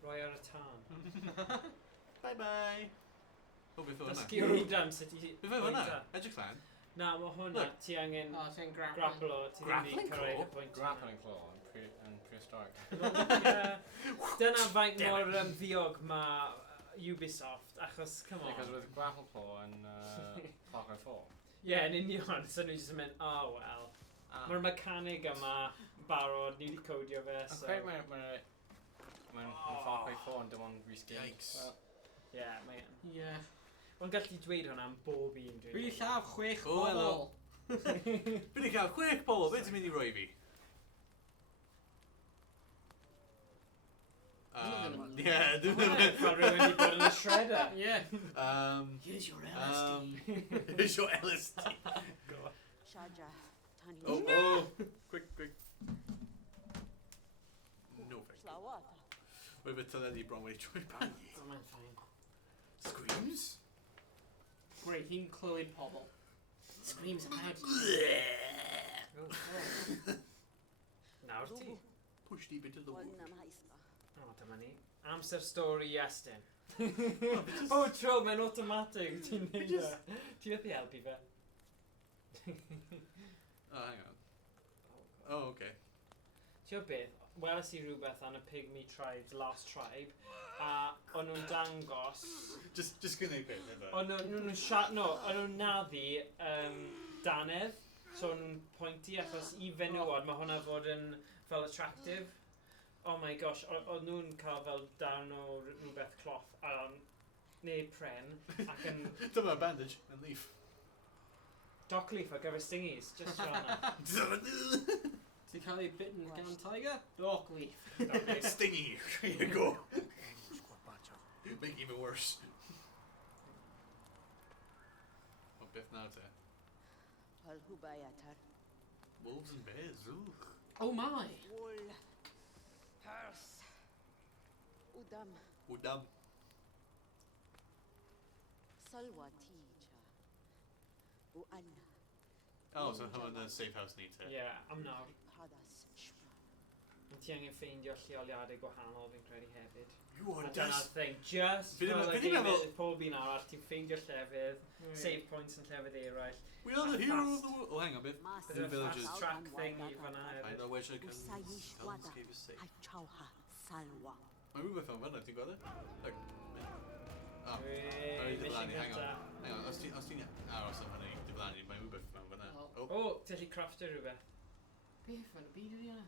Roi ar y tân. Bye bye! O, beth o hwnna? Dysgu oedran sut i... Beth o hwnna? Edrych lan. Na, mae hwnna, Look. ti angen O, ti'n grappling. grapple o, ti ddim Grappling i cyrraedd y claw? pwynt. Grappling claw and prehistoric. Dyna faint Damn mor ddiog mae Ubisoft, achos, come Because on. with grapple claw and FarCry 4. Ie, yn union, so nhw jyst yn mynd, oh well. Mae'r mechanig yma barod, ni wedi codio fe, I'm so... quite when FarCry 4 and dim ond reskin. Yikes. Ie, mae yn. Yeah. Ond gallu dweud hwnna am bob un dwi'n Rwy llaf 6 O, hello. bobl. Bydd i cael 6 bobl, beth ti'n mynd i roi fi? Yeah, dwi'n mynd. Fel rhywun wedi bod yn y shredder. Yeah. Here's your LSD. Here's your LSD. Shaja, Tani. Oh, quick. No, thank you. Slawata. We've been telling you, Bronway, trwy bani. Oh, mae'n ffain. Screams? Great, hi'n clywed pobl. Screams about Nawr ti. Push deep into the wood. Walna maispa. O, dyma ni. Amser stori Iestyn. O, tro, mae'n automatic. Ti'n neud e. Ti wedi helpu fe. Oh, hang on. Oh, okay. Ti'n beth, weles i rhywbeth am y Pygmy Tribes, Last Tribe, a o'n nhw'n dangos... Just gonna bit, never. O'n nhw'n naddu danedd, so o'n nhw'n pointy, achos i fenywod mae hwnna fod yn fel attractive. Oh my gosh, o'n nhw'n cael fel darn o rhywbeth cloth, neu pren, ac yn Dyma bandage and leaf. dock leaf ar gyfer stingies, just rhan. Ti'n cael ei bitten gan tiger? Dog leaf. Stingy. Here you go. Squapacha. Make it even worse. Oh, Biff now to Hal hubayatar. wolves and bears. Ooh. Oh my. Wool. Purse. Udam. Udam. Salwa tija. Uanna. Oh, so how the safe house needs it. Yeah, am nawr. Hadas shpra. Ti angen ffeindio lleoliadau gwahanol fi'n credu hefyd. You A are dyna'r just. thing, just Fi ddim- fel fi y ddim game meddwl- pob un arall, ti'n ffeindio llefydd, save points yn llefydd eraill. We are the hero of the world. Oh, hang on, Biff. Mas. Bydd y villages. fast track thing i fanna I hefyd. know where should I come. Usayish wada. Landscape is safe. Achauha salwa. My rhywbeth am fanna, ti'n gweld e? Like, oh, Wee, Sorry, mission diflannu, hang on. gynta. Hang on, os ti'n aros am hynny, diflannu, mae rhywbeth am fanna. Oh. Oh, O, ti'n gallu craftio rhywbeth. Beth yn y byd ydi hynna?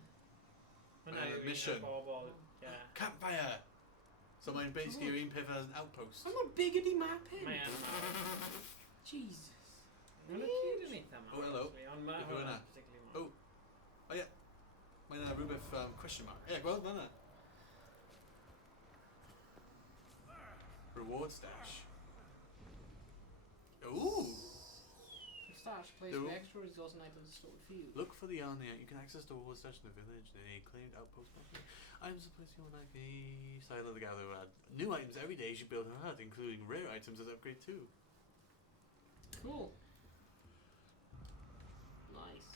Hwnna yw un mission. o'r bobl, yeah. campfire! So mae'n basically yr un peth as an outpost. How much big ydi map hyn? Mae yn. Jesus. Mae'n cute yn eitha ma. Oh, hello. actually, Ond mae Beth yw hwnna hwnna? particularly Oh. Oh, yeah. Mae yna rhywbeth question mark. Yeah, gweld fanna. Reward stash. Ooh! The stash plays Ooh. with extra resource and items stored for you. Look for the yarn there. You can access the reward stash in the village. They claimed outpost. Items are placed on like the side of the gatherer. Add new items every day as you build her hut, including rare items that upgrade too. Cool. Nice.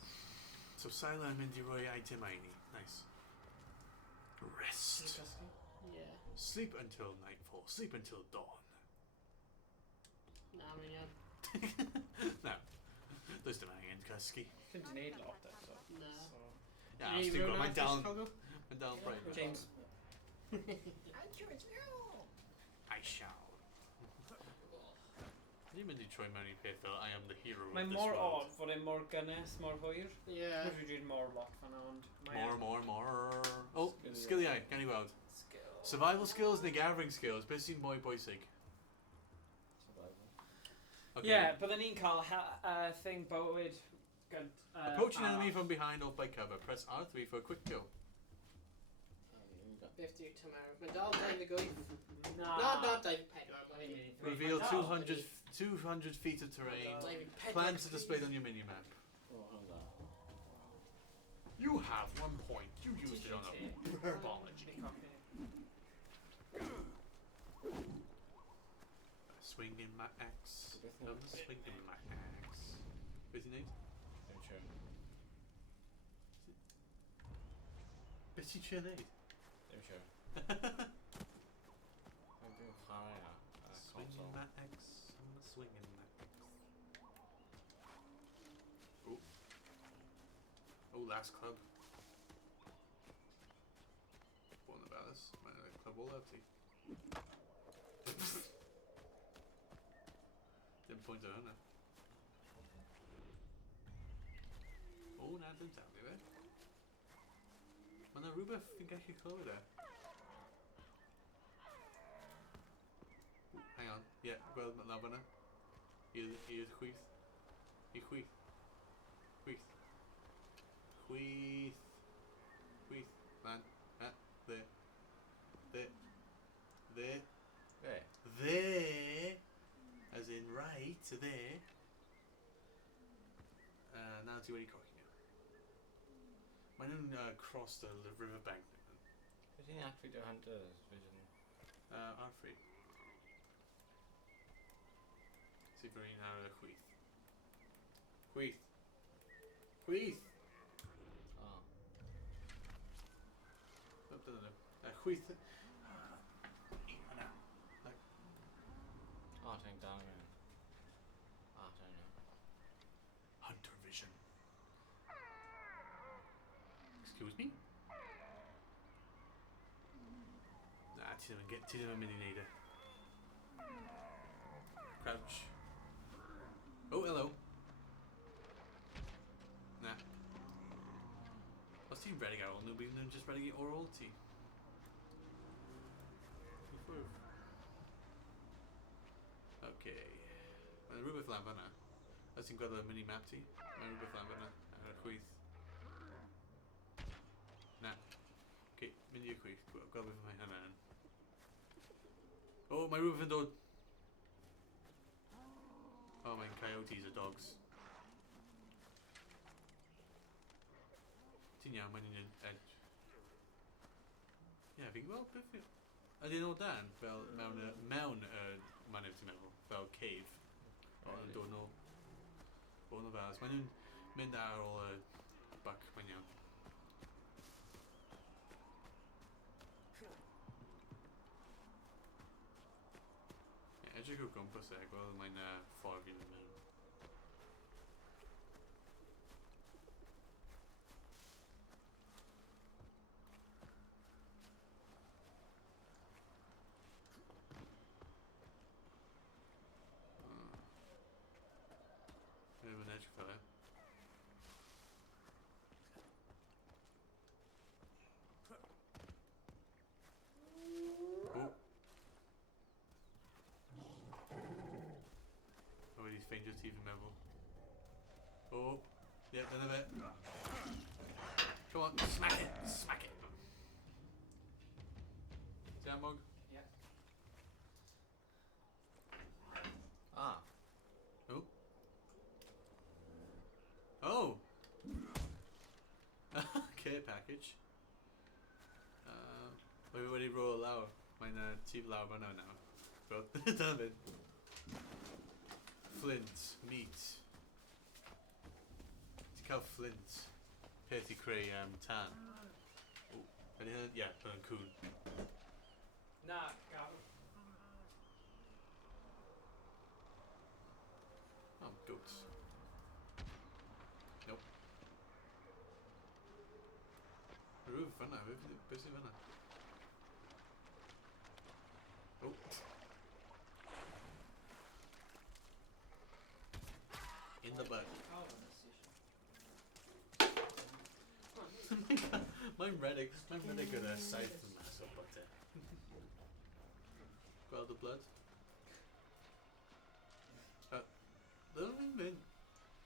So Sila and Mindy Roy item aini. Nice. Rest. Yeah. Sleep until nightfall. Sleep until dawn. Na, mae'n iawn. No. Does dim angen cysgu. Ti'n di wneud lot eto. Na. So, Yeah, os ti'n gwybod, mae'n dal bright. James, I shall. Ni'n mynd I troi mewn I peth fel I am the hero Mae'n of this mor world. odd fod e'n mor gynnes, mor hwyr. Yeah. Dwi'n dweud mor lot fan'na, ond... mae More. Oh, sgiliau, gan I weld. Skill. Survival skills neu gathering skills, beth sy'n mwy bwysig? Survival. Okay. Yeah, bydden ni'n cael thing bywyd... Approach an enemy from behind or by cover. Press R3 for a quick kill. Beth di'r Cymraeg? Mae dal 28. Na. Not 24, mae... Reveal 200 feet of terrain. Plans are displayed on your minimap. Oh, hang on. You have 1 point. You used it on a herbology. Swinging my axe. I'm swinging my axe. Beth ti'n neud? Dim siŵr. Beth ti'n trio neud? Dim siŵr. Mae'n dwi'n chwarae a Swinging console. my axe. I'm swinging my axe. Oh. Oh, last club. One about us. Might have a club all empty. Dim pwynt o hwnna. O, na, dim taflu fe. Mae 'na rhywbeth fi'n gallu clywed e. Ooh, hang on. Yeah, gweld ma' lawr fan'na. I'r chwith. I chwith. Chwith. Chwith. Chwith. Man. There. There. There. There. There. As in right there. Now ti wedi coci nhw. Maen nhw'n cross the riverbank. Beth ti'n actually do Hunter's Vision? R3. See if we're ar y chwith. Chwith. Chwith! Oh. Dyna nhw. Chwith. Hwnna. Oh, ti'n down again. Ah, don't know. Hunter vision. Excuse me? Na, ti ddim yn mynd I neud e. Crouch. Oh, hello. Na. Os ti'n redig ar ôl nhw, bydd nhw'n just redig o'r ôl ti. Okay. Mae'n rhywbeth lan fan'na. Os ti'n gweld y mini-map ti, mae'n rhywbeth lan fan'na. Ar y chwith. Na. Okay, mynd i'r chwith. Gweld beth mae hynna yn. Oh, mae rhywbeth yn dod. Oh, mae'n coyotes a dogs. Ti'n iawn, mae'n un edge. Ie, fi'n gweld beth yw. Ydyn o dan, fel mewn manif ti'n meddwl, fel cave. O, yn dod nôl. O, yn y fas. Maen nhw'n mynd ar ôl y buck, mae'n iawn. Ie, edrych o gwmpas e, gweld mae'n ffordd fi'n mynd mewn. Mae'n edrych fel e. O, wedi ffeindio ti fi'n meddwl. O, ie, dyna fe. Come on, smack it, smack it. Ti amog? Yeah. Ah. Oh. Oh! Care package. Mae wedi rôl lawr. Mae'n tîf lawr fan'na nawr. Bro, dyna fe. Flint, meat. Ti'n cael flint. Peth I creu tan. O, ydy hynny? Ie, hynny'n cwn. Na, gael. Oh, goats. Nope. Rwyf fan'na, beth sy'n fan'na? Oh. the butt. Oh, decision. Mae'n redig gyda saith yn mas o butter. Gweld y blood? Mae'n mynd...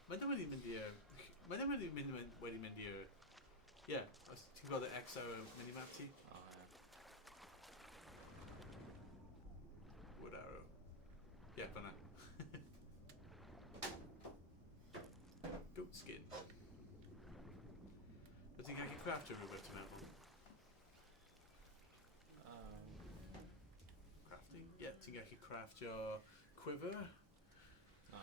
Mae ddim wedi mynd i'r... Mae ddim wedi mynd i'r... Ie, os ti'n gweld y X ar y minimap ti? O, ie. Wood arrow. Ie, fan'na. Goat skin. Wyt ti'n gallu craftio rhywbeth ti'n meddwl? Crafting? Ie, ti'n gallu craftio quiver? No.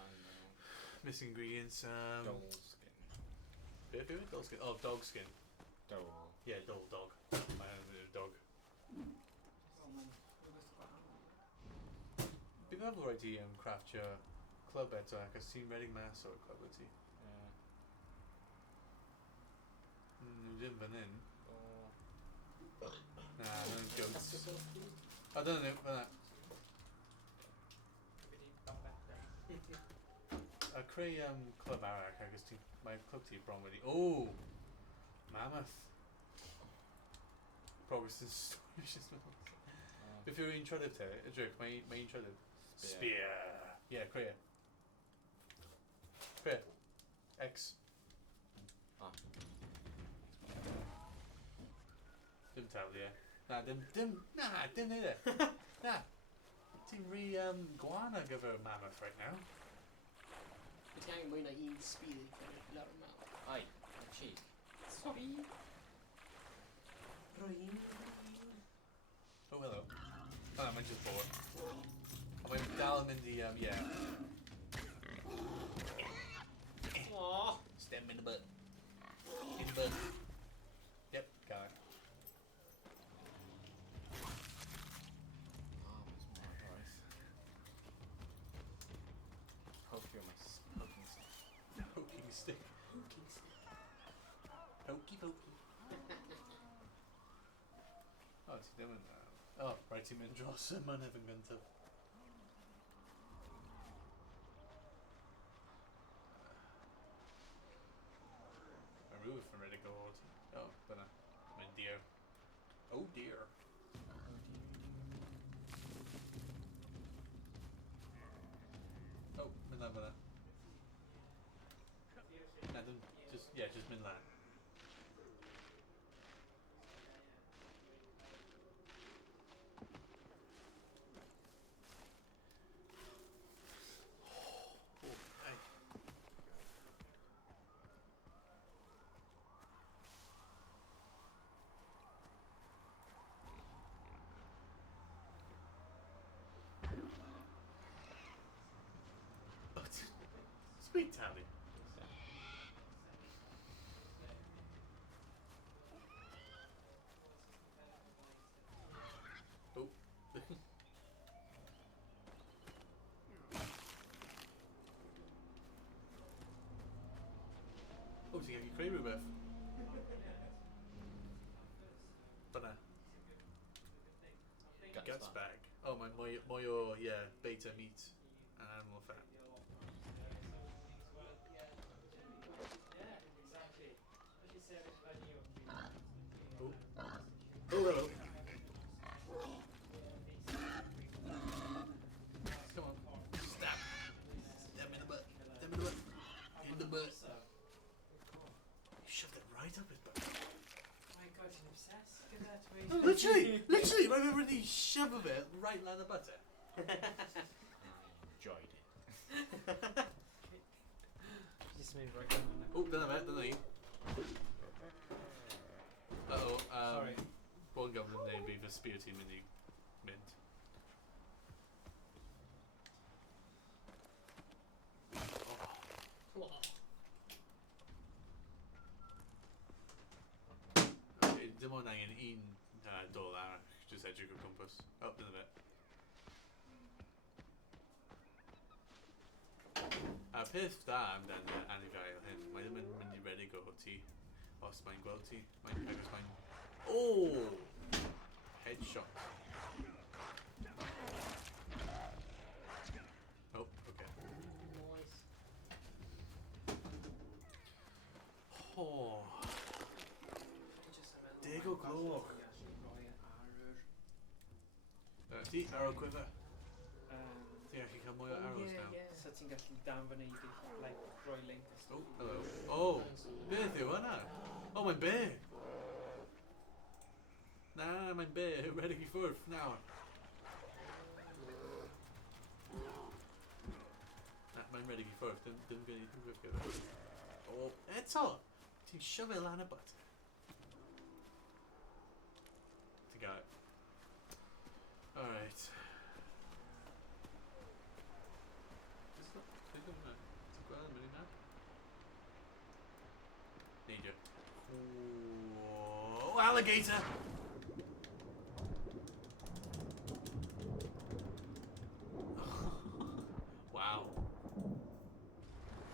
Missing ingredients, Dole skin. Beth yw e? Dole skin? Oh, dog skin. Dole. Yeah, dog. My own dog. Bydd meddwl rhaid i craftio club eto ac os ti'n redig mas o'r club wyt ti? Ie. Ddim fan hyn. O. Na, nhw'n goats. O, dyna nhw, fan'na. A creu club arall ac os ti'n... Mae club ti bron wedi... O! Mammoth. Progress yn storage as well. Beth yw'r un trydydd te? Edrych, mae un trydydd. Spear. Yeah, creu e. Creu e. X. Ah. Dim taflu e. Na, dim neud e. Na. Ti'n gwan ar gyfer mammoth right now. Wyt ti angen mwy na un speed i cael lawr y mal. Ai, y cheek. Sorry. Rwy'n... Oh, hello. Oh, mae'n just bored. Ond mae'n dal yn mynd i, yeah. Aww. Stem in the butt. In the butt. Yep, got it. Oh, it's more rice. Poke you my poking stick. Poking stick. Pokey pokey. Oh, ti ddim yn... Oh, rhaid ti'n mynd dros y mynydd yn gyntaf. Mae rhywbeth yn redig o hod. Oh, dyna. Mae'n deer. Oh dear. Oh, mynd lan fyna. Na, just mynd lan. Speed tally. Oh. Oh, ti'n gallu creu rhywbeth. Fan'na. Guts bag. Oh, mae'n mwy o, yeah, beta meat and animal fat. Oh. Oh, hello. Come on. Stab. Stab in the butt. Stab in the butt. In the butt. You shoved it right up his butt. Oh my god, you're obsessed. Give that to me. Literally, I've already shoved it right down the butter. Enjoyed it. Just made right on the... Oh, dyna ni. Uh-oh, Sorry. One government name bydd y spear team mynd i mynd. Okay, dim ond angen un dol arall, just edrych o gwmpas. Oh, dyna fe. A peth da amdan anifail hyn, mae ddim yn mynd i redig o ti os mae'n gweld ti, agos mae'n... Oh! Headshot. Oh, okay. Nice. Oh, Dago Gloch. Ti arrow quiver. Ti gallu cael mwy o arrows now. So ti'n gallu danfon i like, roi link a Oh, stuff. hello. Oh, beth yw hwnna? Oh, mae'n be. Na, mae'n be. Redig I ffwrdd nawr. Na, mae'n redig I ffwrdd. Dim gen I rhywbeth gyda. O, eto! Ti'n siofio lan y but. Ti'n gael. Alright. Ti'n gweld yn mynd I map? Neidio. Oh, alligator! Wow.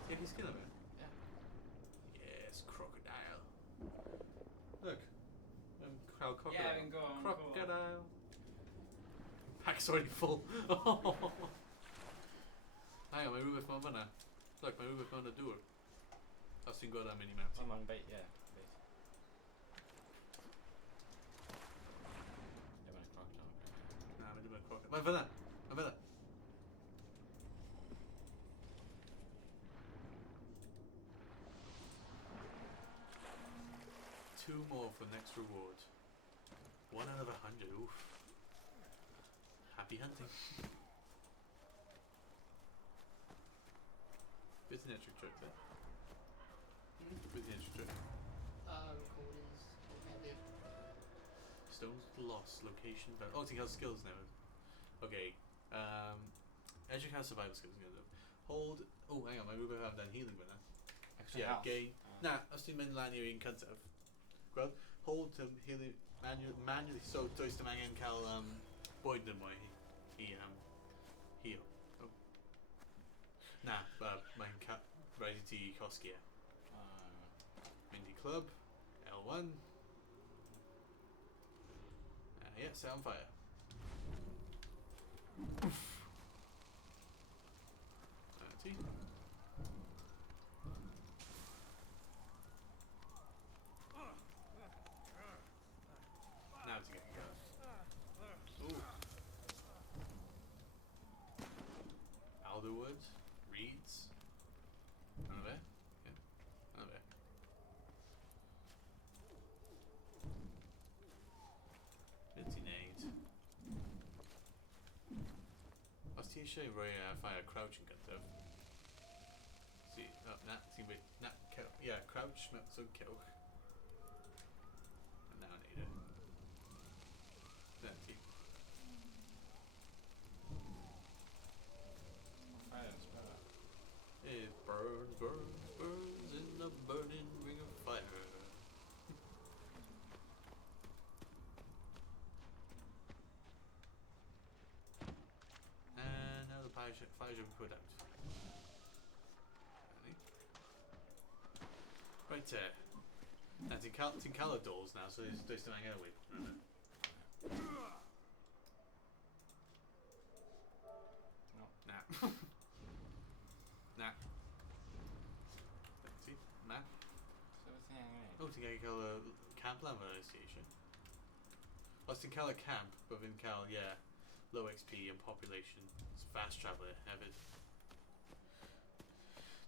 Ti'n gallu sgil fe? Yeah. Yes, crocodile. Look. I'm crowd crocodile. Yeah, we can go on. Crocodile. Pack's already full. Hang on, mae rhywbeth mewn fyna. Look, mae rhywbeth mewn y dŵr. Os ti'n gweld am mini-map. Oh, mae'n bait, yeah. Bait. Yeah, mae'n crocodile. Na, mae dim yn crocodile. Mae fyna! Mae fyna! Two more for next reward. 1 out of 100, oof. Happy hunting. Bit an extra trick there. Bit an extra trick. Recorders. Stones lost, location better. Oh, think skills now. Okay. Edge has survival skills now. Hold. Oh, hang on, my Ruby have done healing with that. Extra Yeah, health. gain. Nah, os ti'n mynd lan i'r un cyntaf. Gweld, hold to healing manually, so does dim angen cael bwyd yn mwy I heal. Oh. Na, mae'n rhaid I ti cosgi e. Mynd I club, L1. Yeah, set on fire. Ti. Now to get going. Ooh. Alderwood, reeds. None of it? Yeah, none of it. It's innate. Os ti eisiau rhoi fire crouching gyntaf. See, na, ti'n gweud, na, yeah, crouch, so cewch. And now need it. Na, ti. Fire is better. It burns, burns, burns in the burning ring of fire. And now the fire should be put out. Right there. Now ti'n cael y dolls now, so does dim angen away. No. Nah. Nah. See? Nah. So what's the thing? Oh, ti'n gallu cael y camp lan fan y station. Os ti'n cael y camp, but fi'n cael, yeah, low XP and population. It's fast traveller hefyd.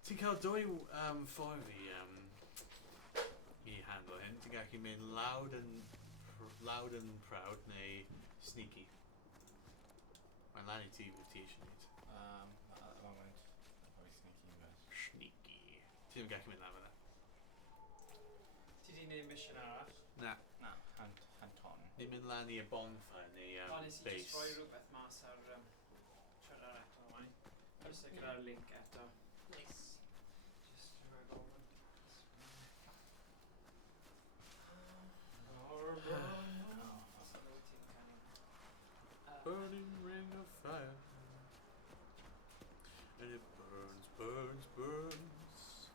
Ti'n cael dwy ffordd I handle hyn. Ti'n gallu mynd loud and proud neu sneaky. Mae'n lan I ti wyt ti eisiau neud. At the moment, I'm probably sneaky, but... Sneaky. Ti ddim gallu mynd lan fyna. Ti di neud mission arall? Na. No, hunt on. Ni'n mynd lan i'r bonfire neu O, nes I base. just rhoi rhywbeth mas ar siarad eto ymlaen. Just gyda'r link eto. Nice. Just rhoi gofyn. Burning ring of fire. And it burns, burns, burns.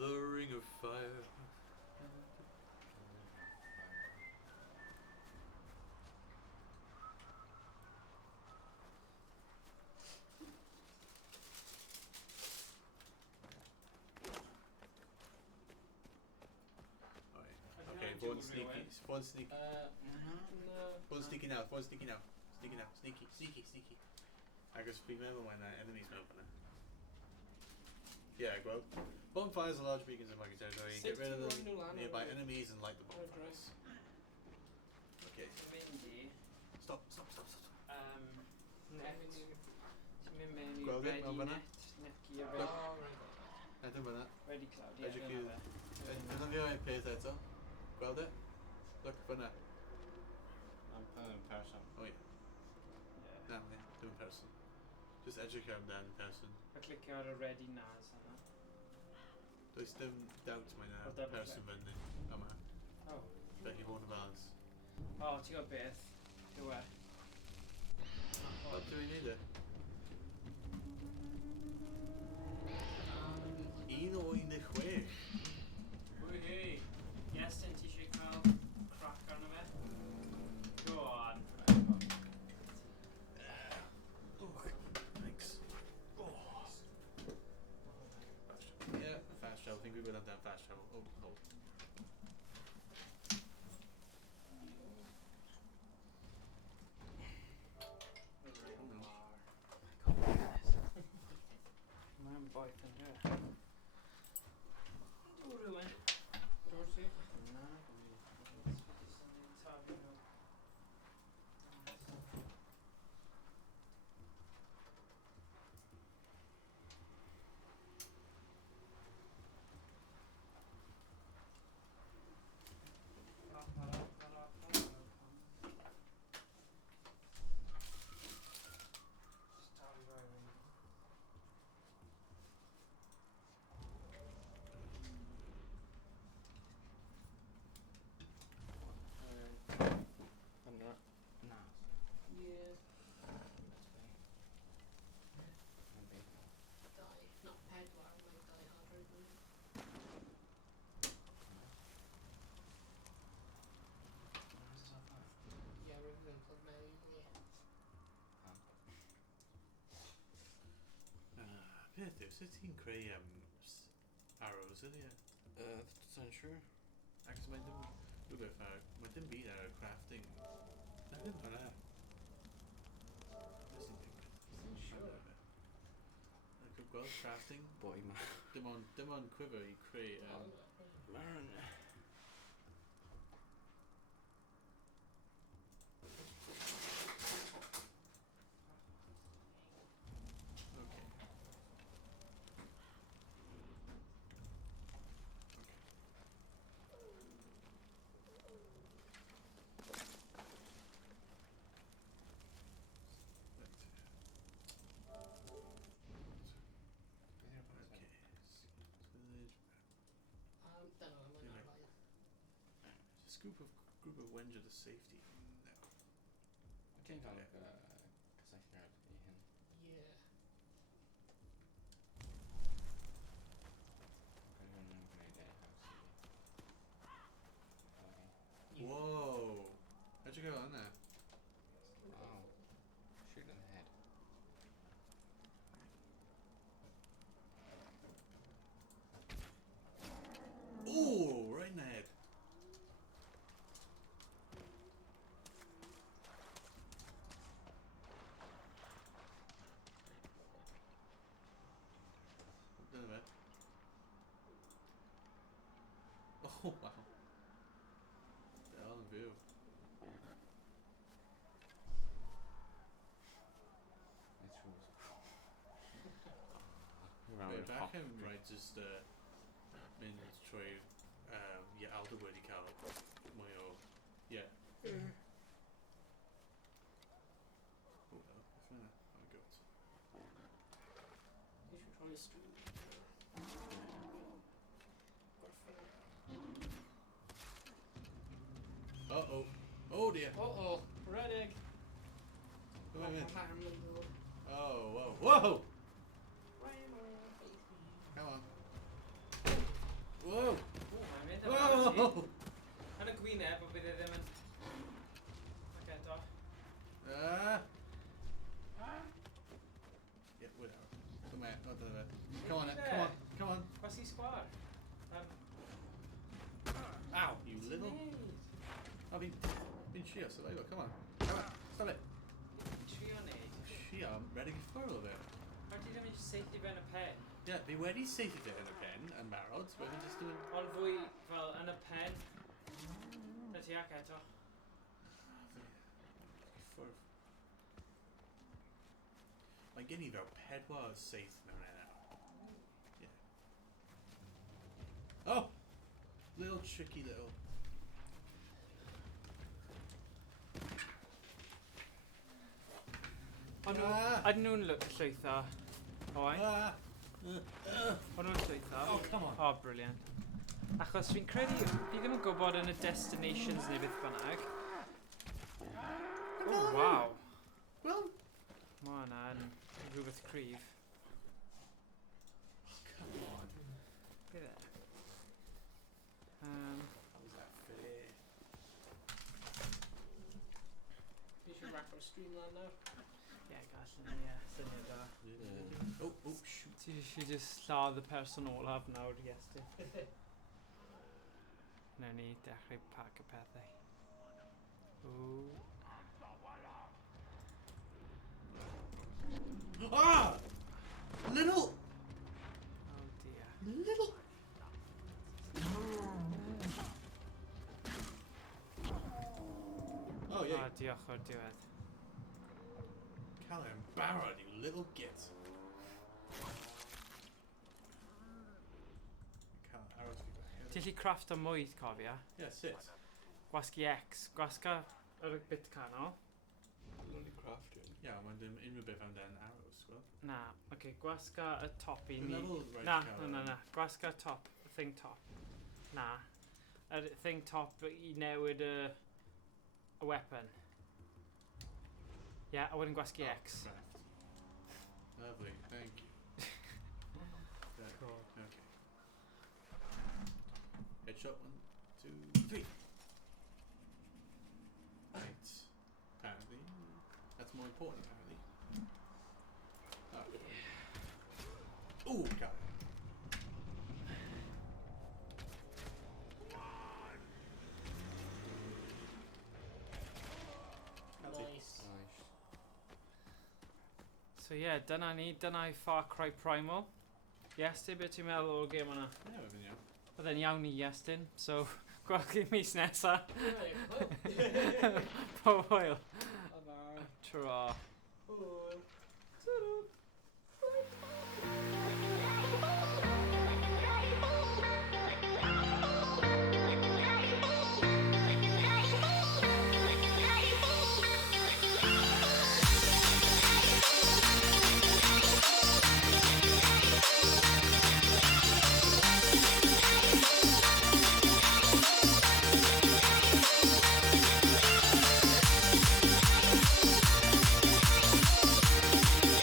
The ring of fire. sneaky. Spawn sneaky. No. Spawn sneaky now. Spawn sneaky now. Sneaky now. Sneaky. Sneaky. Sneaky. I guess remember when enemies open it. Yeah, well, bonfires are large beacons in Monkey territory. Get rid of them nearby enemies and light the bonfires. Okay. Mindy. Stop. Stop. Stop. Stop. Net. Ti'n mynd mewn i Gweld it, ready mewn fan'na? net gear ready. Edrych fyna. Ready cloud, ie, Edrych dyna i... fe. Defnyddio ein peth eto. Gweld it? Look fyna. I'm playing in person. Oh yeah. Ie. Na, yeah. Dim yn person. Just edrych am dan person. A clicio ar y ready nas yna. Does dim doubt mae O, na double person fyny yma. Oh. Felly fod yn balans. O, ti'n gwybod beth? Yw e? O, dwi'n ei wneud e? 1 o 16. Woohoo! Iestyn, ti eisiau cael crack arno fe? Go on. Thanks. Yeah, fast travel. I think we would have done fast travel. Oh, no. Mae'n boeth yn dweud. Do rhywun. Dorsi? Na, dwi'n tabu nhw. Yeah. Not pedwar, like die hard right Yeah, rather than plug my yeah. Peth yw, sut ti'n creu arrows ydy e? Sa'n siŵr? Ac mae dim rhywbeth ar... Mae dim byd ar y crafting. Na ddim hwnna. Beth sy'n digwydd? Sa'n siŵr. Ac yn gweld crafting, Boi ma. dim ond quiver i creu... Ma'n... Okay. Don't know, I'm Yeah, not right. like Just group of Wenger to safety. No. Ti'n cael Yeah. cysylltiad i hyn. Yeah. Dwi'n yn gwneud ei haws i. Whoa! How'd you go on there? Wow. Shoot in the head. Ooh! Right in the head. Done a bit. Oh wow. They're all in view. It's rules. Wait, back him right just mynd trwy ie aldo wedi cael mwy o ie. Oh well, beth yna? Oh god. You should try to stream. Uh-oh. Oh dear. Uh-oh. Red egg. Wait a minute. Right Oh, whoa. Whoa! Come on. Whoa! Mae'n mynd efo ti. Whoa! Yn y gwyneb, o bydd e ddim yn... Ac eto. Ah! Yeah, whatever. Come on, not done it. Come on, come on, come on. Gwasi sgwar. Ow, you little... Neis. Fi'n trio survivor, come on. Come on, stop it. Trio neud. Trio, ready for a bit. How did I just safety ben y pen? Yeah, fi wedi saethu dy yn y pen yn barod, so we're just doing... Ond fwy fel yn y pen. Na ti ac eto. Ffwrdd. Mae gen i fel 4 saeth mewn enw. Yeah. Oh! Little tricky little... Ydyn nhw'n llwytho? O'i? O'n nhw'n llwytho? Oh, come on. Oh, brilliant. Achos fi'n credu, fi ddim yn gwybod yn y destinations neu beth bynnag. Oh, wow. Well... Ma' hwnna'n rhywbeth cryf. Come on. Beth e? How's that fair? You should wrap our streamline now. Ie, gallen ni, ie. Syniad da. Yeah. Oh, shoot. Ti eisiau just lladd y person olaf nawr, Iestyn. Newn ni dechrau pack y pethau. Ooh. Ah! Little... Oh dear. Little... Oh, yeah. Diolch o'r diwedd. Cael e'n barod, you little git. Cael arrows fi go Ti'n gallu crafft o mwy, cofia? Yeah, sit. Gwasgu X. Gwasga yr bit canol. Only crafting. Yeah, mae'n dim unrhyw beth amdan arrows, well. Na, okay, gwasga y top i Dwi'n ni. meddwl rhaid Na, cael- na. Gwasga top, y thing top. Na. Y thing top i newid y weapon. Yeah, a wedyn gwasgu X. Craft. Lovely, thank you. There, Cool. Okay. Headshot, 1, 2, 3. Right. Apparently. That's more important, apparently. Oh. Ooh, got it. Nice. So yeah, dyna ni, dyna i FarCry Primal. Iestyn, beth ti'n meddwl o'r gêm yna? Yeah, we've been out. Byddai'n iawn i Iestyn, so gweld chi mis nesa. Right, well.